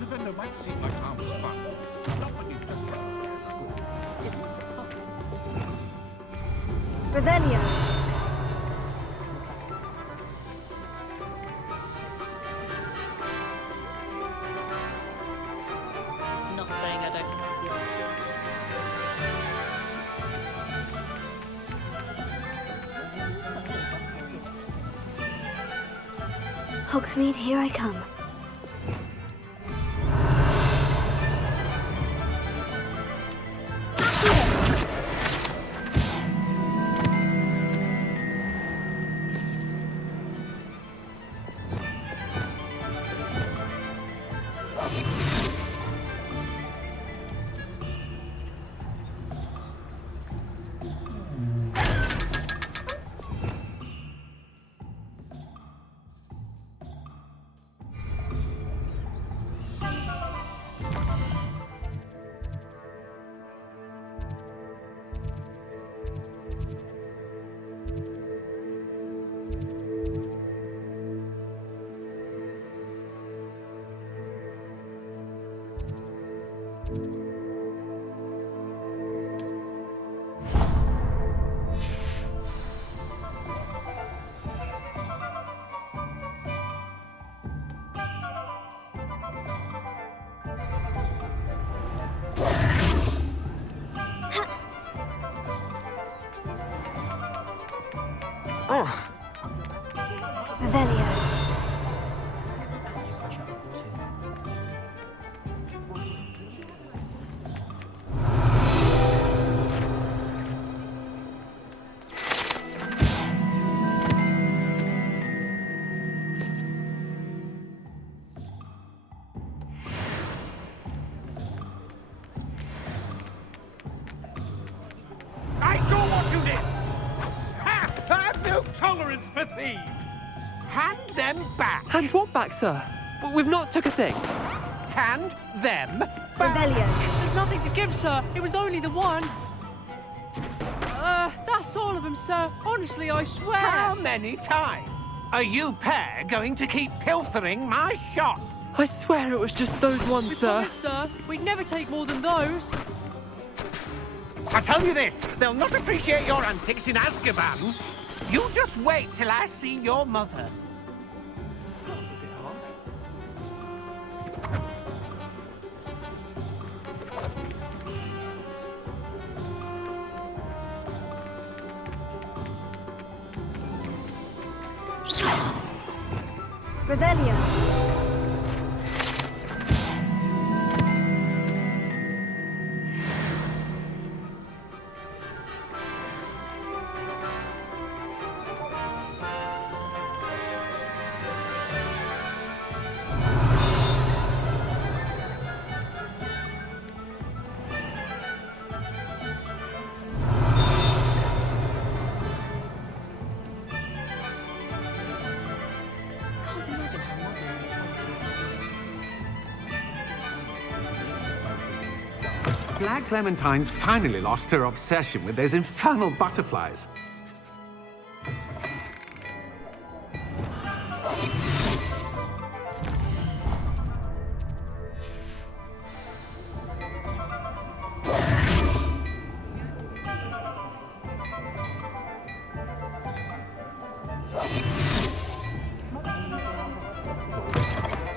Ravenna might seem like harmless fun. Not when you've just got Revelio. Not saying I don't fancy Hogsmeade, here I come. Revelio. I saw what you did! Ha! I have no tolerance for thieves! Hand them back! Hand what back, sir? We've not took a thing. Hand them back! Revelio. There's nothing to give, sir. It was only the one. That's all of them, sir. Honestly, I swear. How many times are you pair going to keep pilfering my shop? I swear it was just those ones, We sir. promise, sir. We'd never take more than those. I tell you this, they'll not appreciate your antics in Azkaban. You just wait till I see your mother. Revelio. Black Clementines finally lost their obsession with those infernal butterflies.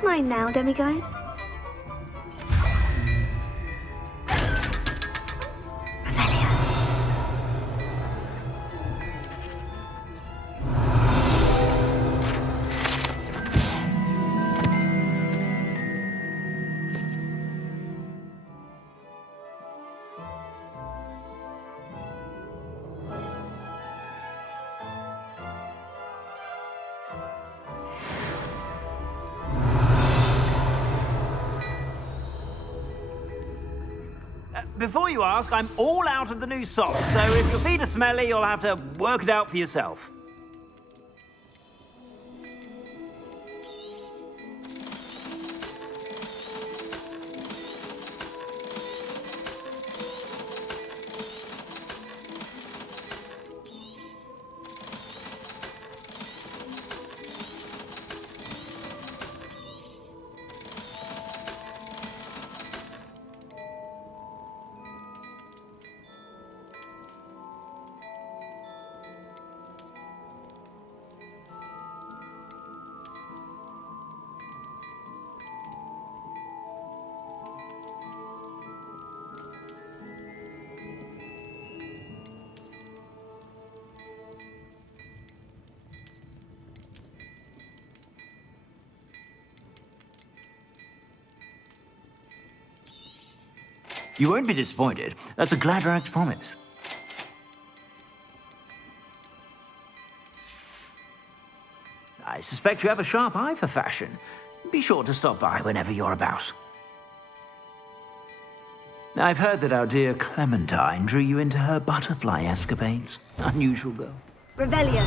Mine now, demiguise. Before you ask, I'm all out of the new socks, so if your feet are smelly, you'll have to work it out for yourself. You won't be disappointed. That's a Gladrax promise. I suspect you have a sharp eye for fashion. Be sure to stop by whenever you're about. I've heard that our dear Clementine drew you into her butterfly escapades. Unusual girl. Revelio.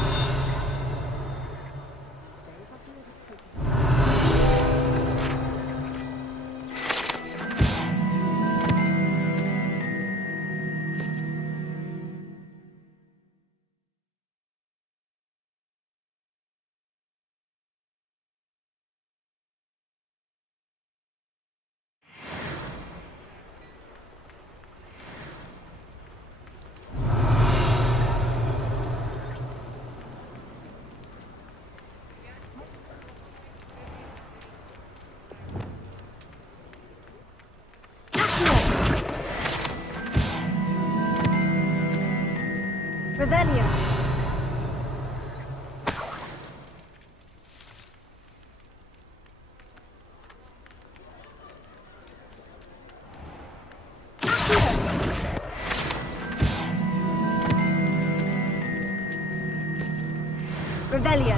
Revelio. Revelio.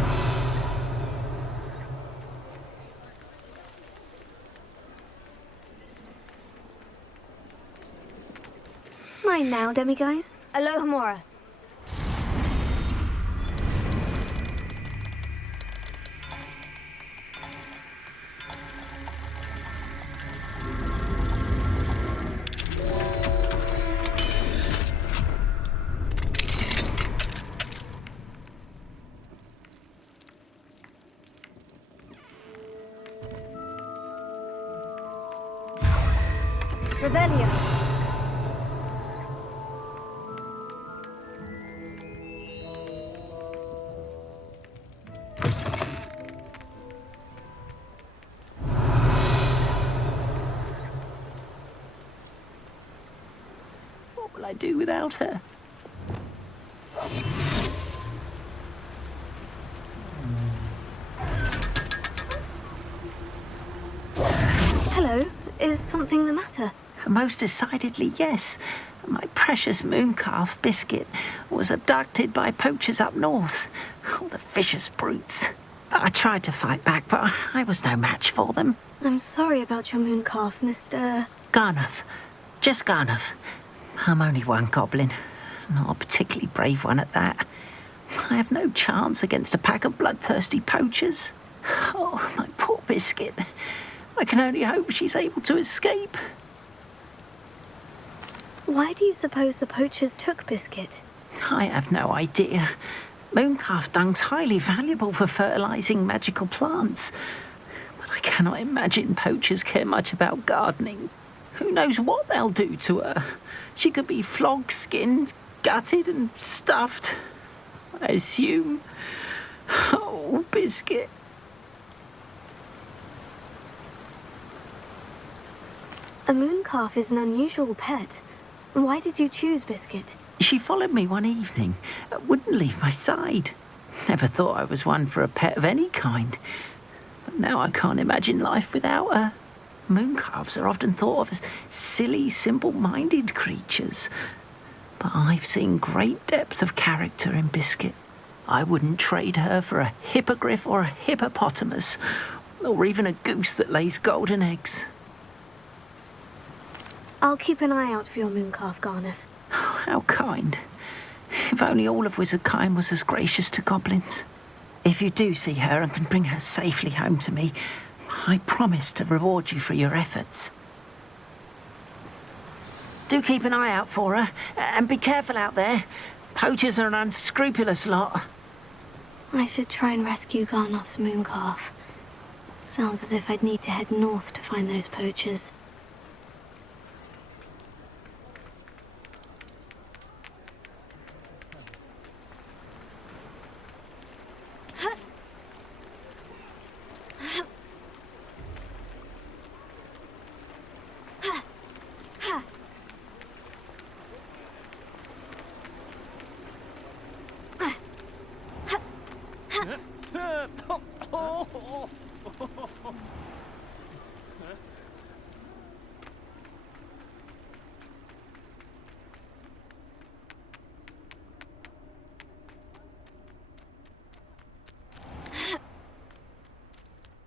Mine now, demiguise. Alohomora. Revelio. What will I do without her? Is something the matter? Most decidedly, yes. My precious mooncalf, Biscuit, was abducted by poachers up north. Oh, the vicious brutes. I tried to fight back, but I was no match for them. I'm sorry about your mooncalf, Mr. Garnuff. Just Garnuff. I'm only one goblin. Not a particularly brave one at that. I have no chance against a pack of bloodthirsty poachers. Oh, my poor Biscuit. I can only hope she's able to escape. Why do you suppose the poachers took Biscuit? I have no idea. Mooncalf dung's highly valuable for fertilizing magical plants. But I cannot imagine poachers care much about gardening. Who knows what they'll do to her? She could be flogged, skinned, gutted and stuffed. I assume. Oh, Biscuit. A mooncalf is an unusual pet. Why did you choose Biscuit? She followed me one evening, wouldn't leave my side. Never thought I was one for a pet of any kind. But now I can't imagine life without her. Mooncalves are often thought of as silly, simple-minded creatures. But I've seen great depth of character in Biscuit. I wouldn't trade her for a hippogriff or a hippopotamus, or even a goose that lays golden eggs. I'll keep an eye out for your mooncalf, Garnuff. How kind. If only all of Wizardkind was as gracious to goblins. If you do see her and can bring her safely home to me, I promise to reward you for your efforts. Do keep an eye out for her, and be careful out there. Poachers are an unscrupulous lot. I should try and rescue Garnuff's mooncalf. Sounds as if I'd need to head north to find those poachers.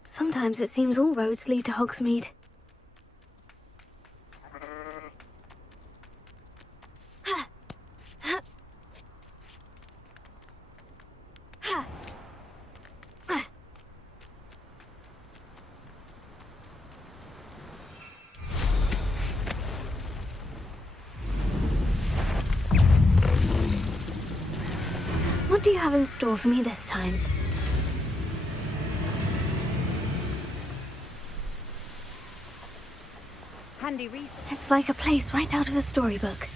Sometimes it seems all roads lead to Hogsmeade. What do you have in store for me this time? Handy Reece. It's like a place right out of a storybook.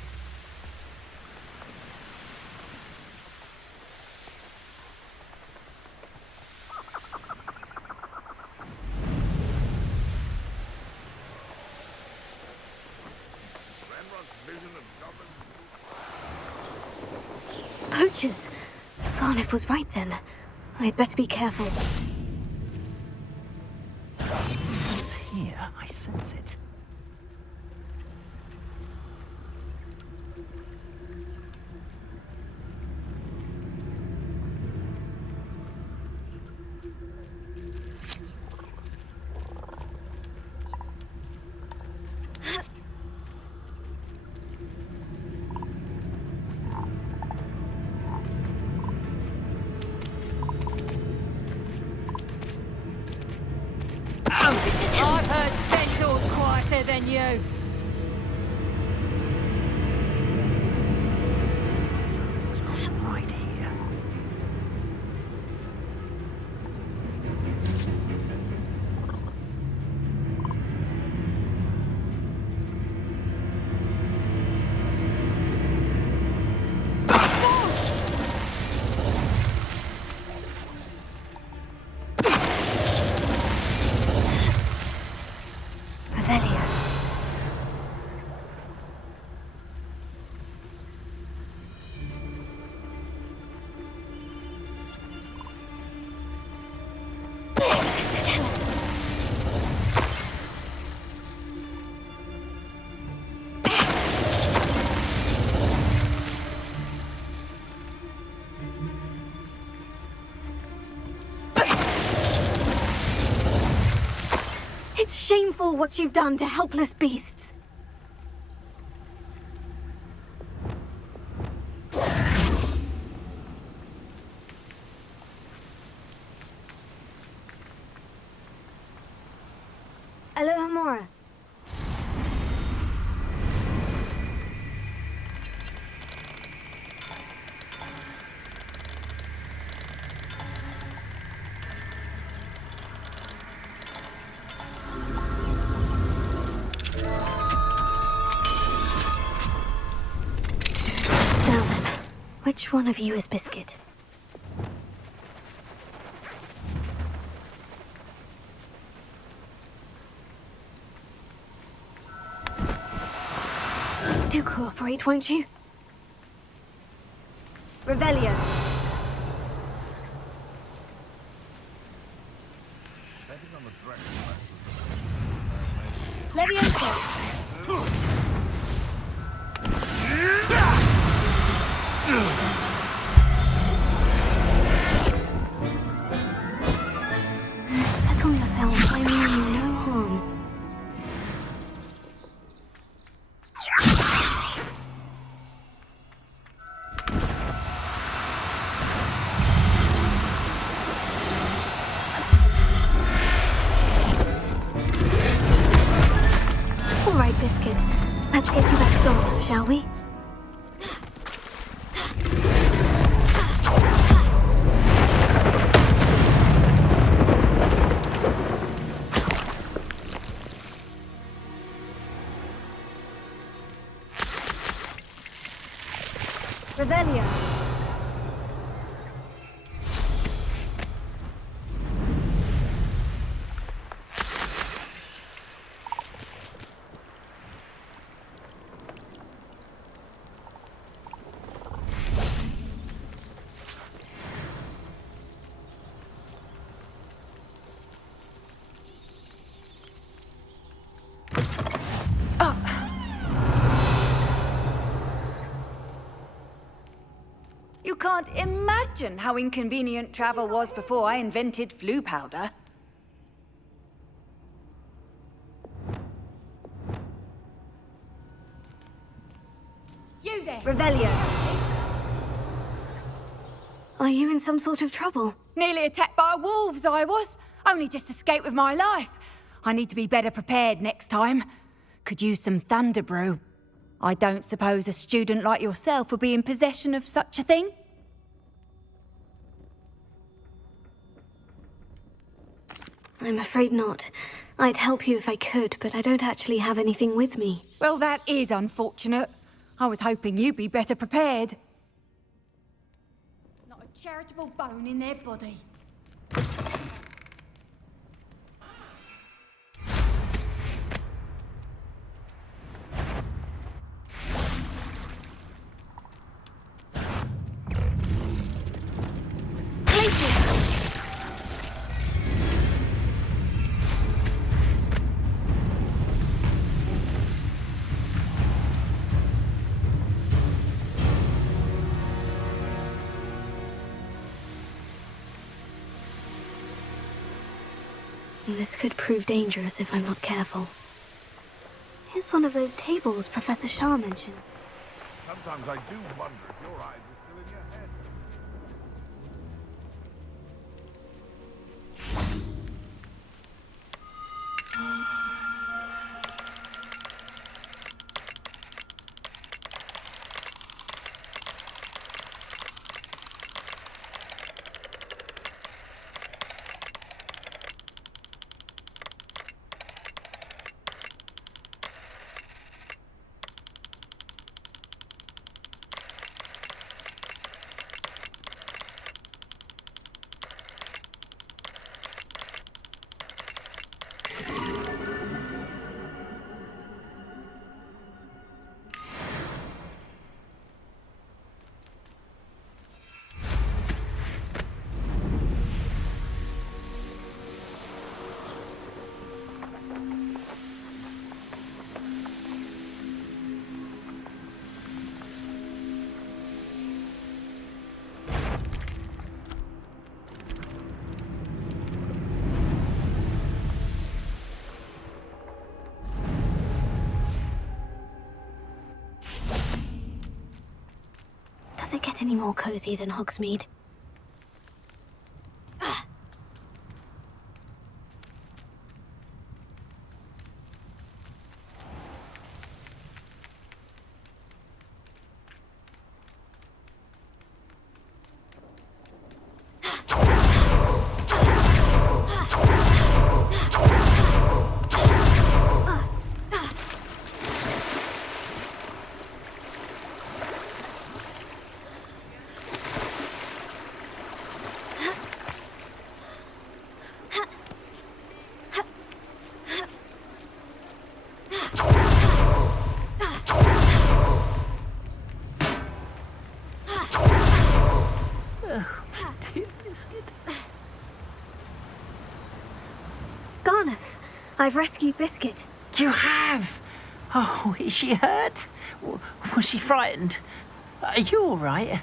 Poachers! Garnuff was right then. I'd better be careful. It's here. I sense it. I've heard Centaur's quieter than you. Right here. It's shameful what you've done to helpless beasts. Alohomora. Now then, which one of you is Biscuit? Do cooperate, won't you? Revelio. Levioso. Settle yourself, I mean you no harm. All right, Biscuit. Let's get you back to Golf, shall we? Revelio. You can't imagine how inconvenient travel was before I invented flu powder. You there. Revelio. Are you in some sort of trouble? Nearly attacked by wolves, I was. Only just escaped with my life. I need to be better prepared next time. Could use some thunder brew. I don't suppose a student like yourself would be in possession of such a thing? I'm afraid not. I'd help you if I could, but I don't actually have anything with me. Well, that is unfortunate. I was hoping you'd be better prepared. Not a charitable bone in their body. This could prove dangerous if I'm not careful. Here's one of those tables Professor Shah mentioned. Sometimes I do wonder if your eyes are still in your head. it get any more cozy than Hogsmeade? Garneth, I've rescued Biscuit. You have? Oh, is she hurt? Was she frightened? Are you all right?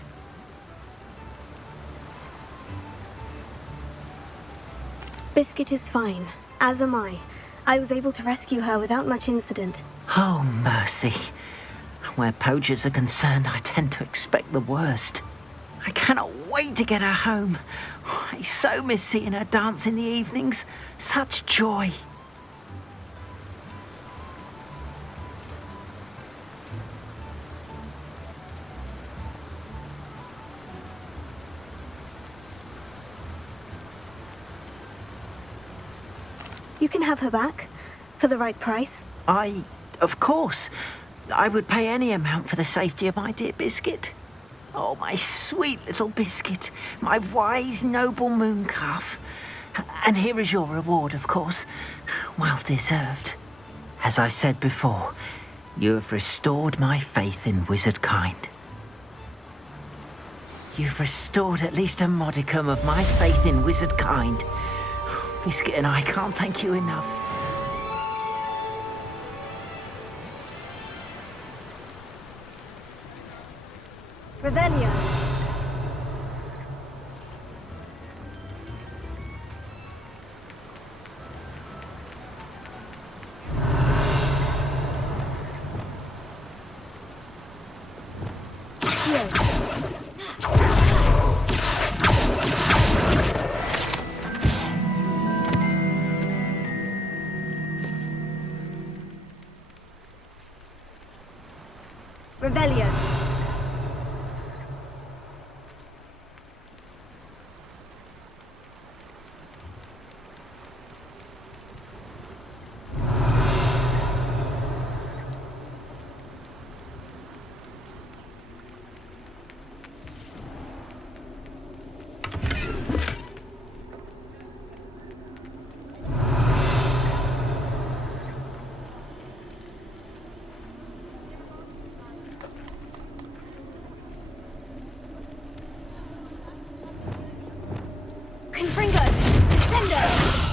Biscuit is fine, as am I. I was able to rescue her without much incident. Oh, mercy. Where poachers are concerned, I tend to expect the worst. I cannot wait to get her home. I so miss seeing her dance in the evenings. Such joy. You can have her back, for the right price. Of course. I would pay any amount for the safety of my dear Biscuit. Oh, my sweet little Biscuit, my wise, noble moon calf. And here is your reward, of course. Well deserved. As I said before, you have restored my faith in wizard kind. You've restored at least a modicum of my faith in wizard kind. Biscuit and I can't thank you enough. Revelio. Revelio. Confringo! Incendio!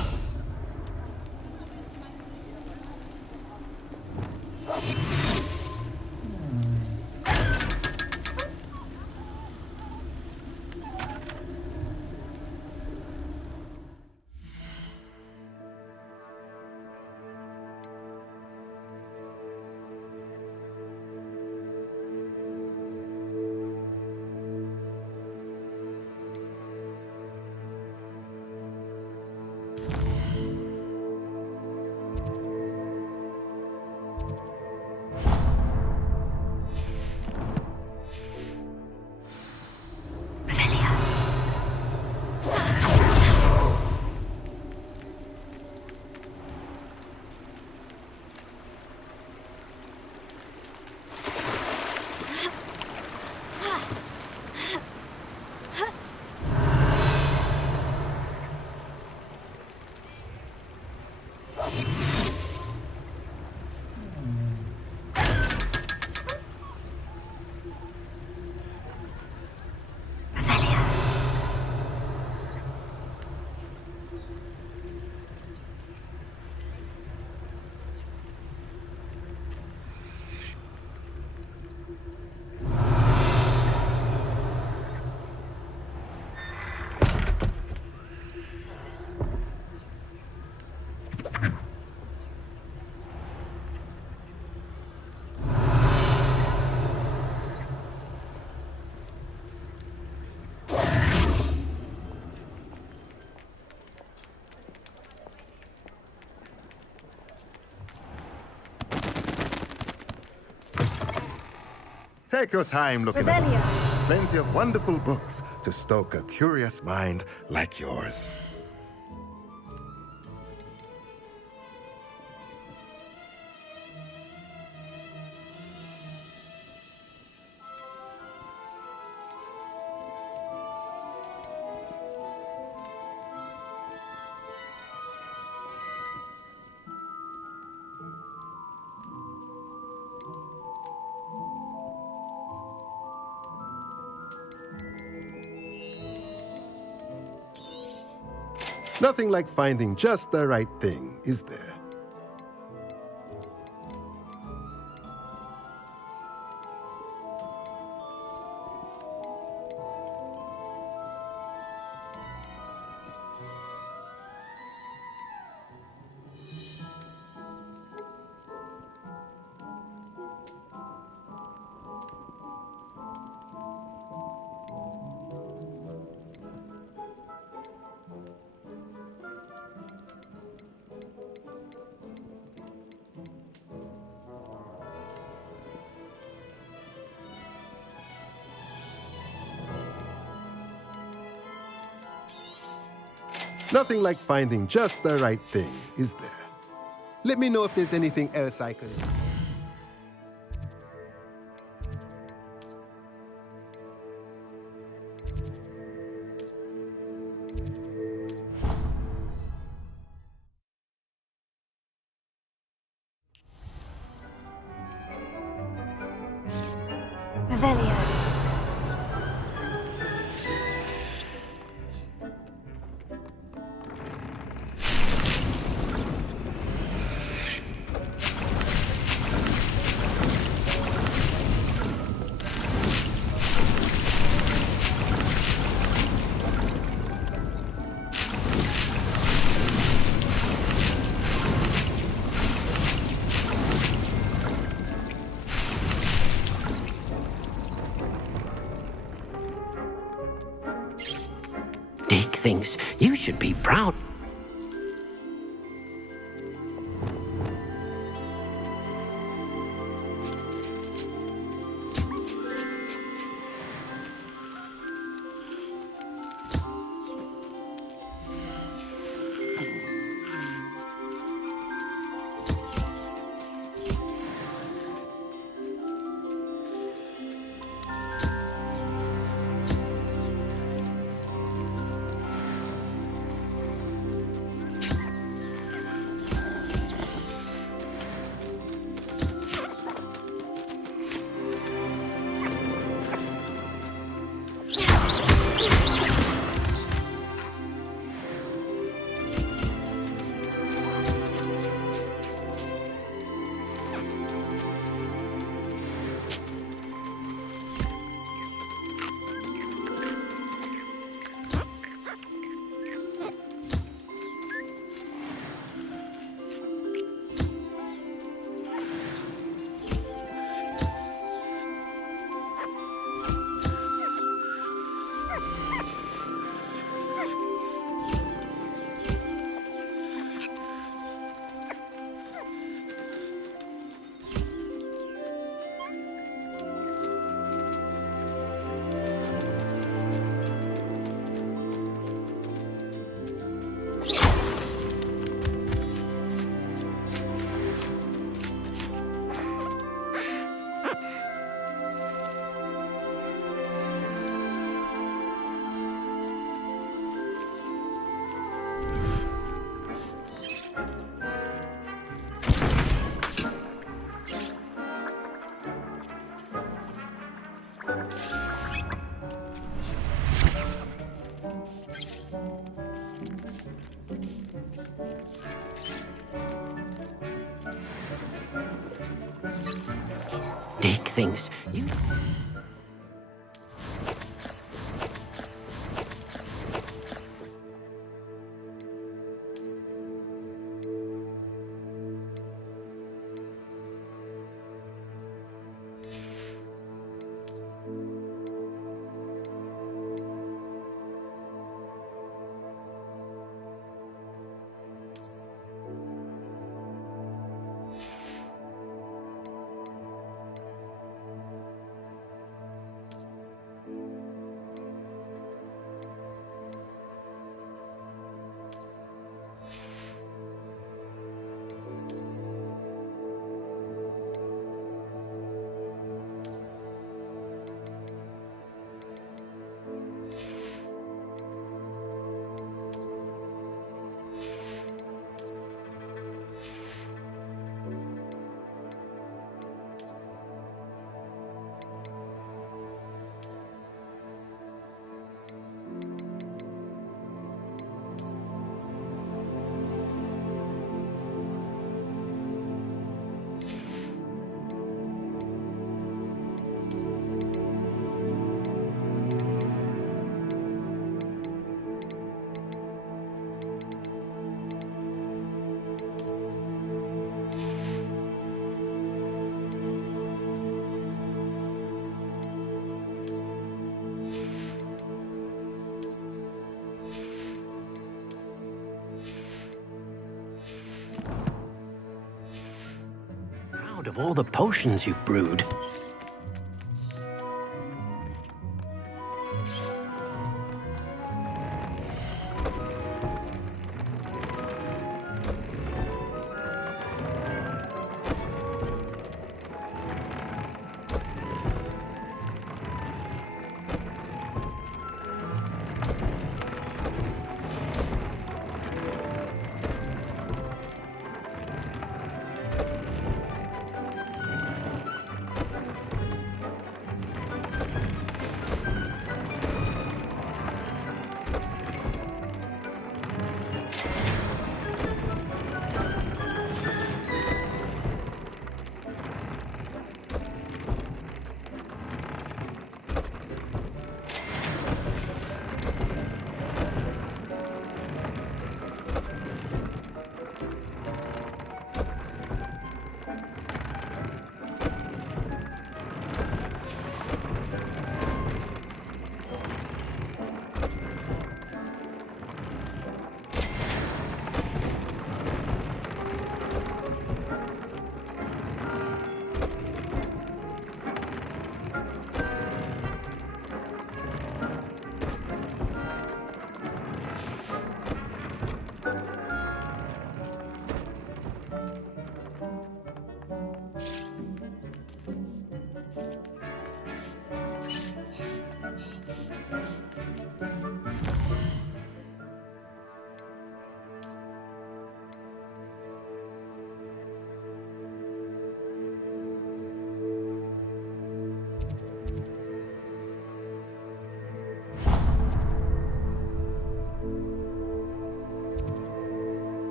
Take your time looking Revelio. at plenty of wonderful books to stoke a curious mind like yours. Nothing like finding just the right thing, is there? Nothing like finding just the right thing, is there? Let me know if there's anything else I can... Revelio. Dick thinks you should be proud. Dick thinks you... But of all the potions you've brewed,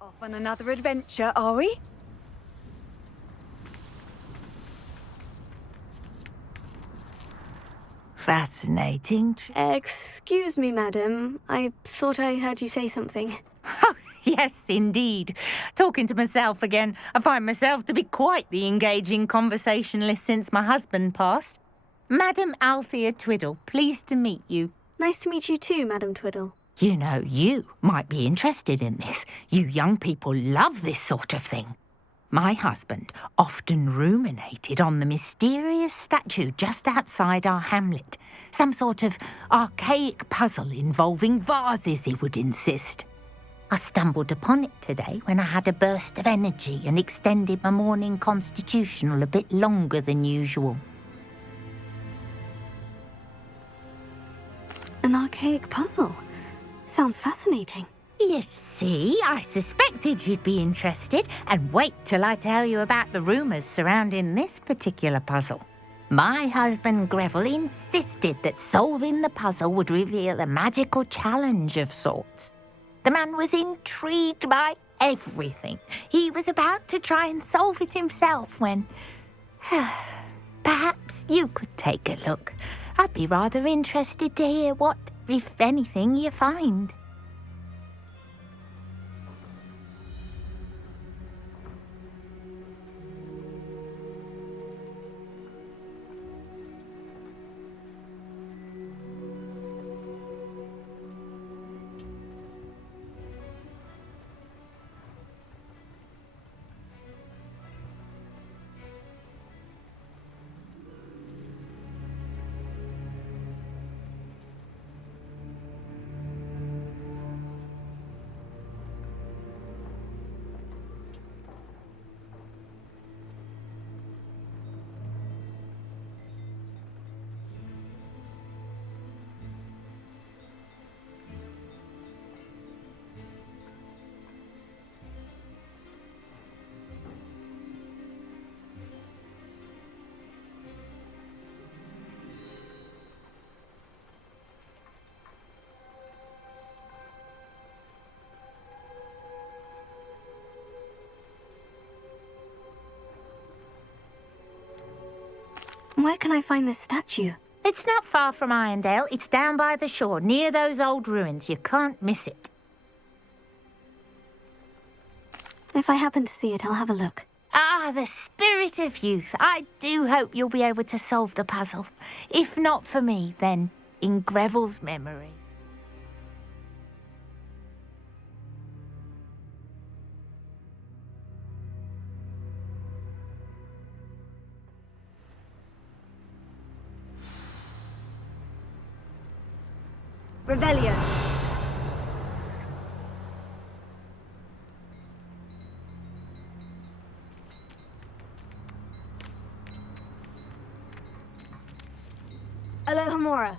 Off on another adventure, are we? Fascinating. Excuse me, madam. I thought I heard you say something. Yes, indeed. Talking to myself again. I find myself to be quite the engaging conversationalist since my husband passed. Madam Althea Twiddle, pleased to meet you. Nice to meet you too, Madam Twiddle. You know, you might be interested in this. You young people love this sort of thing. My husband often ruminated on the mysterious statue just outside our hamlet. Some sort of archaic puzzle involving vases, he would insist. I stumbled upon it today when I had a burst of energy and extended my morning constitutional a bit longer than usual. An archaic puzzle? Sounds fascinating. You see, I suspected you'd be interested, and wait till I tell you about the rumours surrounding this particular puzzle. My husband Greville insisted that solving the puzzle would reveal a magical challenge of sorts. The man was intrigued by everything. He was about to try and solve it himself when... Perhaps you could take a look. I'd be rather interested to hear what, if anything, you find. Where can I find this statue? It's not far from Irondale. It's down by the shore, near those old ruins. You can't miss it. If I happen to see it, I'll have a look. Ah, the spirit of youth. I do hope you'll be able to solve the puzzle. If not for me, then in Greville's memory. Revelio. Alohomora.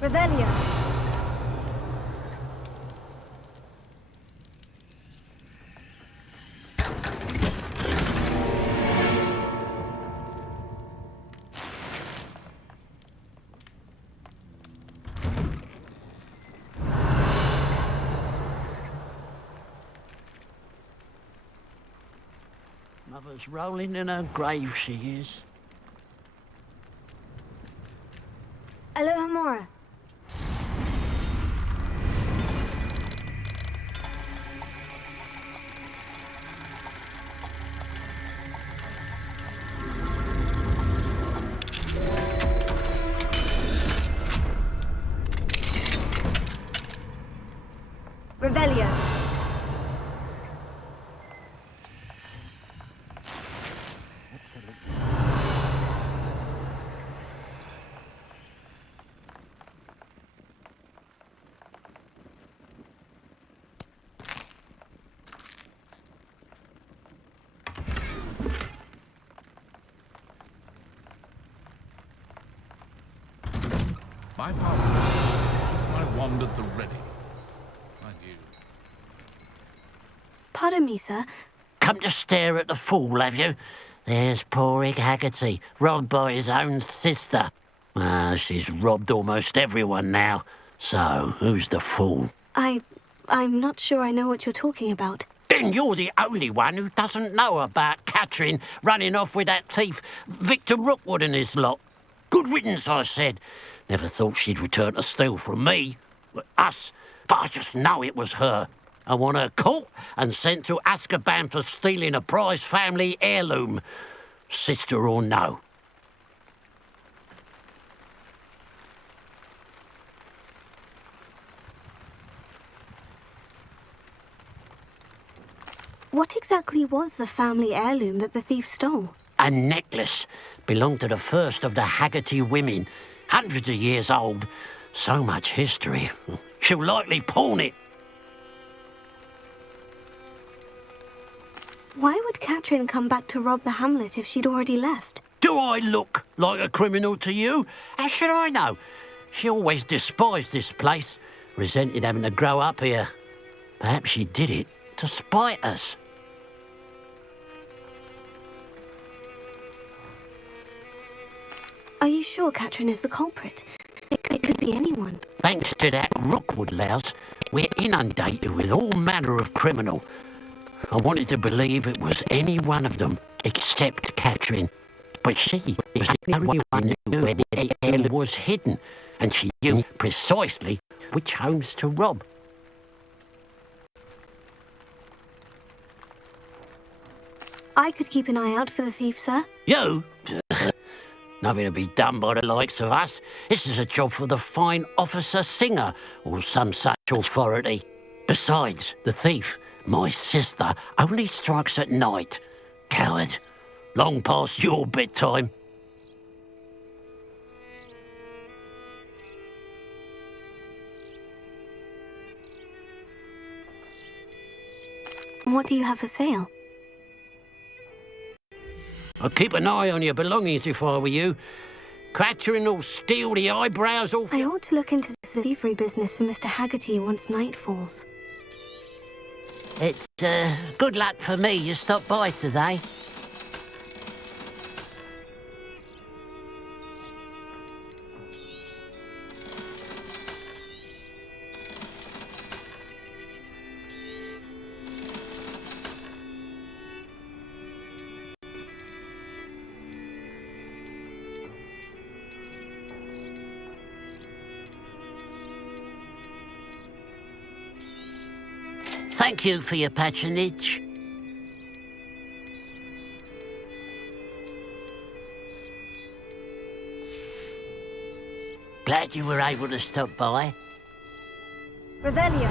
Revelio. Mother's rolling in her grave, she is. Alohomora. Revelio. My father, I wandered the ready. I do. Pardon me, sir. Come to stare at the fool, have you? There's poor Ig Haggerty, robbed by his own sister. She's robbed almost everyone now. So, who's the fool? I'm not sure I know what you're talking about. Then you're the only one who doesn't know about Catherine running off with that thief, Victor Rookwood and his lot. Good riddance, I said. Never thought she'd return to steal from me, us, but I just know it was her. I want her caught and sent to Azkaban for stealing a prize family heirloom, sister or no. What exactly was the family heirloom that the thief stole? A necklace belonged to the first of the Haggerty women, hundreds of years old. So much history. She'll likely pawn it. Why would Catherine come back to rob the hamlet if she'd already left? Do I look like a criminal to you? How should I know? She always despised this place, resented having to grow up here. Perhaps she did it to spite us. Are you sure Catherine is the culprit? It could be anyone. Thanks to that Rookwood louse, we're inundated with all manner of criminal. I wanted to believe it was any one of them, except Catherine. But she was the only one who knew where the heirloom was hidden, and she knew precisely which homes to rob. I could keep an eye out for the thief, sir. You? Nothing to be done by the likes of us. This is a job for the fine officer Singer, or some such authority. Besides, the thief, my sister, only strikes at night. Coward. Long past your bedtime. What do you have for sale? I'd keep an eye on your belongings if I were you. Catherine will steal the eyebrows off. I ought to look into this thievery business for Mr. Haggerty once night falls. It's good luck for me you stopped by today. Thank you for your patronage. Glad you were able to stop by. Revelio.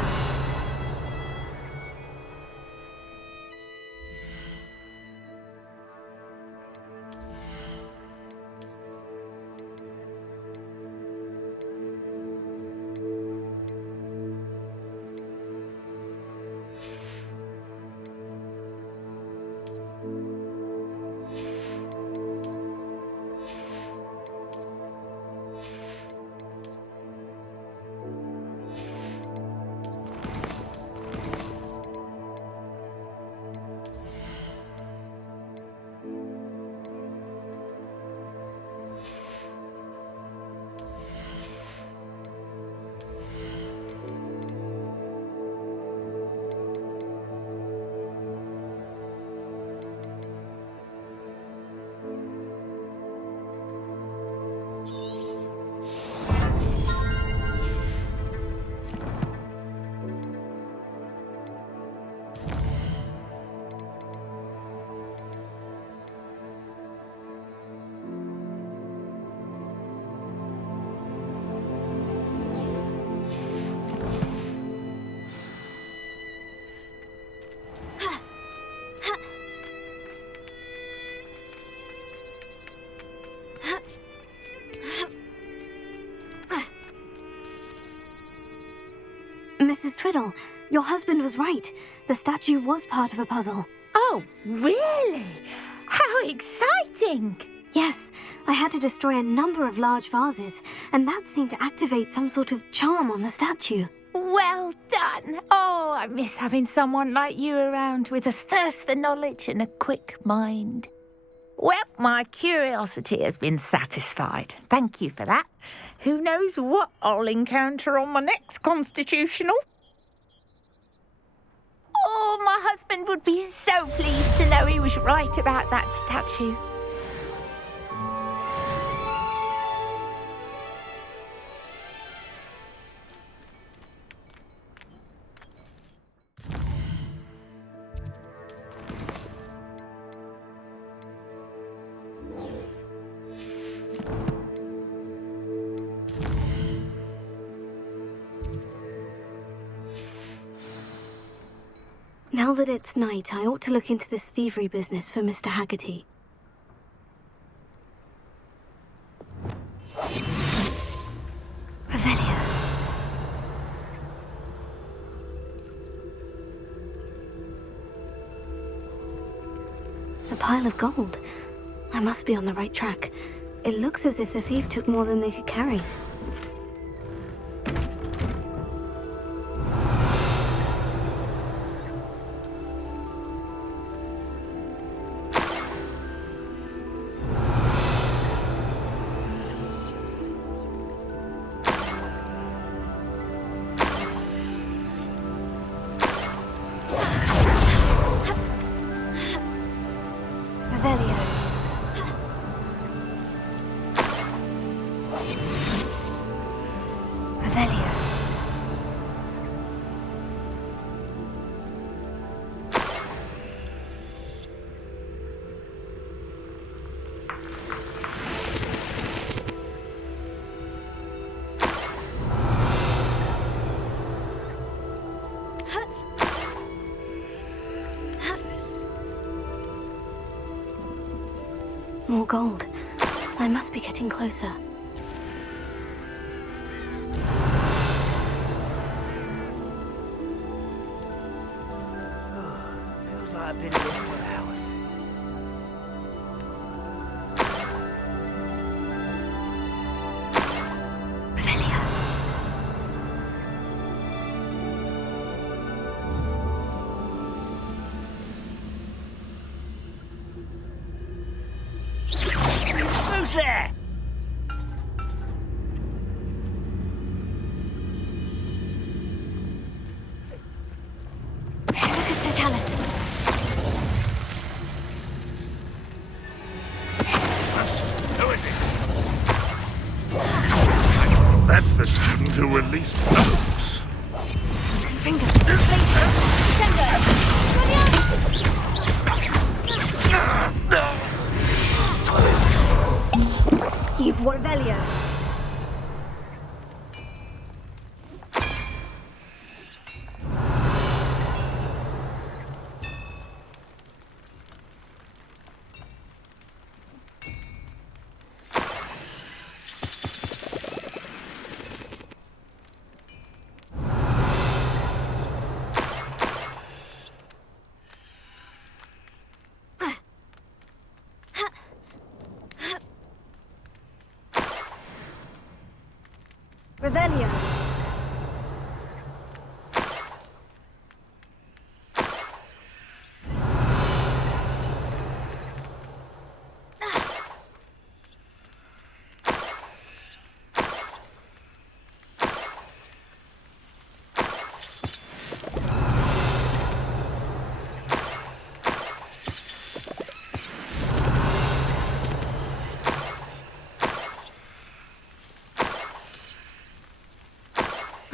Mrs. Twiddle, your husband was right. The statue was part of a puzzle. Oh, really? How exciting! Yes, I had to destroy a number of large vases, and that seemed to activate some sort of charm on the statue. Well done. Oh, I miss having someone like you around with a thirst for knowledge and a quick mind. Well, my curiosity has been satisfied. Thank you for that. Who knows what I'll encounter on my next constitutional? Oh, my husband would be so pleased to know he was right about that statue. Now that it's night, I ought to look into this thievery business for Mr. Haggerty. Revelio. A pile of gold. I must be on the right track. It looks as if the thief took more than they could carry. More gold. I must be getting closer. Feels like I've been here for hours. Who's there? Who is it? That's the student who released Oaks. Finger, later. Revelio.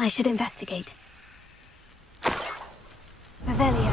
I should investigate. Revelio.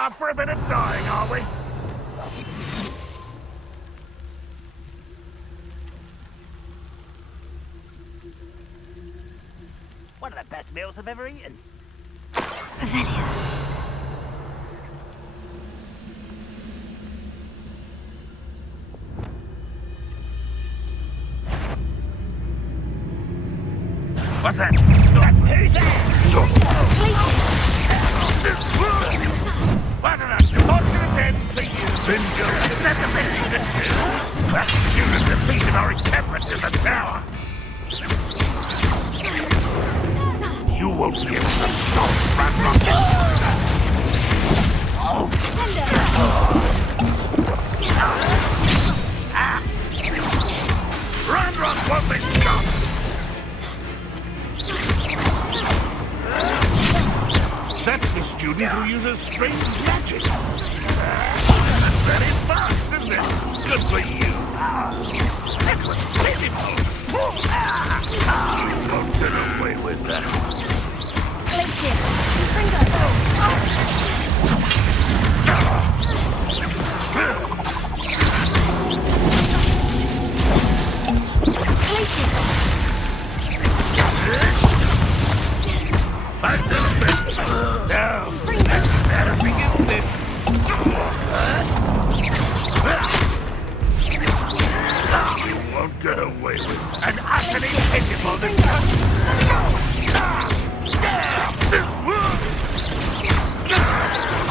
Up for a bit of dying, are we? One of the best meals I've ever eaten. Revelio. What's that? Who's that? What an unfortunate end for you, Bingo. That's a bit. That student defeated our intemperance in the tower. You won't be able to stop Ranrock. Ranrock won't be stopped. That's the student who uses strange magic. That's very fast, isn't it? Good for you. That was pitiful. You won't get away with that. Now, as embarrassing as this. You won't get away with an utterly pitiful this time.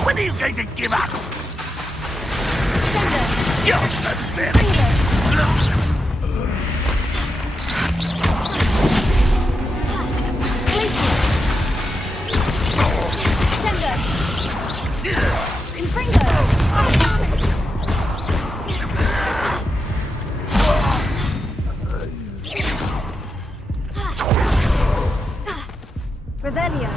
When are you going to give up? You're pathetic. Revelio.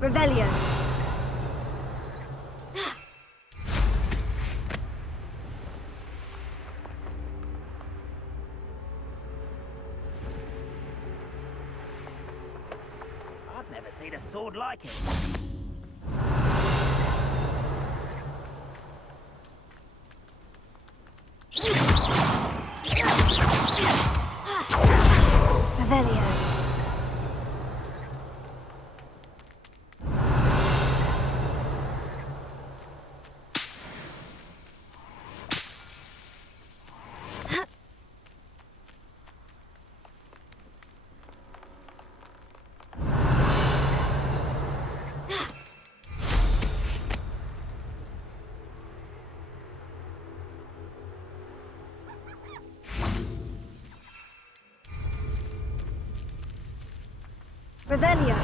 Revelio. I've never seen a sword like it. Revelio. Revelio.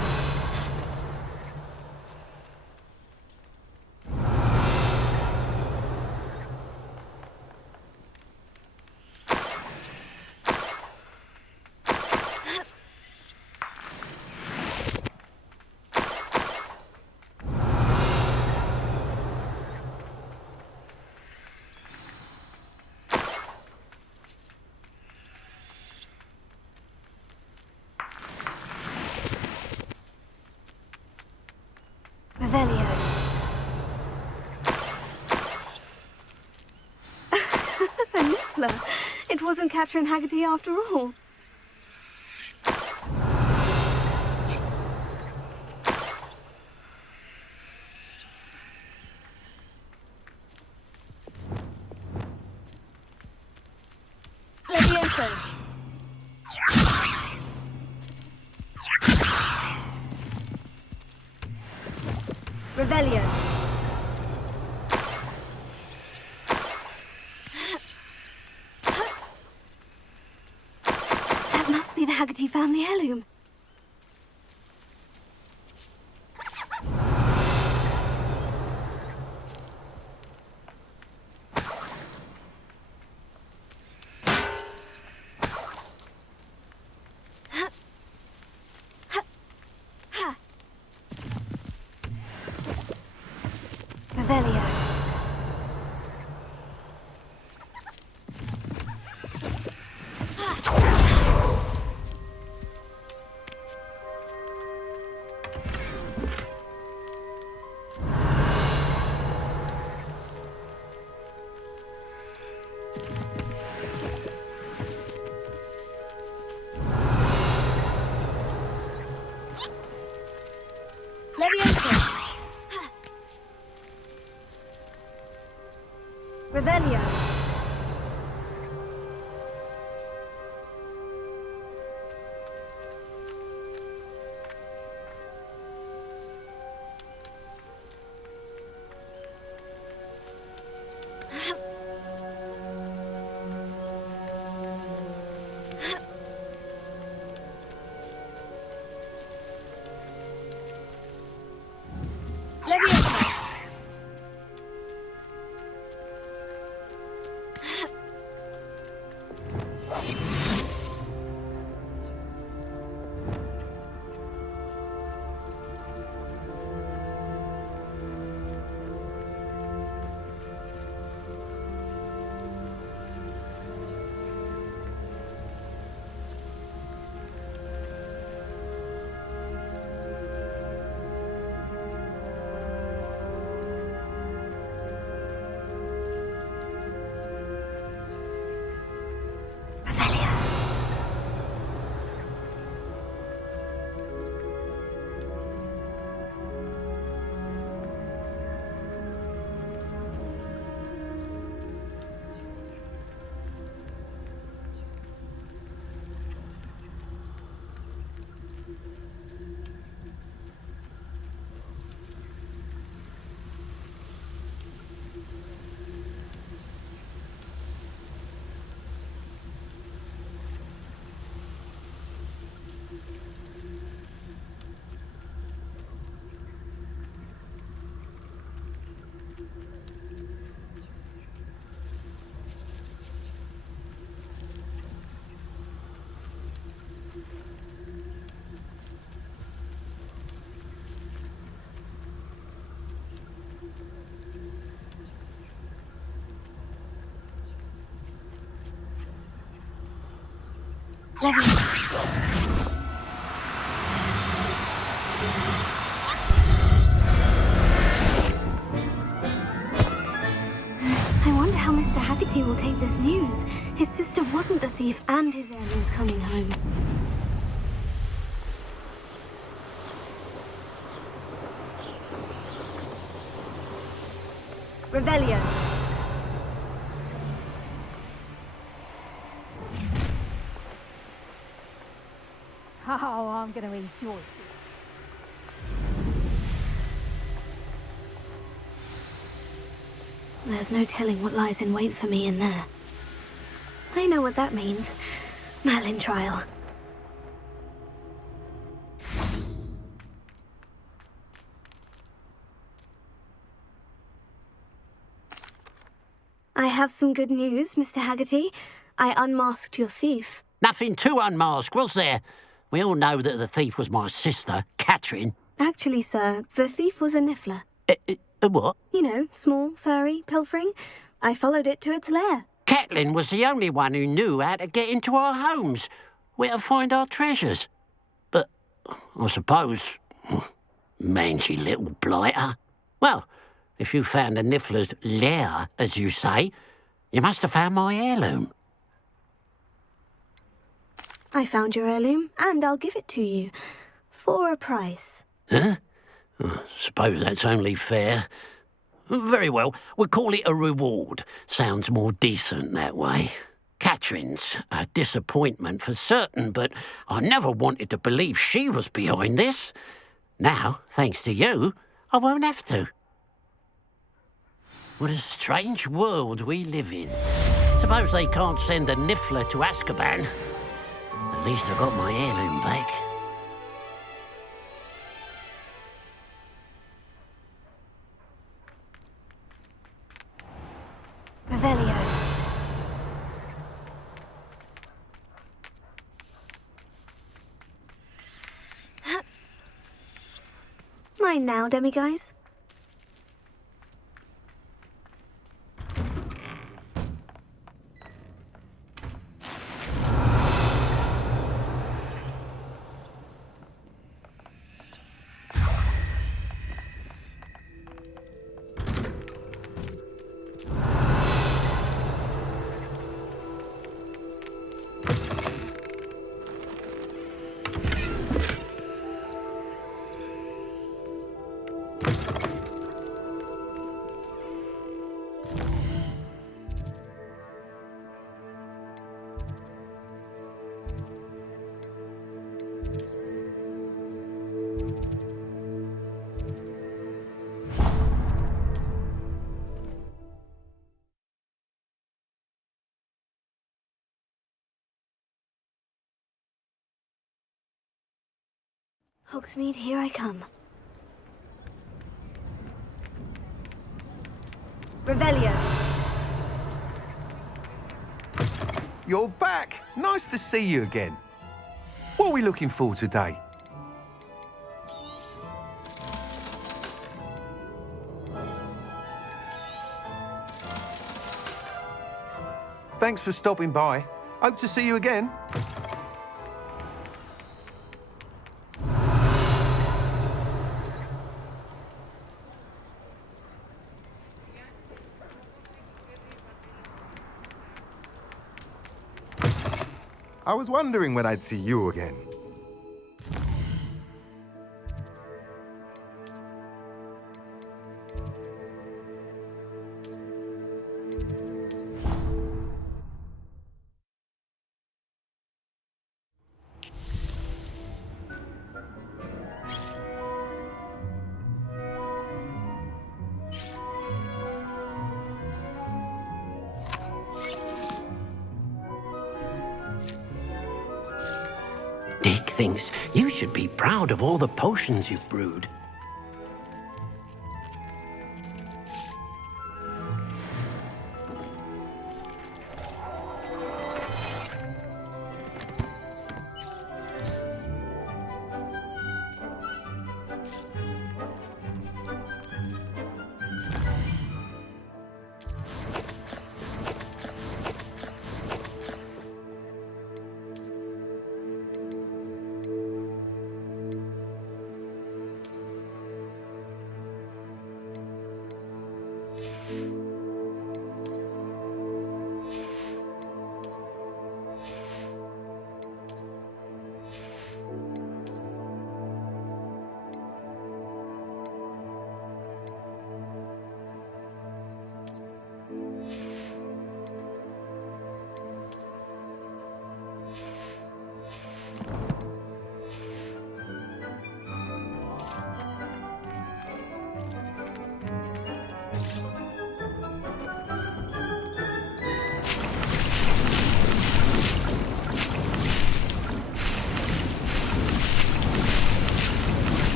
wasn't Catherine Haggerty after all. Levioso. Revelio. That must be the Haggerty family heirloom. Revelio. Levioso. Revelio. Levioso. I wonder how Mr. Haggerty will take this news. His sister wasn't the thief and his heirloom's coming home. Revelio. Oh, I'm going to enjoy it. There's no telling what lies in wait for me in there. I know what that means. Merlin trial. I have some good news, Mr. Haggerty. I unmasked your thief. Nothing to unmask, was there? We all know that the thief was my sister, Catherine. Actually, sir, the thief was a niffler. A what? You know, small, furry, pilfering. I followed it to its lair. Catelyn was the only one who knew how to get into our homes, where to find our treasures. But I suppose, mangy little blighter. Well, if you found the niffler's lair, as you say, you must have found my heirloom. I found your heirloom, and I'll give it to you. For a price. Huh? Suppose that's only fair. Very well, we'll call it a reward. Sounds more decent that way. Catherine's a disappointment for certain, but I never wanted to believe she was behind this. Now, thanks to you, I won't have to. What a strange world we live in. Suppose they can't send a Niffler to Azkaban. At least I got my heirloom back. Revelio. Mine now, demiguise. Hogsmeade, here I come. Revelio. You're back. Nice to see you again. What are we looking for today? Thanks for stopping by. Hope to see you again. I was wondering when I'd see you again. Dick thinks you should be proud of all the potions you've brewed.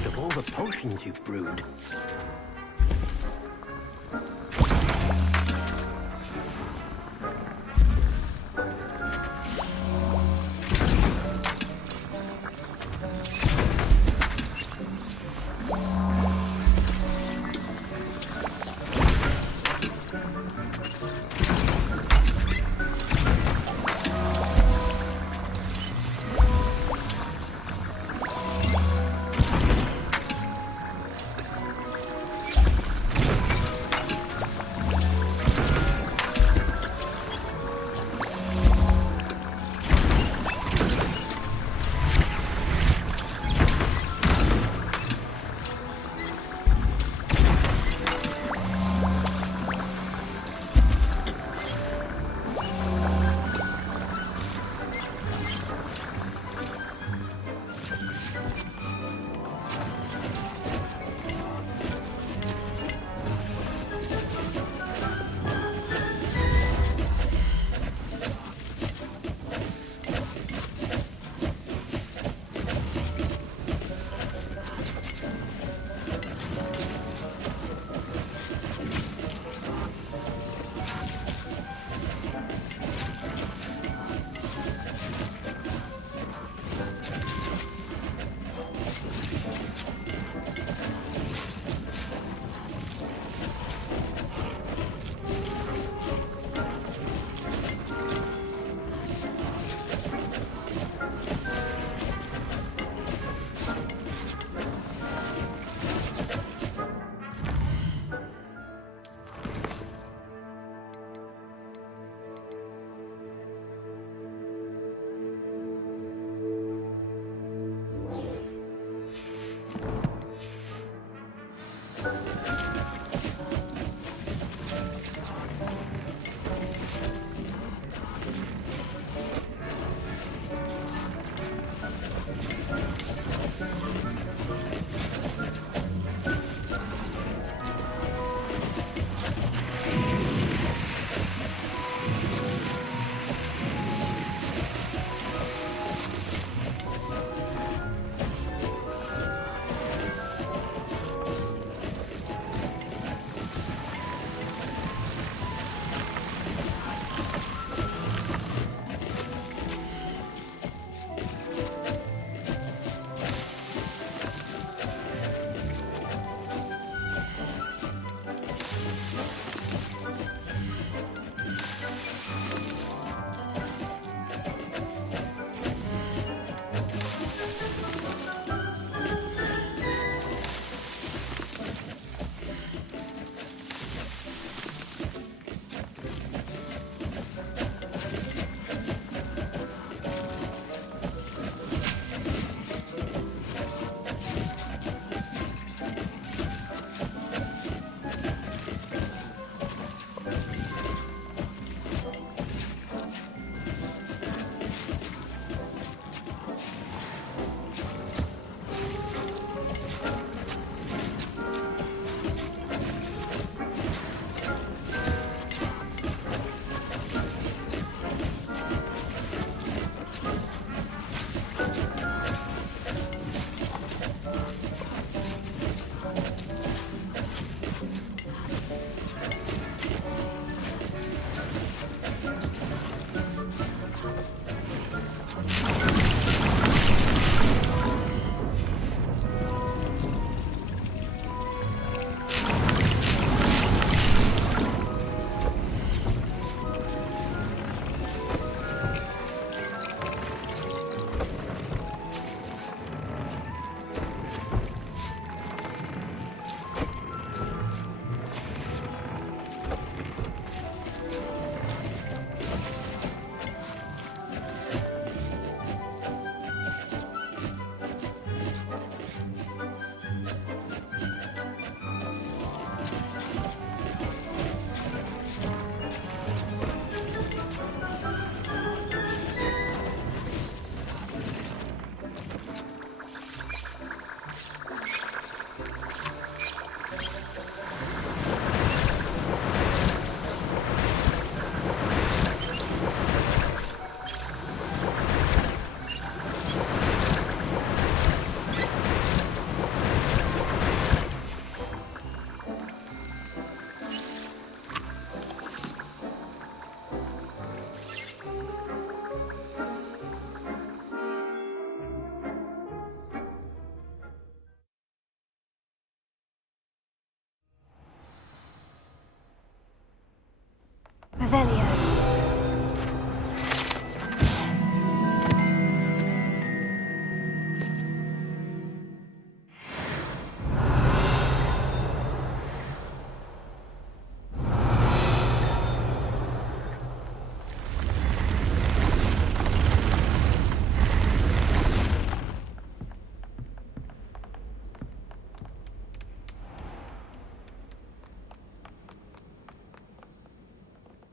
proud of all the potions you've brewed.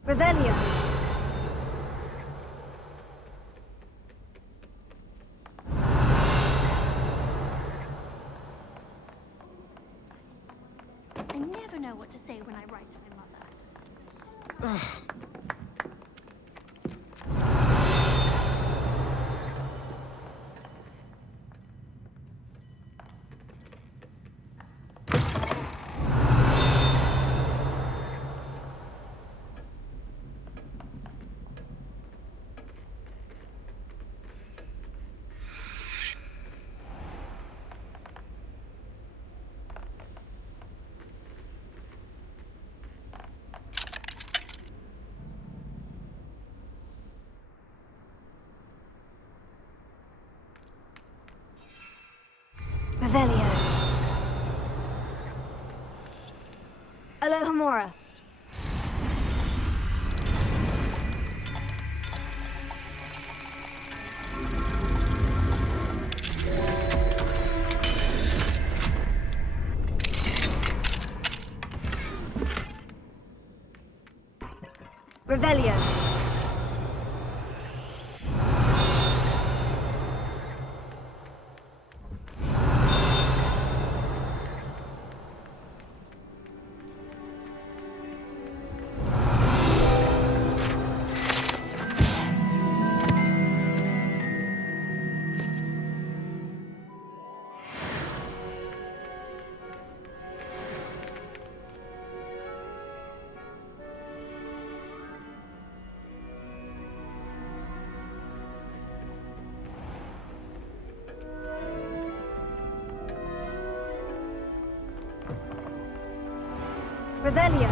Revelio. I never know what to say when I write to my mother. Revelio. Alohomora. Revelio. Revelio.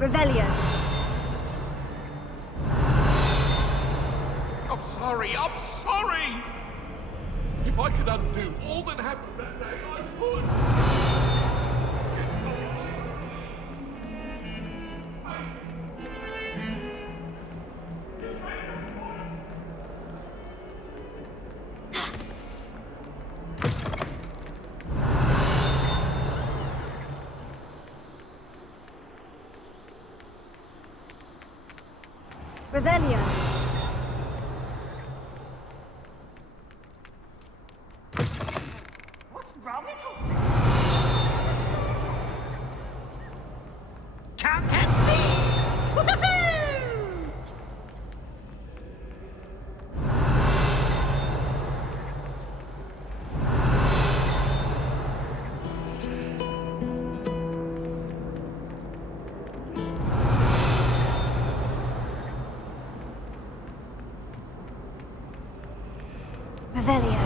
Revelio. I'm sorry, I'm sorry! If I could undo all that happened that day, I would! Revelio. What's wrong with you? Can't catch me! Revelio.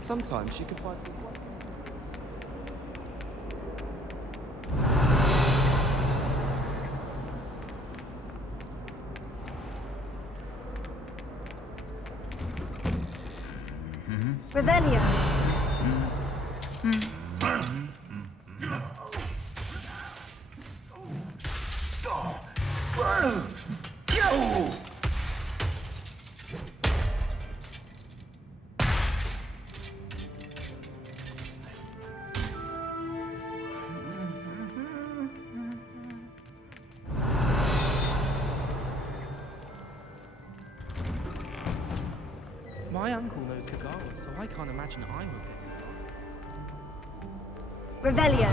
Sometimes you can find the one. Revelio. My uncle knows Kagawa, so I can't imagine I will get it. Revelio.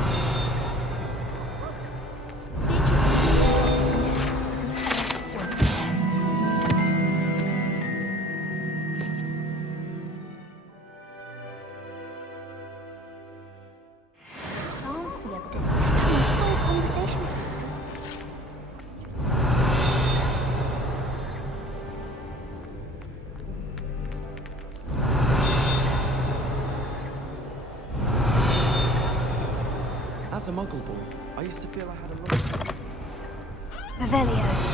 As a muggle boy, I used to feel I had a lot. Revelio.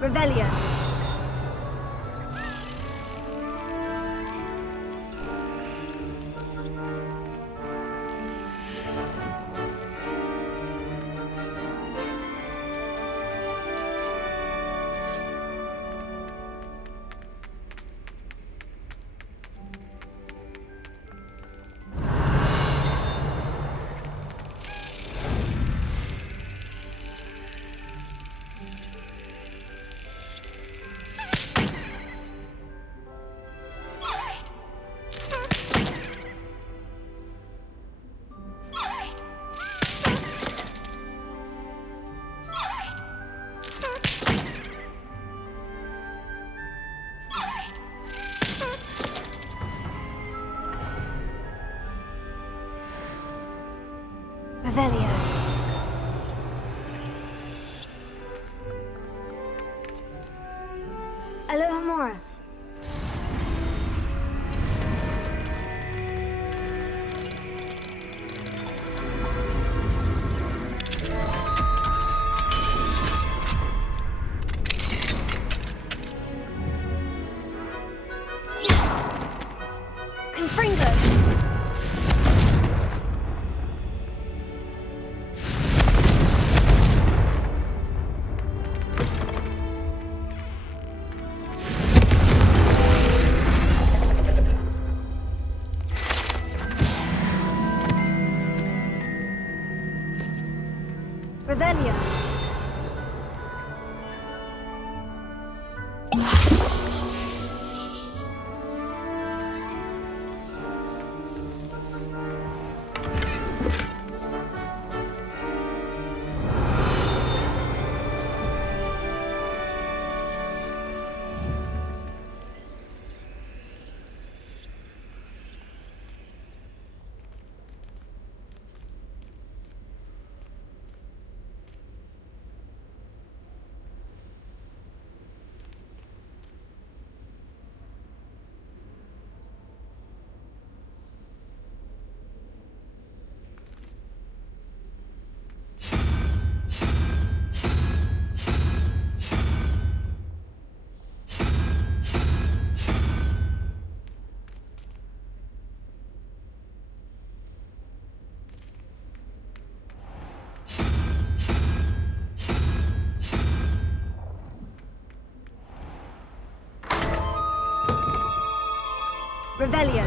Revelio. Revelio. Alohomora. Confringo. Revelio. Revelio.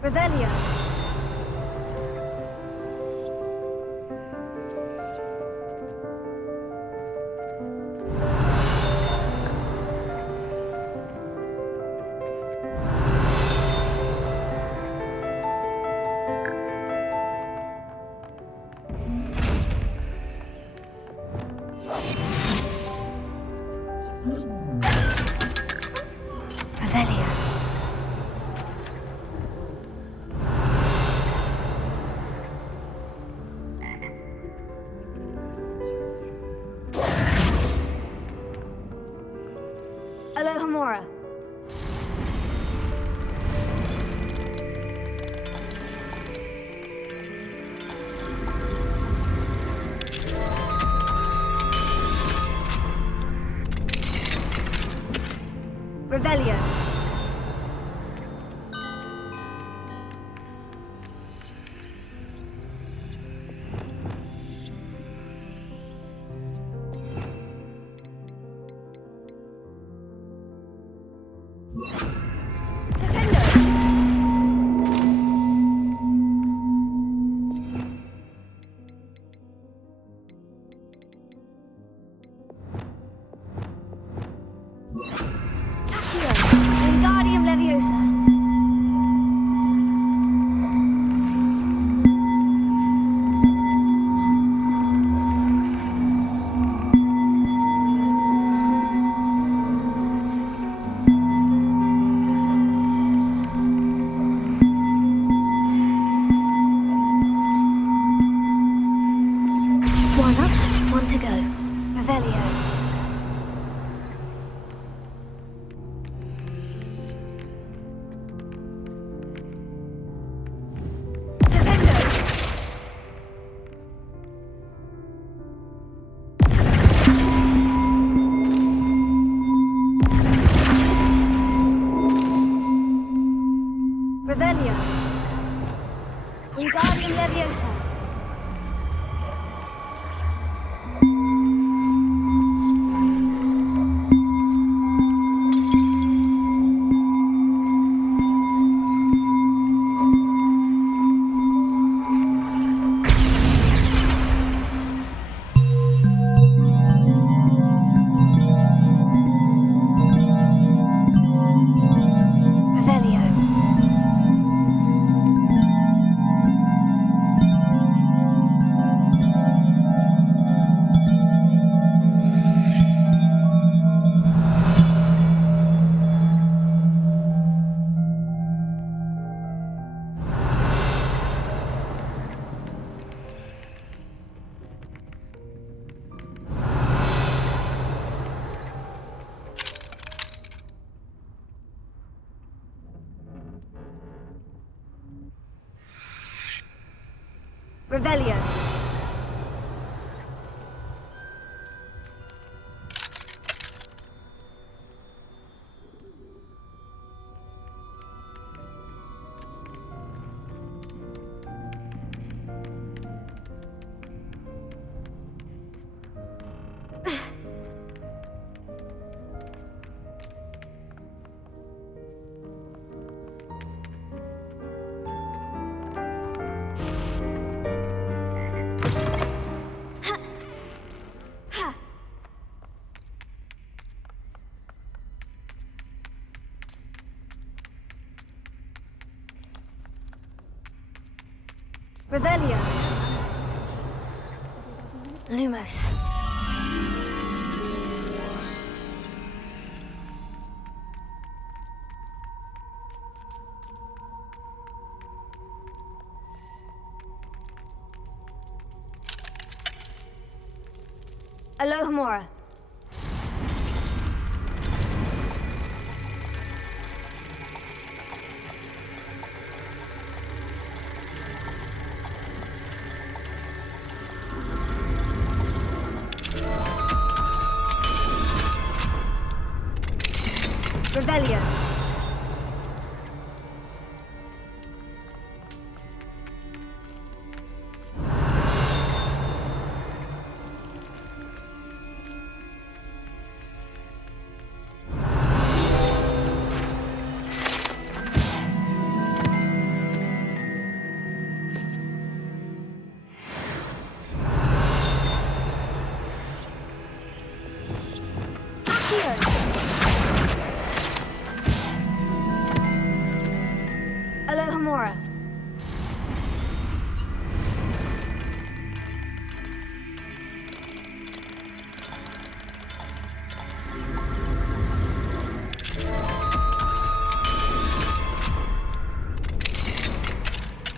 Revelio. Revelio. Alohomora. Revelio. Wingardium Leviosa. Revelio. Revelio. Lumos. Alohomora. Revelio. Alohomora.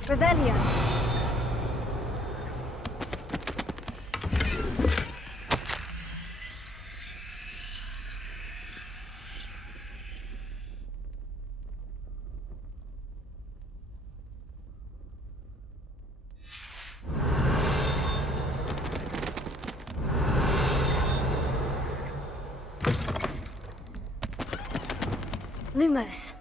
Revelio. Lumos.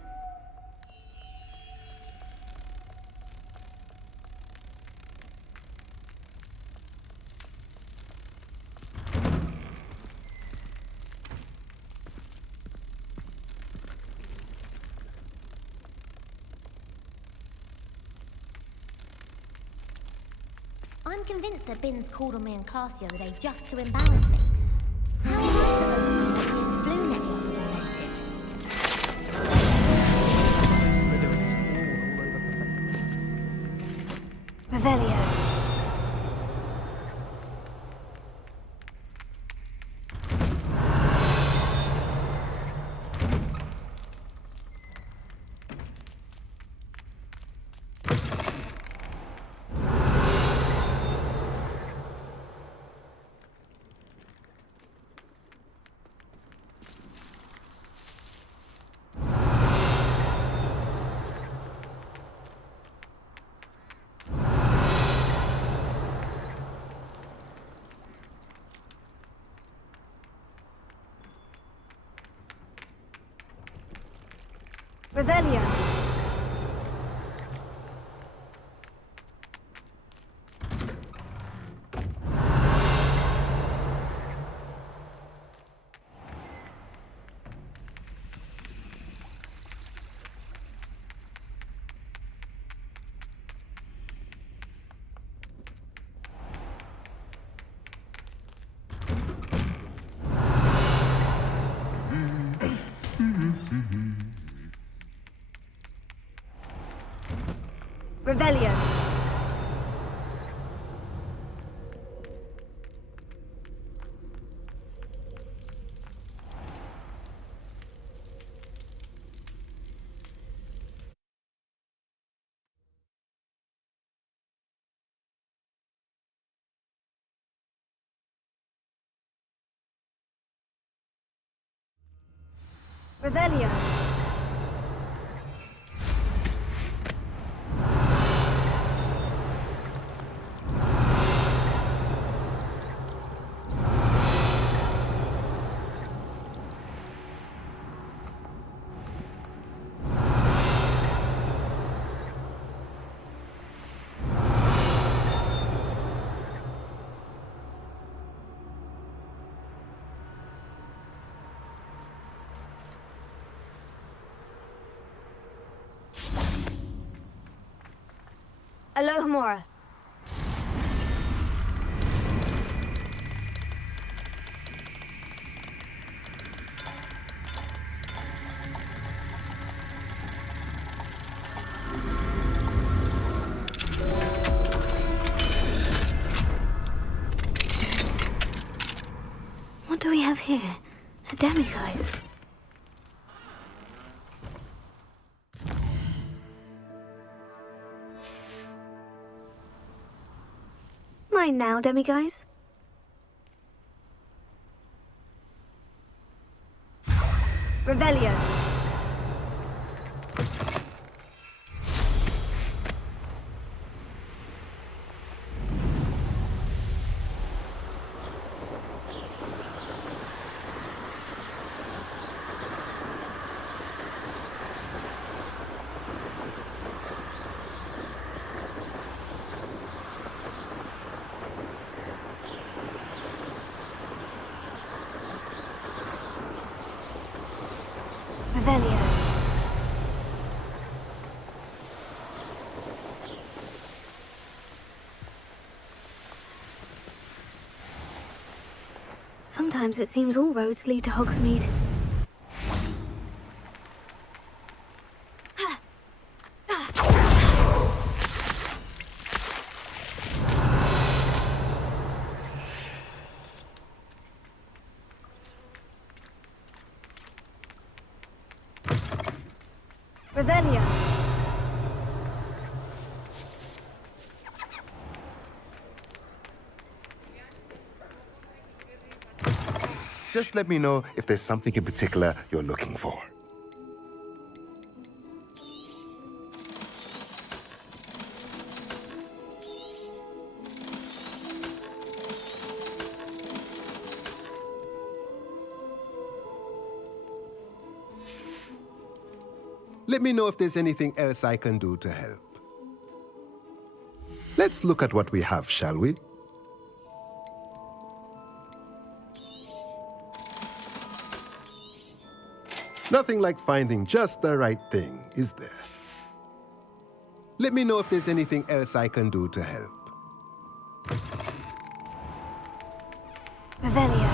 I'm convinced that Binns called on me in class the other day just to embarrass me. How am I supposed to know that his blue networks are infected? Revelio. Revelio. Revelio. Revelio. Alohomora. What do we have here? A demiguise. Mine now, demiguise. Revelio. Revelio. Sometimes it seems all roads lead to Hogsmeade. Revelio. Just let me know if there's something in particular you're looking for. Let me know if there's anything else I can do to help. Let's look at what we have, shall we? Nothing like finding just the right thing, is there? Let me know if there's anything else I can do to help. Revelio.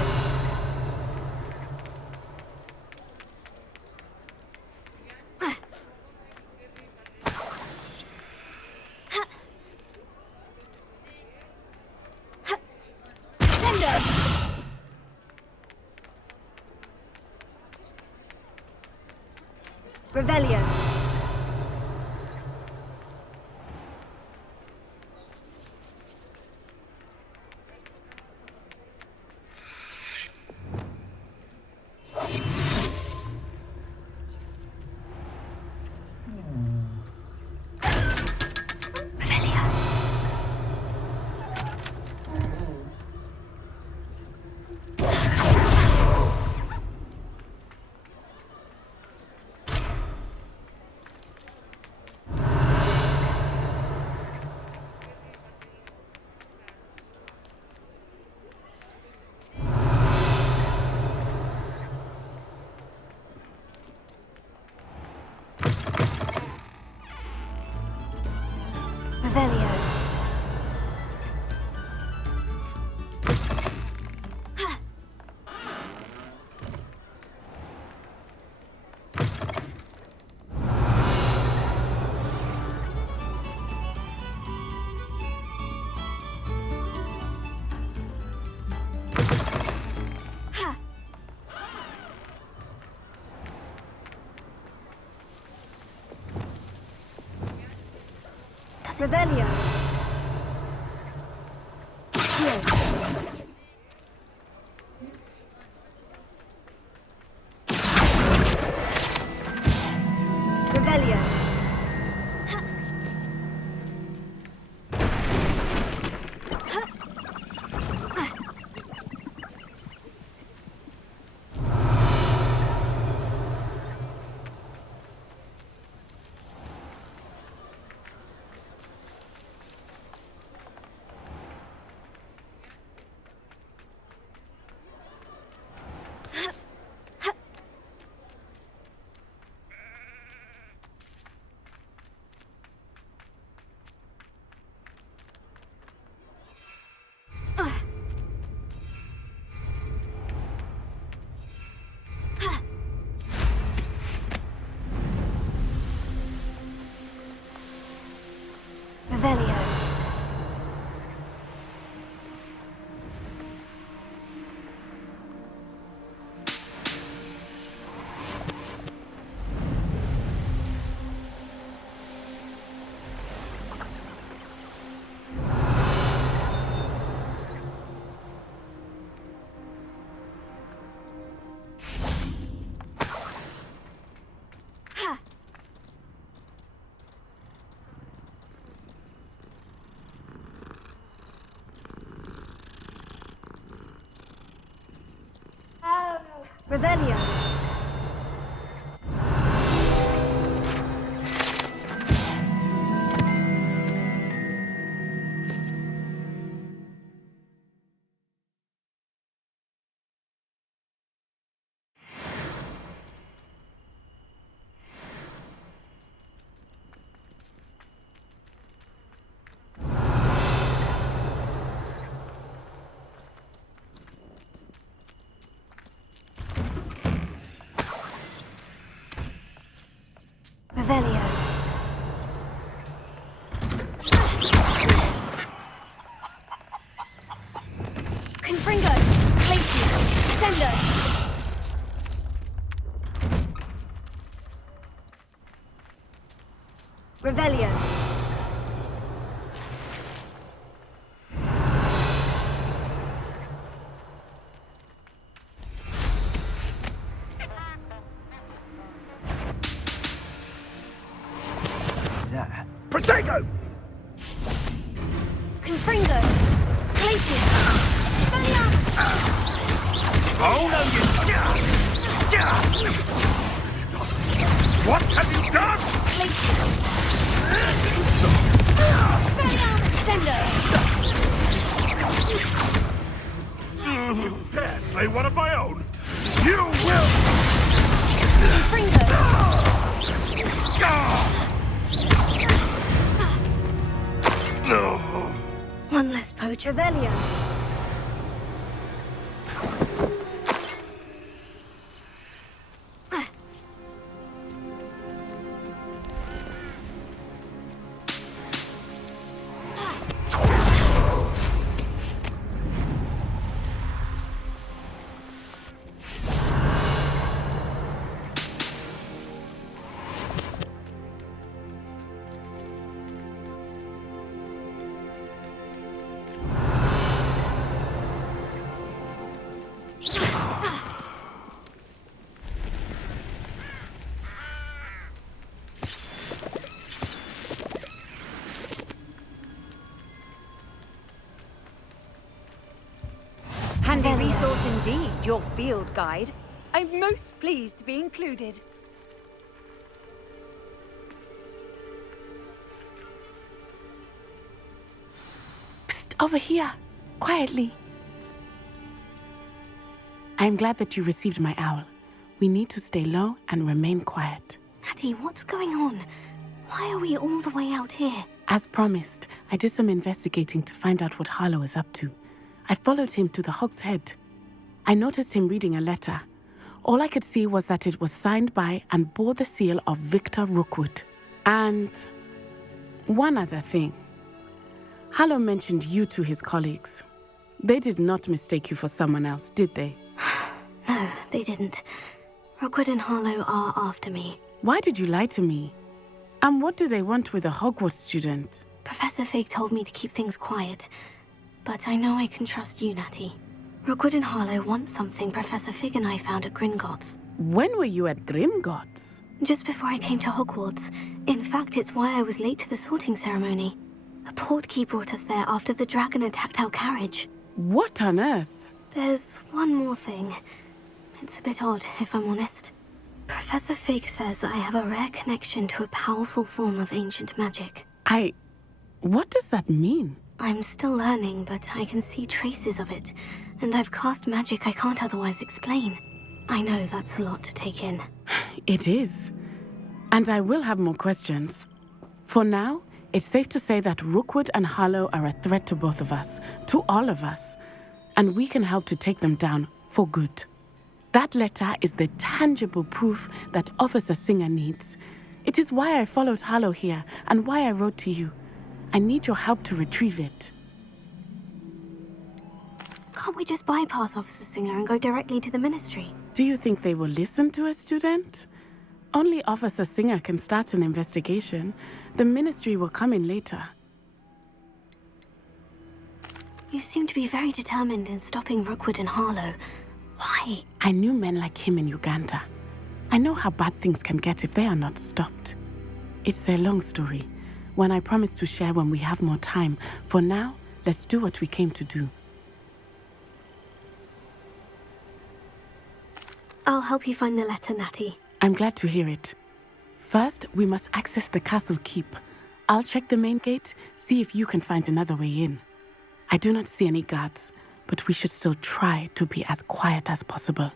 Revelio. Revelio. Here. Revelio. Revelio. Revelio. Revelio. Confringo. Glacius. Sendo. Revelio. Protego! Confringo. Glacius. Oh no, you... What have you done? Sendo. Dare slay one of my own? You will... No. One less poacher. Revelio. Handy resource indeed, your field guide. I'm most pleased to be included. Psst, over here. Quietly. I'm glad that you received my owl. We need to stay low and remain quiet. Natty, what's going on? Why are we all the way out here? As promised, I did some investigating to find out what Harlow is up to. I followed him to the Hog's Head. I noticed him reading a letter. All I could see was that it was signed by and bore the seal of Victor Rookwood. And one other thing. Harlow mentioned you to his colleagues. They did not mistake you for someone else, did they? No, they didn't. Rookwood and Harlow are after me. Why did you lie to me? And what do they want with a Hogwarts student? Professor Fig told me to keep things quiet, but I know I can trust you, Natty. Rookwood and Harlow want something Professor Fig and I found at Gringotts. When were you at Gringotts? Just before I came to Hogwarts. In fact, it's why I was late to the sorting ceremony. A portkey brought us there after the dragon attacked our carriage. What on earth? There's one more thing. It's a bit odd, if I'm honest. Professor Fig says I have a rare connection to a powerful form of ancient magic. What does that mean? I'm still learning, but I can see traces of it, and I've cast magic I can't otherwise explain. I know that's a lot to take in. It is. And I will have more questions. For now, it's safe to say that Rookwood and Harlow are a threat to both of us, to all of us, and we can help to take them down for good. That letter is the tangible proof that Officer Singer needs. It is why I followed Harlow here and why I wrote to you. I need your help to retrieve it. Can't we just bypass Officer Singer and go directly to the Ministry? Do you think they will listen to a student? Only Officer Singer can start an investigation. The Ministry will come in later. You seem to be very determined in stopping Rookwood and Harlow. Why? I knew men like him in Uganda. I know how bad things can get if they are not stopped. It's a long story, one I promise to share when we have more time. For now, let's do what we came to do. I'll help you find the letter, Natty. I'm glad to hear it. First, we must access the castle keep. I'll check the main gate, see if you can find another way in. I do not see any guards, but we should still try to be as quiet as possible.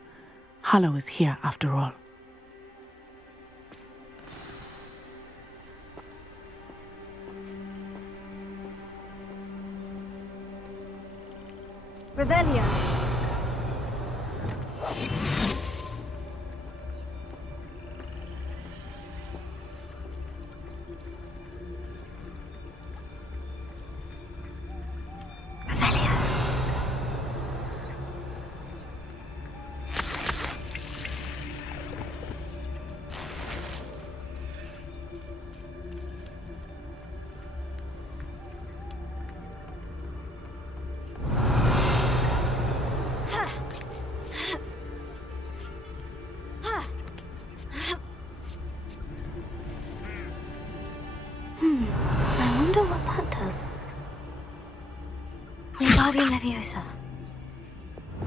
Harlow is here after all. Revelio. I wonder what that does. Wingardium Leviosa.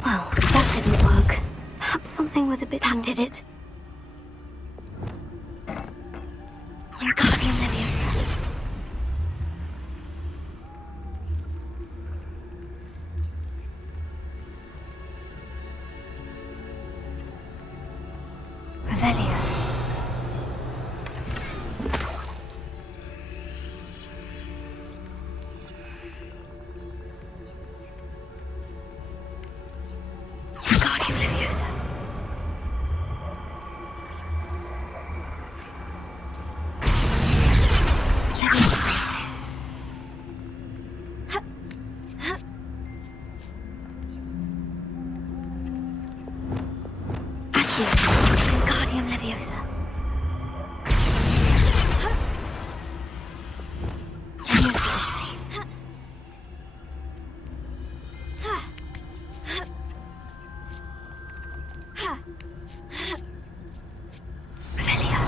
Well, that didn't work. Perhaps something with a bit that did it. Wingardium Leviosa. Revelio. Wingardium Leviosa. Leviosa. Accio. Wingardium Leviosa. Leviosa. Revelio.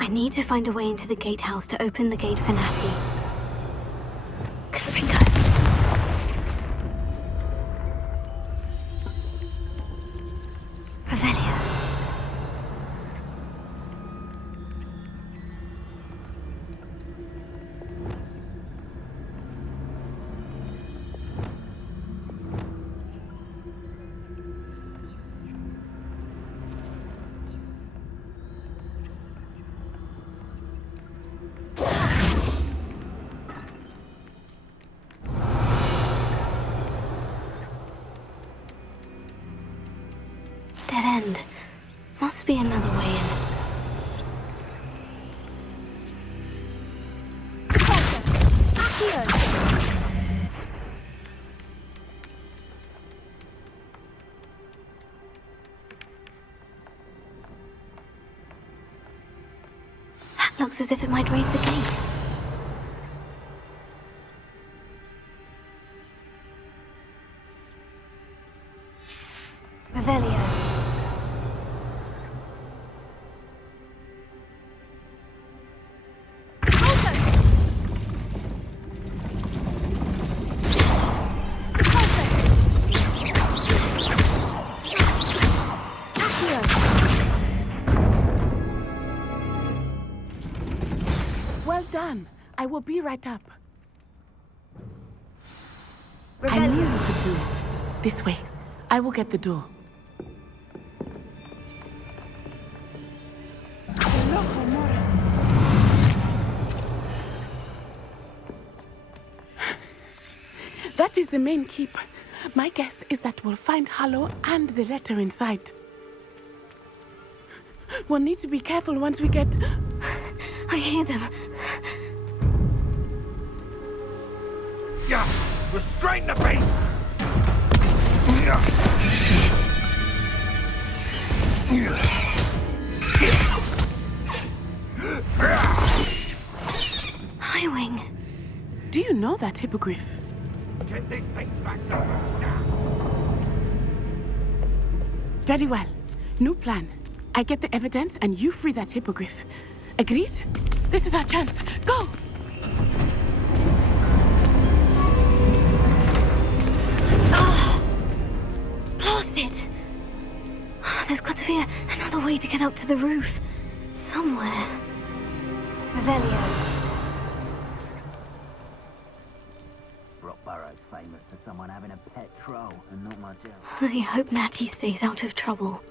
I need to find a way into the gatehouse to open the gate for Natty. Confringo. Revelio. Dead end. Must be another way in. Looks as if it might raise the gate. Revelio. Well done. I will be right up. Revelio. I knew you could do it. This way. I will get the door. That is the main keep. My guess is that we'll find Harlow and the letter inside. We'll need to be careful once we get... I hear them. Yeah, restrain the beast! Highwing. Do you know that hippogriff? Get this thing back to now. Very well. New plan. I get the evidence and you free that hippogriff. Agreed? This is our chance. Go! Blasted! There's got to be another way to get up to the roof. Somewhere. Revelio. Brockborough's famous for someone having a pet troll, and not much else. I hope Natty stays out of trouble.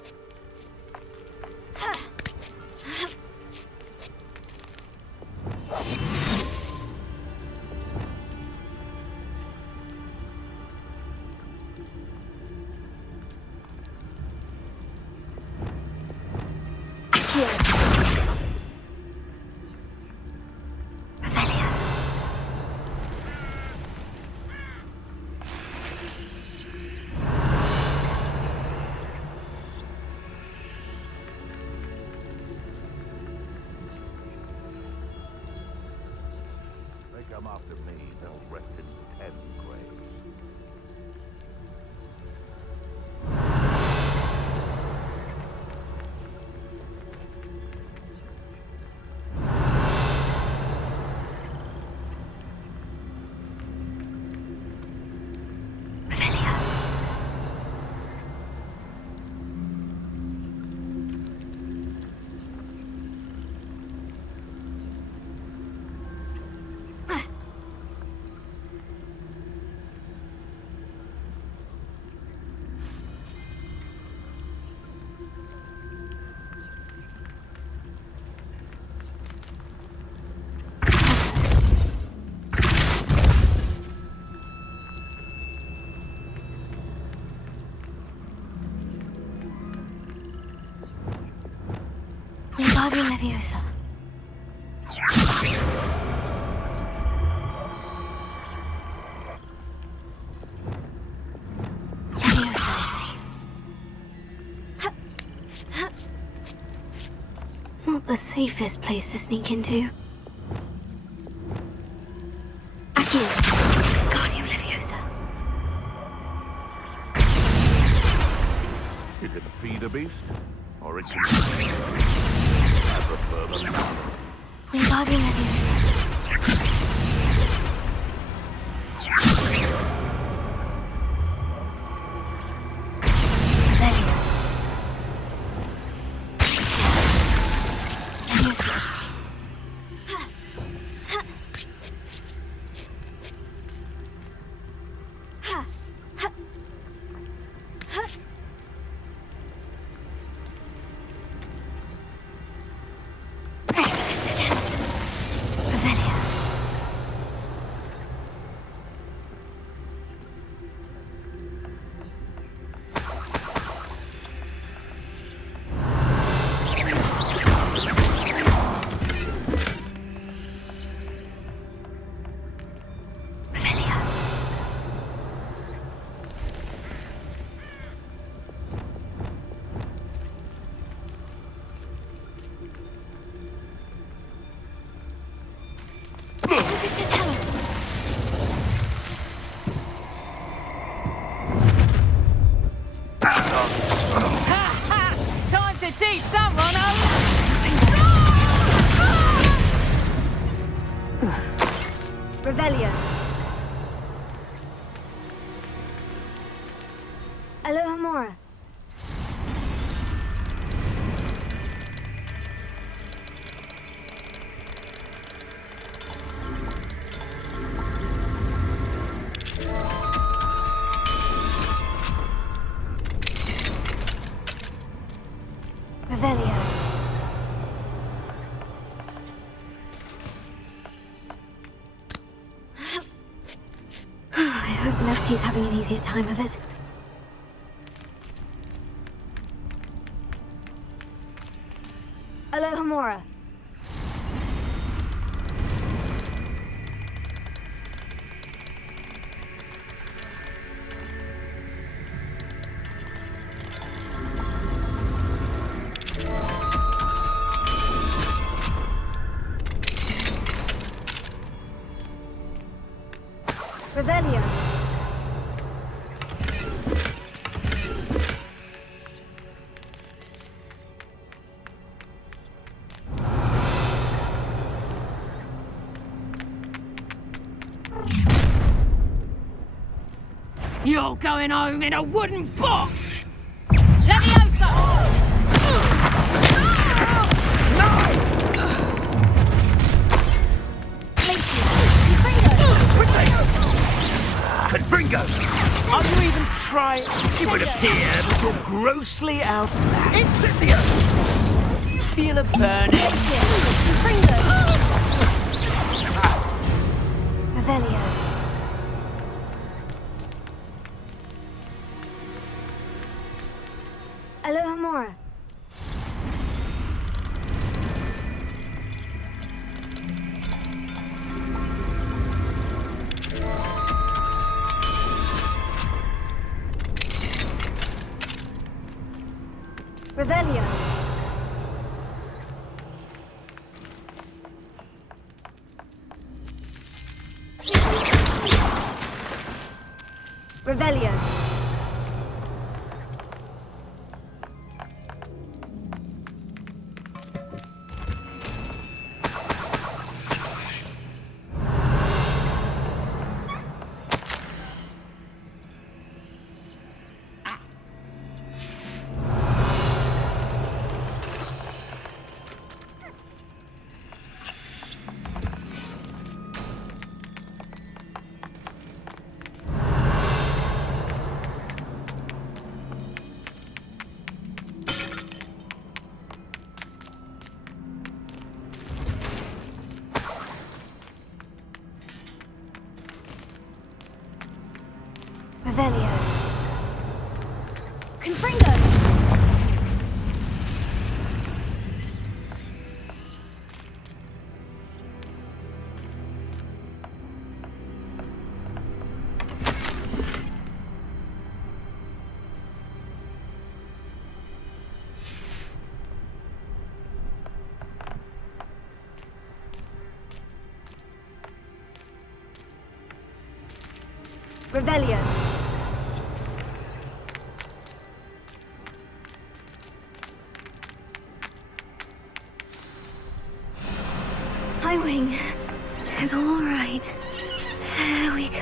They come after me, they'll rest in 10 graves. Wingardium Leviosa. Not the safest place to sneak into. Accio. Wingardium Leviosa. You can feed a beast, or it can have a further. Wingardium Leviosa. someone Revelio. Alohomora. Revelio. I hope Natty's having an easier time of it. Alohomora. Revelio. You're going home in a wooden box! Leviosa! Confringo! Are you even trying? It would appear that you're grossly outmatched. Incendio! Feel a burning? Revelio. Alohomora. Revelio. Revelio. Revelio. Confringo. Revelio. Highwing is all right. There we go.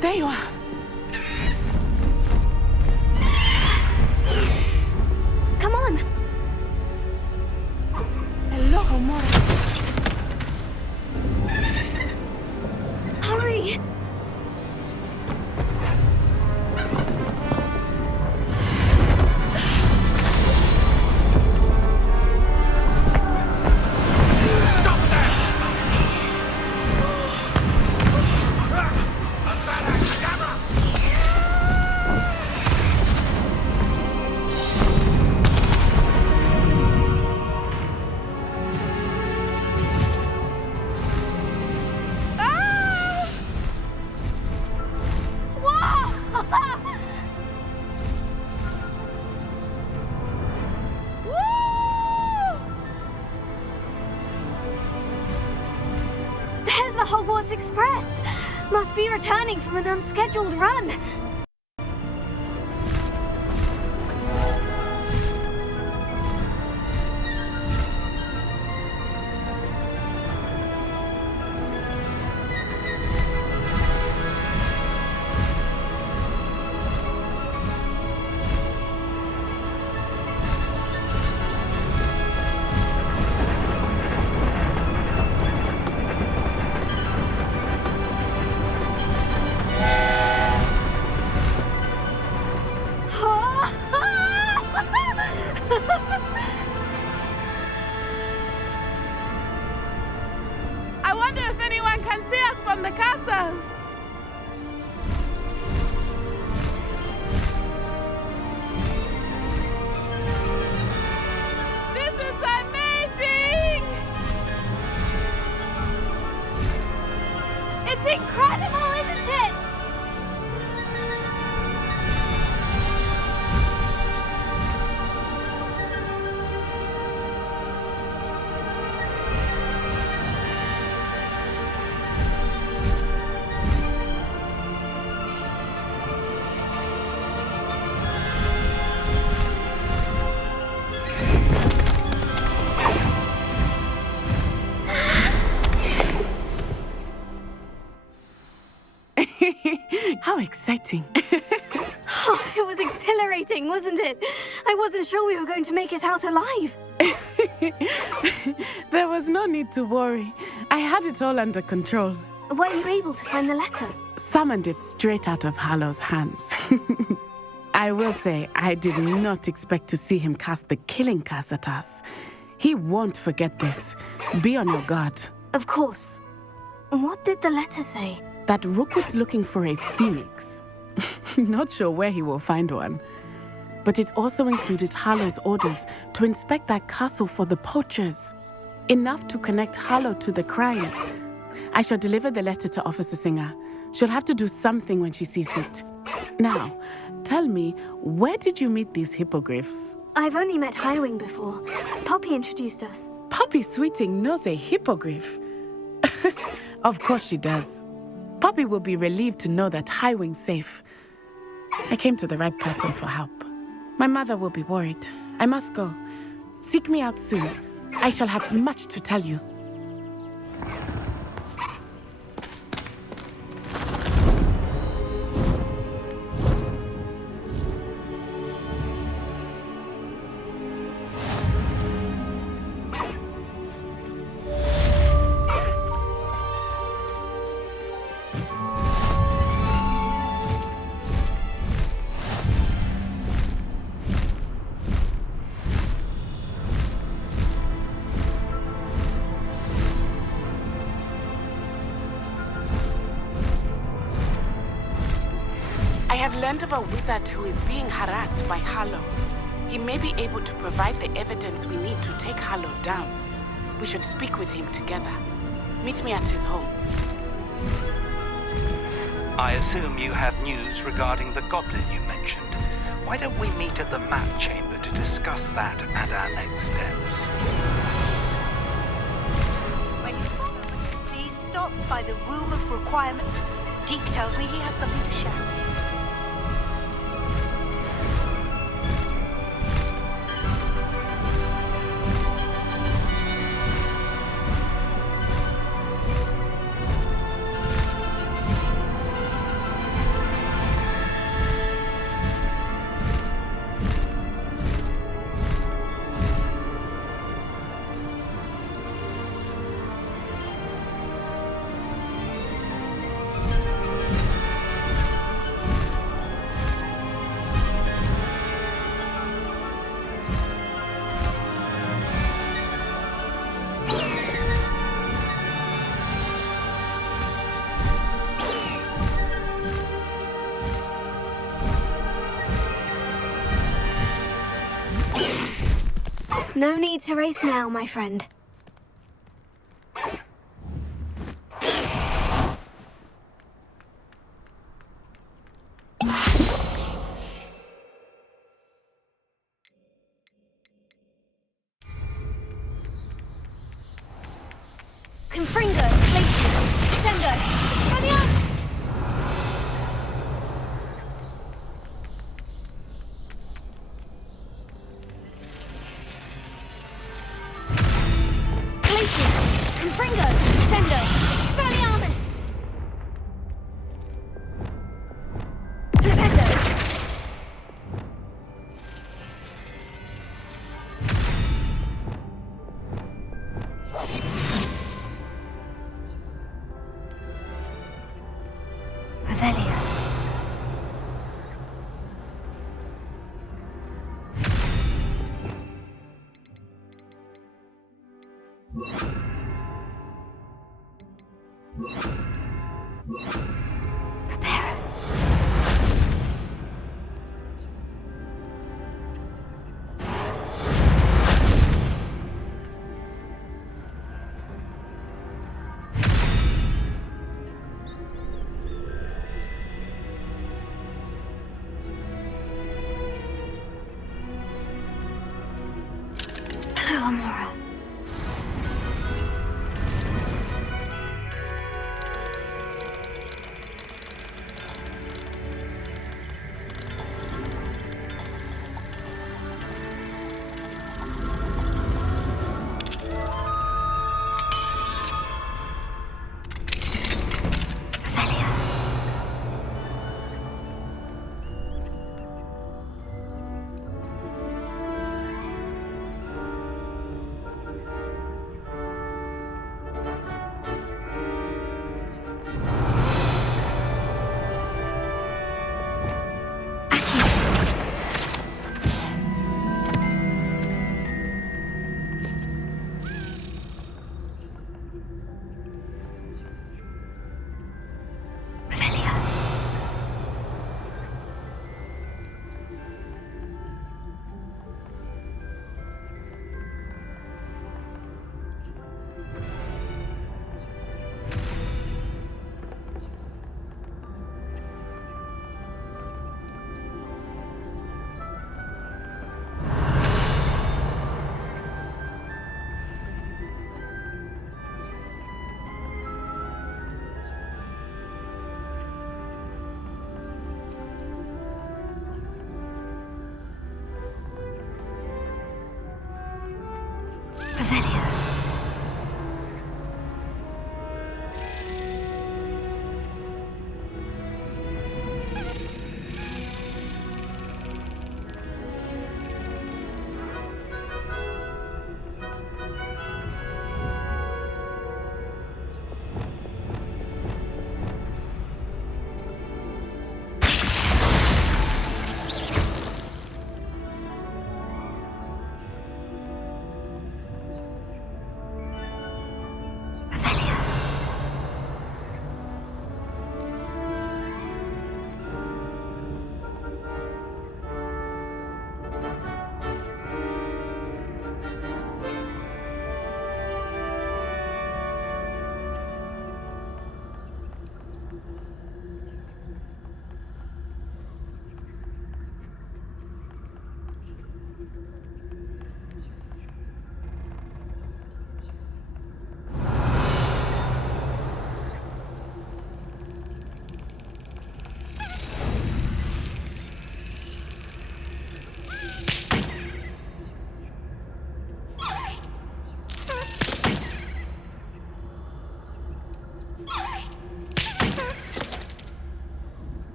There you are. Come on. Alohomora. Hurry. There's the Hogwarts Express! Must be returning from an unscheduled run. I wonder if anyone can see us from the castle. This is amazing! It's incredible, isn't it? How exciting. Oh, it was exhilarating, wasn't it? I wasn't sure we were going to make it out alive. There was no need to worry. I had it all under control. Were you able to find the letter? Summoned it straight out of Hallow's hands. I will say, I did not expect to see him cast the killing curse at us. He won't forget this. Be on your guard. Of course. What did the letter say? That Rookwood's looking for a phoenix. Not sure where he will find one. But it also included Hallow's orders to inspect that castle for the poachers. Enough to connect Hallow to the crimes. I shall deliver the letter to Officer Singer. She'll have to do something when she sees it. Now, tell me, where did you meet these hippogriffs? I've only met Highwing before. Poppy introduced us. Poppy Sweeting knows a hippogriff. Of course she does. Poppy will be relieved to know that Highwing's safe. I came to the right person for help. My mother will be worried. I must go. Seek me out soon. I shall have much to tell you. I have learned of a wizard who is being harassed by Hallow. He may be able to provide the evidence we need to take Hallow down. We should speak with him together. Meet me at his home. I assume you have news regarding the goblin you mentioned. Why don't we meet at the map chamber to discuss that and our next steps? Please stop by the room of requirement. Deke tells me he has something to share with you. No need to race now, my friend. Confringo, places, Sendo, Adios! Hello, Amora.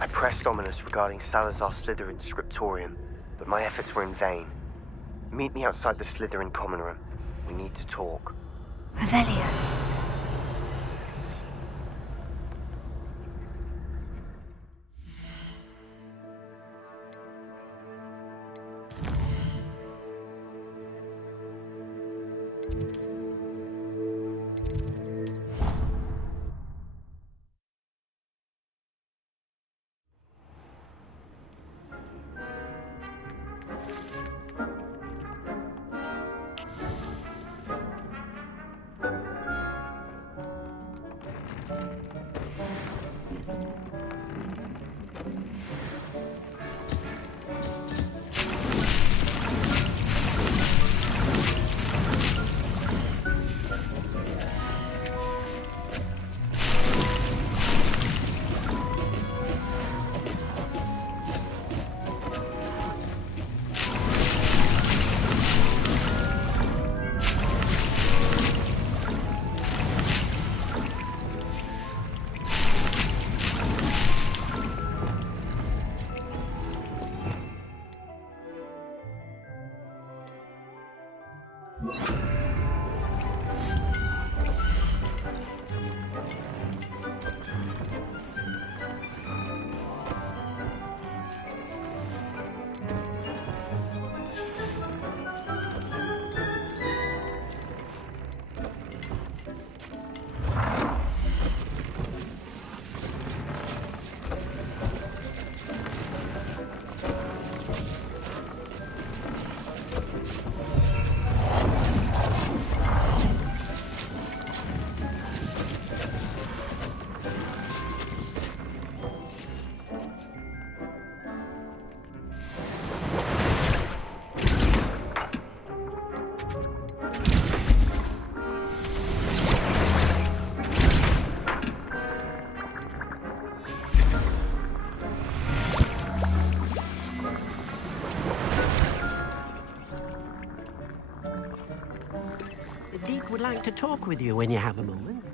I pressed Ominous regarding Salazar Slytherin's scriptorium, but my efforts were in vain. Meet me outside the Slytherin common room. We need to talk. Revelio. Deke would like to talk with you when you have a moment.